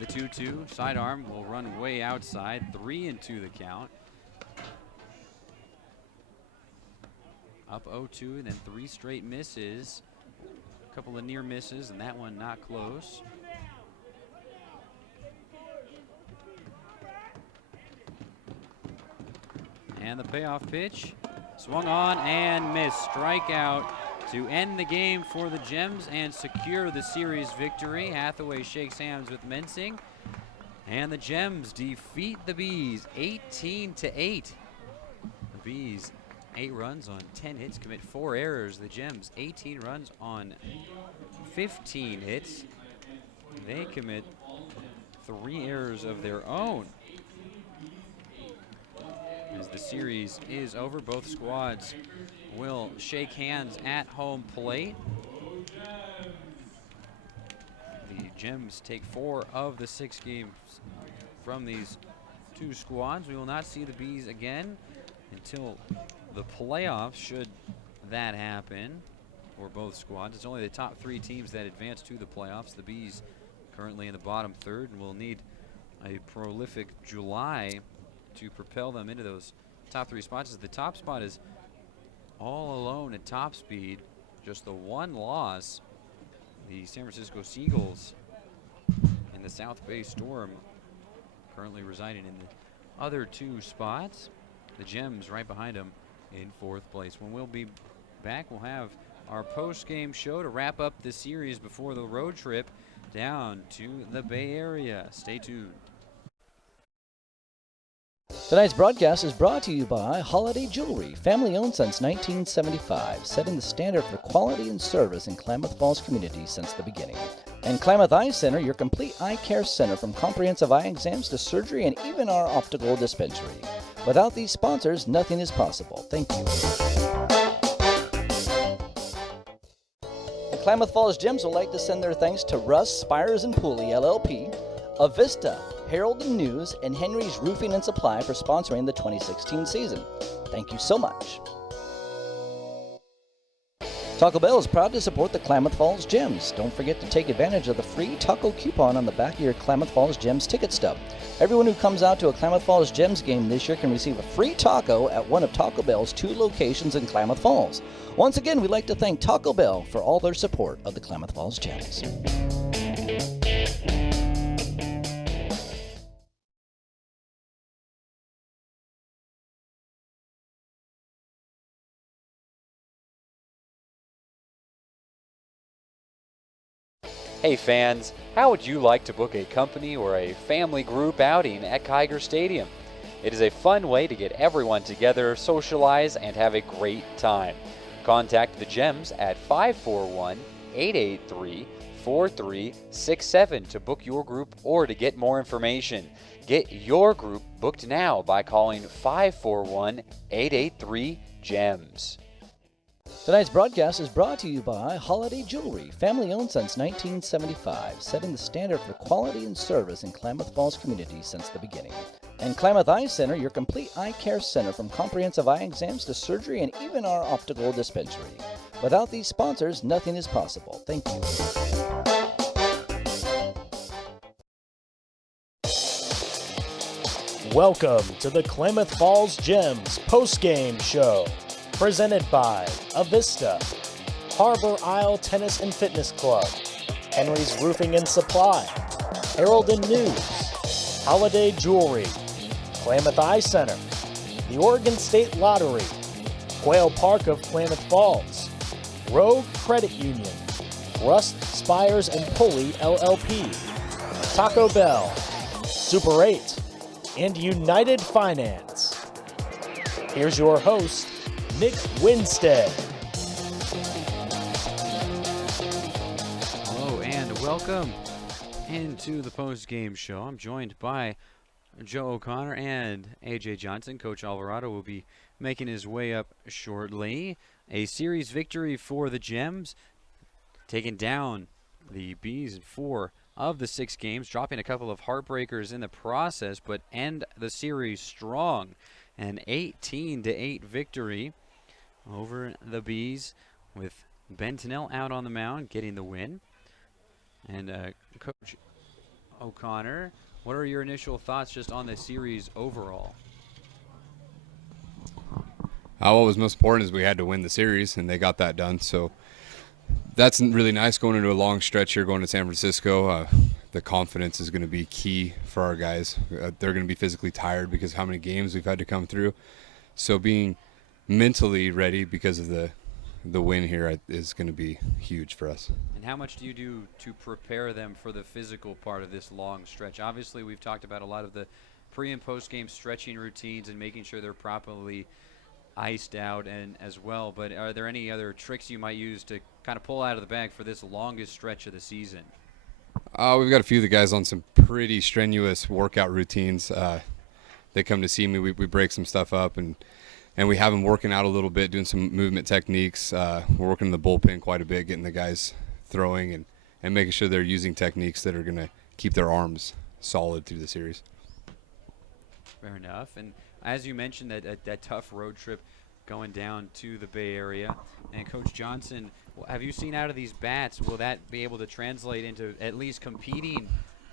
The 2-2 sidearm will run way outside. 3-2 the count. Up 0-2, and then 3 straight misses. A couple of near misses, and that one not close. And the payoff pitch swung on and missed. Strikeout to end the game for the Gems and secure the series victory. Hathaway shakes hands with Mensing. And the Gems defeat the Bees 18-8. The Bees 8 runs on 10 hits, commit 4 errors. The Gems 18 runs on 15 hits. They commit 3 errors of their own. As the series is over, both squads will shake hands at home plate. The Gems take 4 of the 6 games from these 2 squads. We will not see the Bees again until the playoffs, should that happen for both squads. It's only the top 3 teams that advance to the playoffs. The Bees currently in the bottom third and will need a prolific July to propel them into those top 3 spots. As the top spot is all alone at top speed, just the 1 loss. The San Francisco Seagulls and the South Bay Storm currently residing in the other 2 spots. The Gems right behind them in 4th place. When we'll be back, we'll have our post-game show to wrap up the series before the road trip down to the Bay Area. Stay tuned. Tonight's broadcast is brought to you by Holiday Jewelry, family-owned since 1975, setting the standard for quality and service in Klamath Falls community since the beginning. And Klamath Eye Center, your complete eye care center, from comprehensive eye exams to surgery and even our optical dispensary. Without these sponsors, nothing is possible. Thank you. The Klamath Falls Gems would like to send their thanks to Russ, Spires and Pooley, LLP, Avista, Herald and News, and Henry's Roofing and Supply for sponsoring the 2016 season. Thank you so much. Taco Bell is proud to support the Klamath Falls Gems. Don't forget to take advantage of the free taco coupon on the back of your Klamath Falls Gems ticket stub. Everyone who comes out to a Klamath Falls Gems game this year can receive a free taco at one of Taco Bell's 2 locations in Klamath Falls. Once again, we'd like to thank Taco Bell for all their support of the Klamath Falls Gems. Hey fans, how would you like to book a company or a family group outing at Kiger Stadium? It is a fun way to get everyone together, socialize, and have a great time. Contact the Gems at 541-883-4367 to book your group or to get more information. Get your group booked now by calling 541-883-GEMS. Tonight's broadcast is brought to you by Holiday Jewelry, family-owned since 1975, setting the standard for quality and service in Klamath Falls community since the beginning. And Klamath Eye Center, your complete eye care center, from comprehensive eye exams to surgery and even our optical dispensary. Without these sponsors, nothing is possible. Thank you. Welcome to the Klamath Falls Gems post-game show, presented by Avista, Harbor Isle Tennis and Fitness Club, Henry's Roofing and Supply, Herald and News, Holiday Jewelry, Klamath Eye Center, the Oregon State Lottery, Quail Park of Klamath Falls, Rogue Credit Union, Rust, Spires and Pulley LLP, Taco Bell, Super 8, and United Finance. Here's your host, Nick Winstead. Hello and welcome into the post-game show. I'm joined by Joe O'Connor and AJ Johnson. Coach Alvarado will be making his way up shortly. A series victory for the Gems, taking down the Bees in 4 of the 6 games, dropping a couple of heartbreakers in the process, but end the series strong. An 18-8 victory over the Bees, with Ben Tennell out on the mound getting the win. And Coach O'Connor, what are your initial thoughts just on the series overall? What was most important is we had to win the series, and they got that done. So that's really nice going into a long stretch here, going to San Francisco. The confidence is going to be key for our guys. They're going to be physically tired because of how many games we've had to come through. So being mentally ready because of the win here is going to be huge for us. And how much do you do to prepare them for the physical part of this long stretch? Obviously, we've talked about a lot of the pre- and post-game stretching routines and making sure they're properly iced out and as well. But are there any other tricks you might use to kind of pull out of the bag for this longest stretch of the season? We've got a few of the guys on some pretty strenuous workout routines. They come to see me. We break some stuff up and we have them working out a little bit, doing some movement techniques. We're working in the bullpen quite a bit, getting the guys throwing and making sure they're using techniques that are going to keep their arms solid through the series. Fair enough. And as you mentioned, that tough road trip going down to the Bay Area. And Coach Johnson, have you seen out of these bats, will that be able to translate into at least competing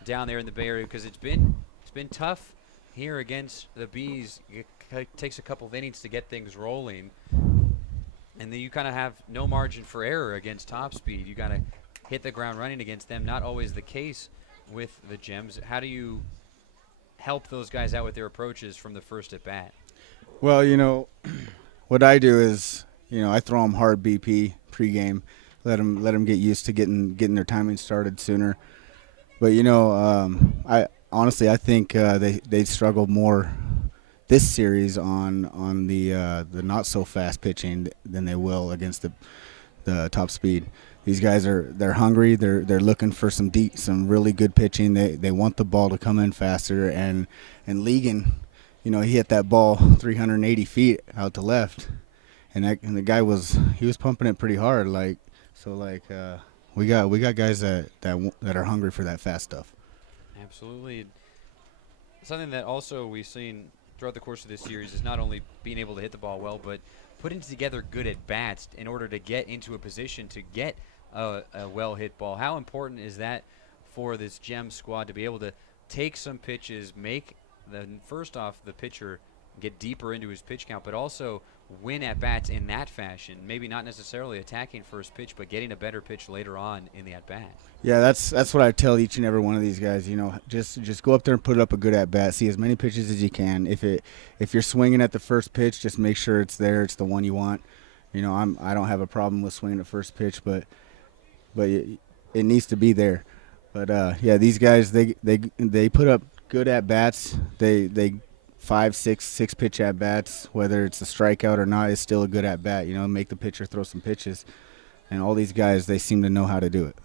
down there in the Bay Area? Because it's been tough here against the Bees. It takes a couple of innings to get things rolling. And then you kind of have no margin for error against top speed. You got to hit the ground running against them. Not always the case with the Gems. How do you help those guys out with their approaches from the first at bat? Well, what I do is, I throw them hard BP pregame, let them get used to getting their timing started sooner. But I think they struggle more this series on the not so fast pitching than they will against the top speed. These guys they're hungry. They're looking for some really good pitching. They want the ball to come in faster. And Ligon, he hit that ball 380 feet out to left, and the guy was pumping it pretty hard. We got guys that are hungry for that fast stuff. Absolutely. Something that also we've seen throughout the course of this series is not only being able to hit the ball well, but putting together good at-bats in order to get into a position to get a well-hit ball. How important is that for this Gem squad to be able to take some pitches, make first off the pitcher get deeper into his pitch count, but also win at-bats in that fashion? Maybe not necessarily attacking first pitch, but getting a better pitch later on in the at-bat. Yeah, that's what I tell each and every one of these guys. Just go up there and put up a good at-bat. See as many pitches as you can. If you're swinging at the first pitch, just make sure it's there. It's the one you want. I don't have a problem with swinging at first pitch, but it needs to be there. But these guys they put up good at-bats. They 5, 6 pitch at-bats, whether it's a strikeout or not, is still a good at-bat. Make the pitcher throw some pitches. And all these guys, they seem to know how to do it.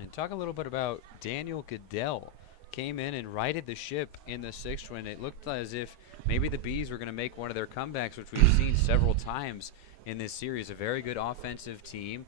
And talk a little bit about Daniel Goodell. Came in and righted the ship in the sixth when it looked as if maybe the Bees were going to make one of their comebacks, which we've seen several times in this series. A very good offensive team.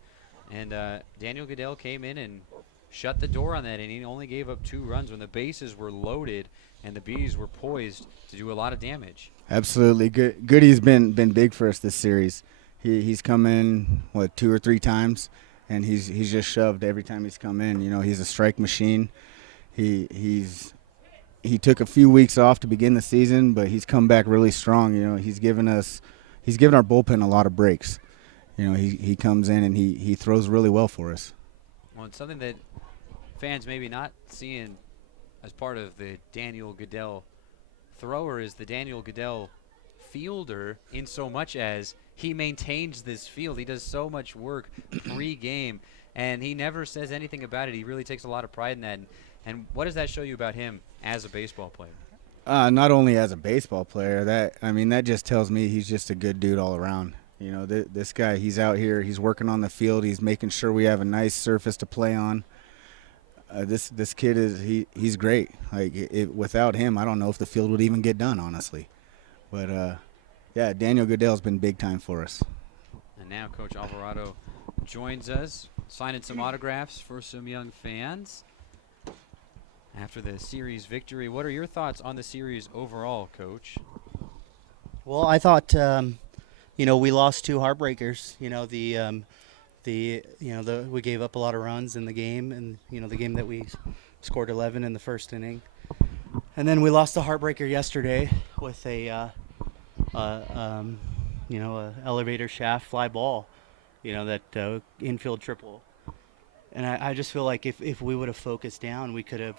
And Daniel Goodell came in and shut the door on that inning. Only gave up 2 runs when the bases were loaded and the Bees were poised to do a lot of damage. Absolutely. Goody's been big for us this series. He's come in, 2 or 3 times, and he's just shoved every time he's come in. He's a strike machine. He took a few weeks off to begin the season, but he's come back really strong. He's given our bullpen a lot of breaks. He comes in and he throws really well for us. Well, it's something that fans maybe not seeing as part of the Daniel Goodell thrower is the Daniel Goodell fielder, in so much as he maintains this field. He does so much work pre-game, and he never says anything about it. He really takes a lot of pride in that. And what does that show you about him as a baseball player? Not only as a baseball player, that just tells me he's just a good dude all around. This guy, he's out here, he's working on the field, he's making sure we have a nice surface to play on. This kid he's great. Without him, I don't know if the field would even get done, honestly. But Daniel Goodell's been big time for us. And now Coach Alvarado joins us, signing some autographs for some young fans after the series victory. What are your thoughts on the series overall, Coach? Well, I thought we lost 2 heartbreakers. We gave up a lot of runs in the game, and the game that we scored 11 in the first inning, and then we lost the heartbreaker yesterday with a elevator shaft fly ball, that infield triple. And I just feel like if we would have focused down, we could have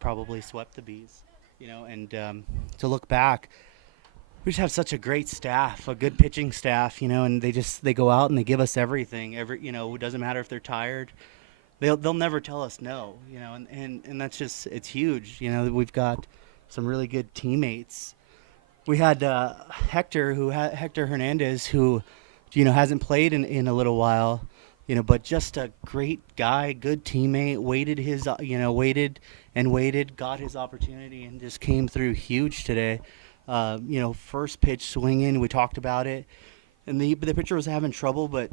probably swept the Bees, and to look back, We just have such a great staff, a good pitching staff, and they go out and they give us everything. It doesn't matter if they're tired. They'll never tell us no, and that's just it's huge. We've got some really good teammates. We had Hector Hernandez, who hasn't played in a little while, but just a great guy, good teammate. Waited and waited, got his opportunity, and just came through huge today. First pitch swinging, we talked about it, and the pitcher was having trouble, but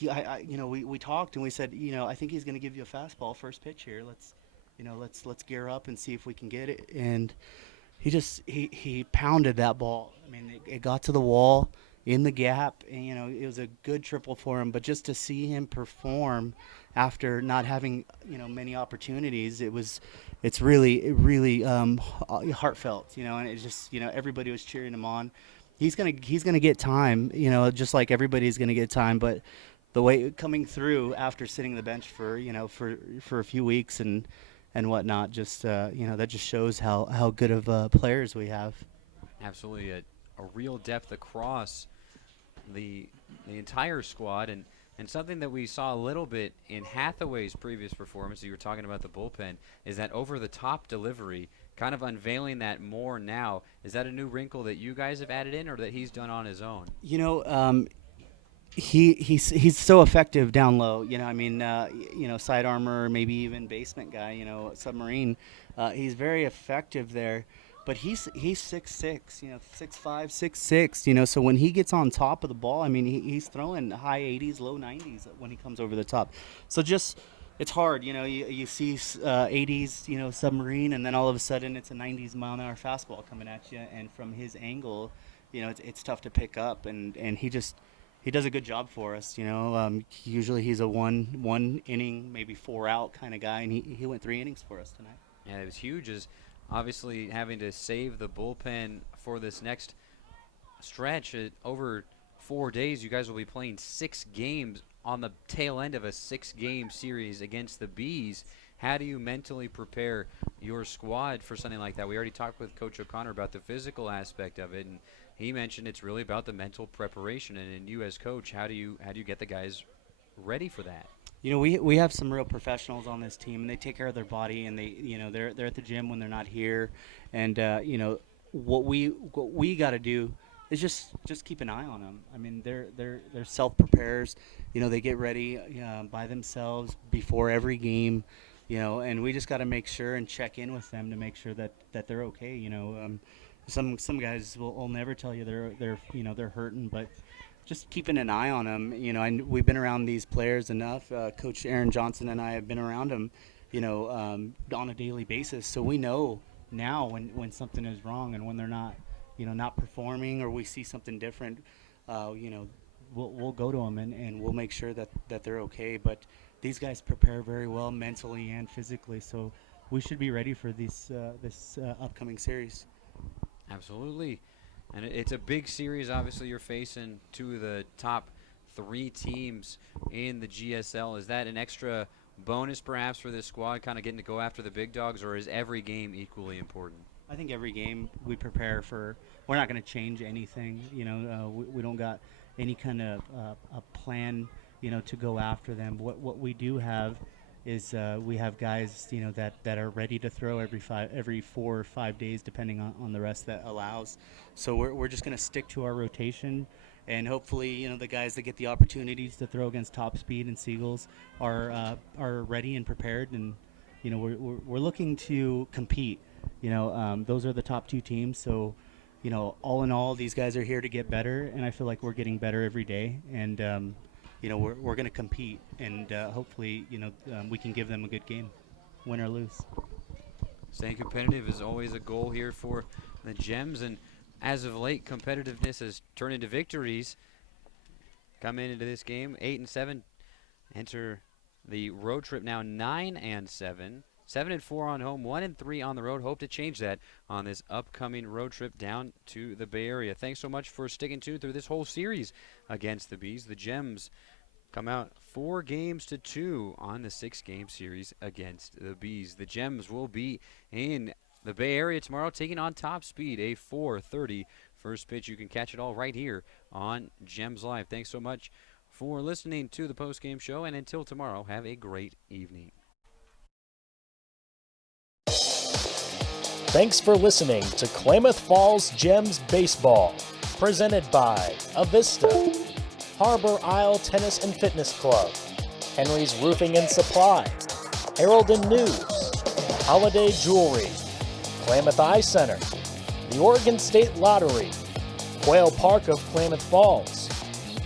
we talked and we said, I think he's going to give you a fastball first pitch here. Let's gear up and see if we can get it. And he pounded that ball. I mean, it got to the wall in the gap, and it was a good triple for him. But just to see him perform after not having many opportunities, it's really heartfelt. And it just everybody was cheering him on. He's gonna get time. Just like everybody's gonna get time, but the way coming through after sitting the bench for a few weeks and whatnot, just that just shows how good of players we have. Absolutely, a real depth across the entire squad, and something that we saw a little bit in Hathaway's previous performance. You were talking about the bullpen, is that over-the-top delivery, kind of unveiling that more now. Is that a new wrinkle that you guys have added in, or that he's done on his own? He's so effective down low. Side armor, maybe even basement guy. Submarine. He's very effective there. But he's 6'6", 6'5", 6'6", So when he gets on top of the ball, I mean, he's throwing high 80s, low 90s when he comes over the top. So just it's hard, you see 80s, submarine, and then all of a sudden it's a 90s mile-an-hour fastball coming at you, and from his angle, it's tough to pick up, and he does a good job for us. Usually he's a one inning, maybe 4 out kind of guy, and he went 3 innings for us tonight. Yeah, it was huge. Obviously having to save the bullpen for this next stretch. Over 4 days, you guys will be playing 6 games on the tail end of a 6-game series against the Bees. How do you mentally prepare your squad for something like that? We already talked with Coach O'Connor about the physical aspect of it, and he mentioned it's really about the mental preparation. And you as coach, how do you get the guys ready for that? We have some real professionals on this team, and they take care of their body, and they're at the gym when they're not here, and what we got to do is just keep an eye on them. I mean, they're self prepares, they get ready by themselves before every game, and we just got to make sure and check in with them to make sure that they're okay. Some guys will never tell you they're hurting, but just keeping an eye on them, and we've been around these players enough. Coach Aaron Johnson and I have been around them, on a daily basis. So we know now when something is wrong and when they're not, not performing, or we see something different. We'll go to them and we'll make sure that they're okay. But these guys prepare very well mentally and physically, so we should be ready for this upcoming series. Absolutely. And it's a big series. Obviously, you're facing 2 of the top 3 teams in the GSL. Is that an extra bonus, perhaps, for this squad, kind of getting to go after the big dogs, or is every game equally important? I think every game we prepare for. We're not going to change anything. We don't got any kind of a plan, to go after them. What we do have is we have guys, that are ready to throw every 4 or 5 days, depending on the rest that allows. So we're just going to stick to our rotation, and hopefully, the guys that get the opportunities to throw against Top Speed and Seagulls are ready and prepared, and we're looking to compete. Those are the top 2 teams. So, all in all, these guys are here to get better, and I feel like we're getting better every day, and we're going to compete, and hopefully, we can give them a good game, win or lose. Staying competitive is always a goal here for the Gems, and as of late, competitiveness has turned into victories. Coming into this game, 8-7, enter the road trip now 9-7, 7-4 on home, 1-3 on the road. Hope to change that on this upcoming road trip down to the Bay Area. Thanks so much for sticking through this whole series against the Bees. The Gems come out 4-2 on the 6-game series against the Bees. The Gems will be in the Bay Area tomorrow, taking on Top Speed, a 4:30 First pitch, you can catch it all right here on Gems Live. Thanks so much for listening to the postgame show, and until tomorrow, have a great evening. Thanks for listening to Klamath Falls Gems Baseball, presented by Avista, Harbor Isle Tennis and Fitness Club, Henry's Roofing and Supply, Heraldon News, Holiday Jewelry, Klamath Eye Center, the Oregon State Lottery, Quail Park of Klamath Falls,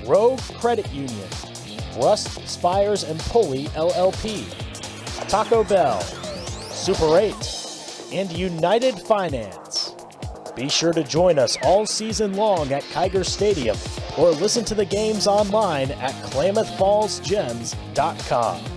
Rogue Credit Union, Rust Spires and Pulley LLP, Taco Bell, Super 8, and United Finance. Be sure to join us all season long at Kiger Stadium or listen to the games online at KlamathFallsGems.com.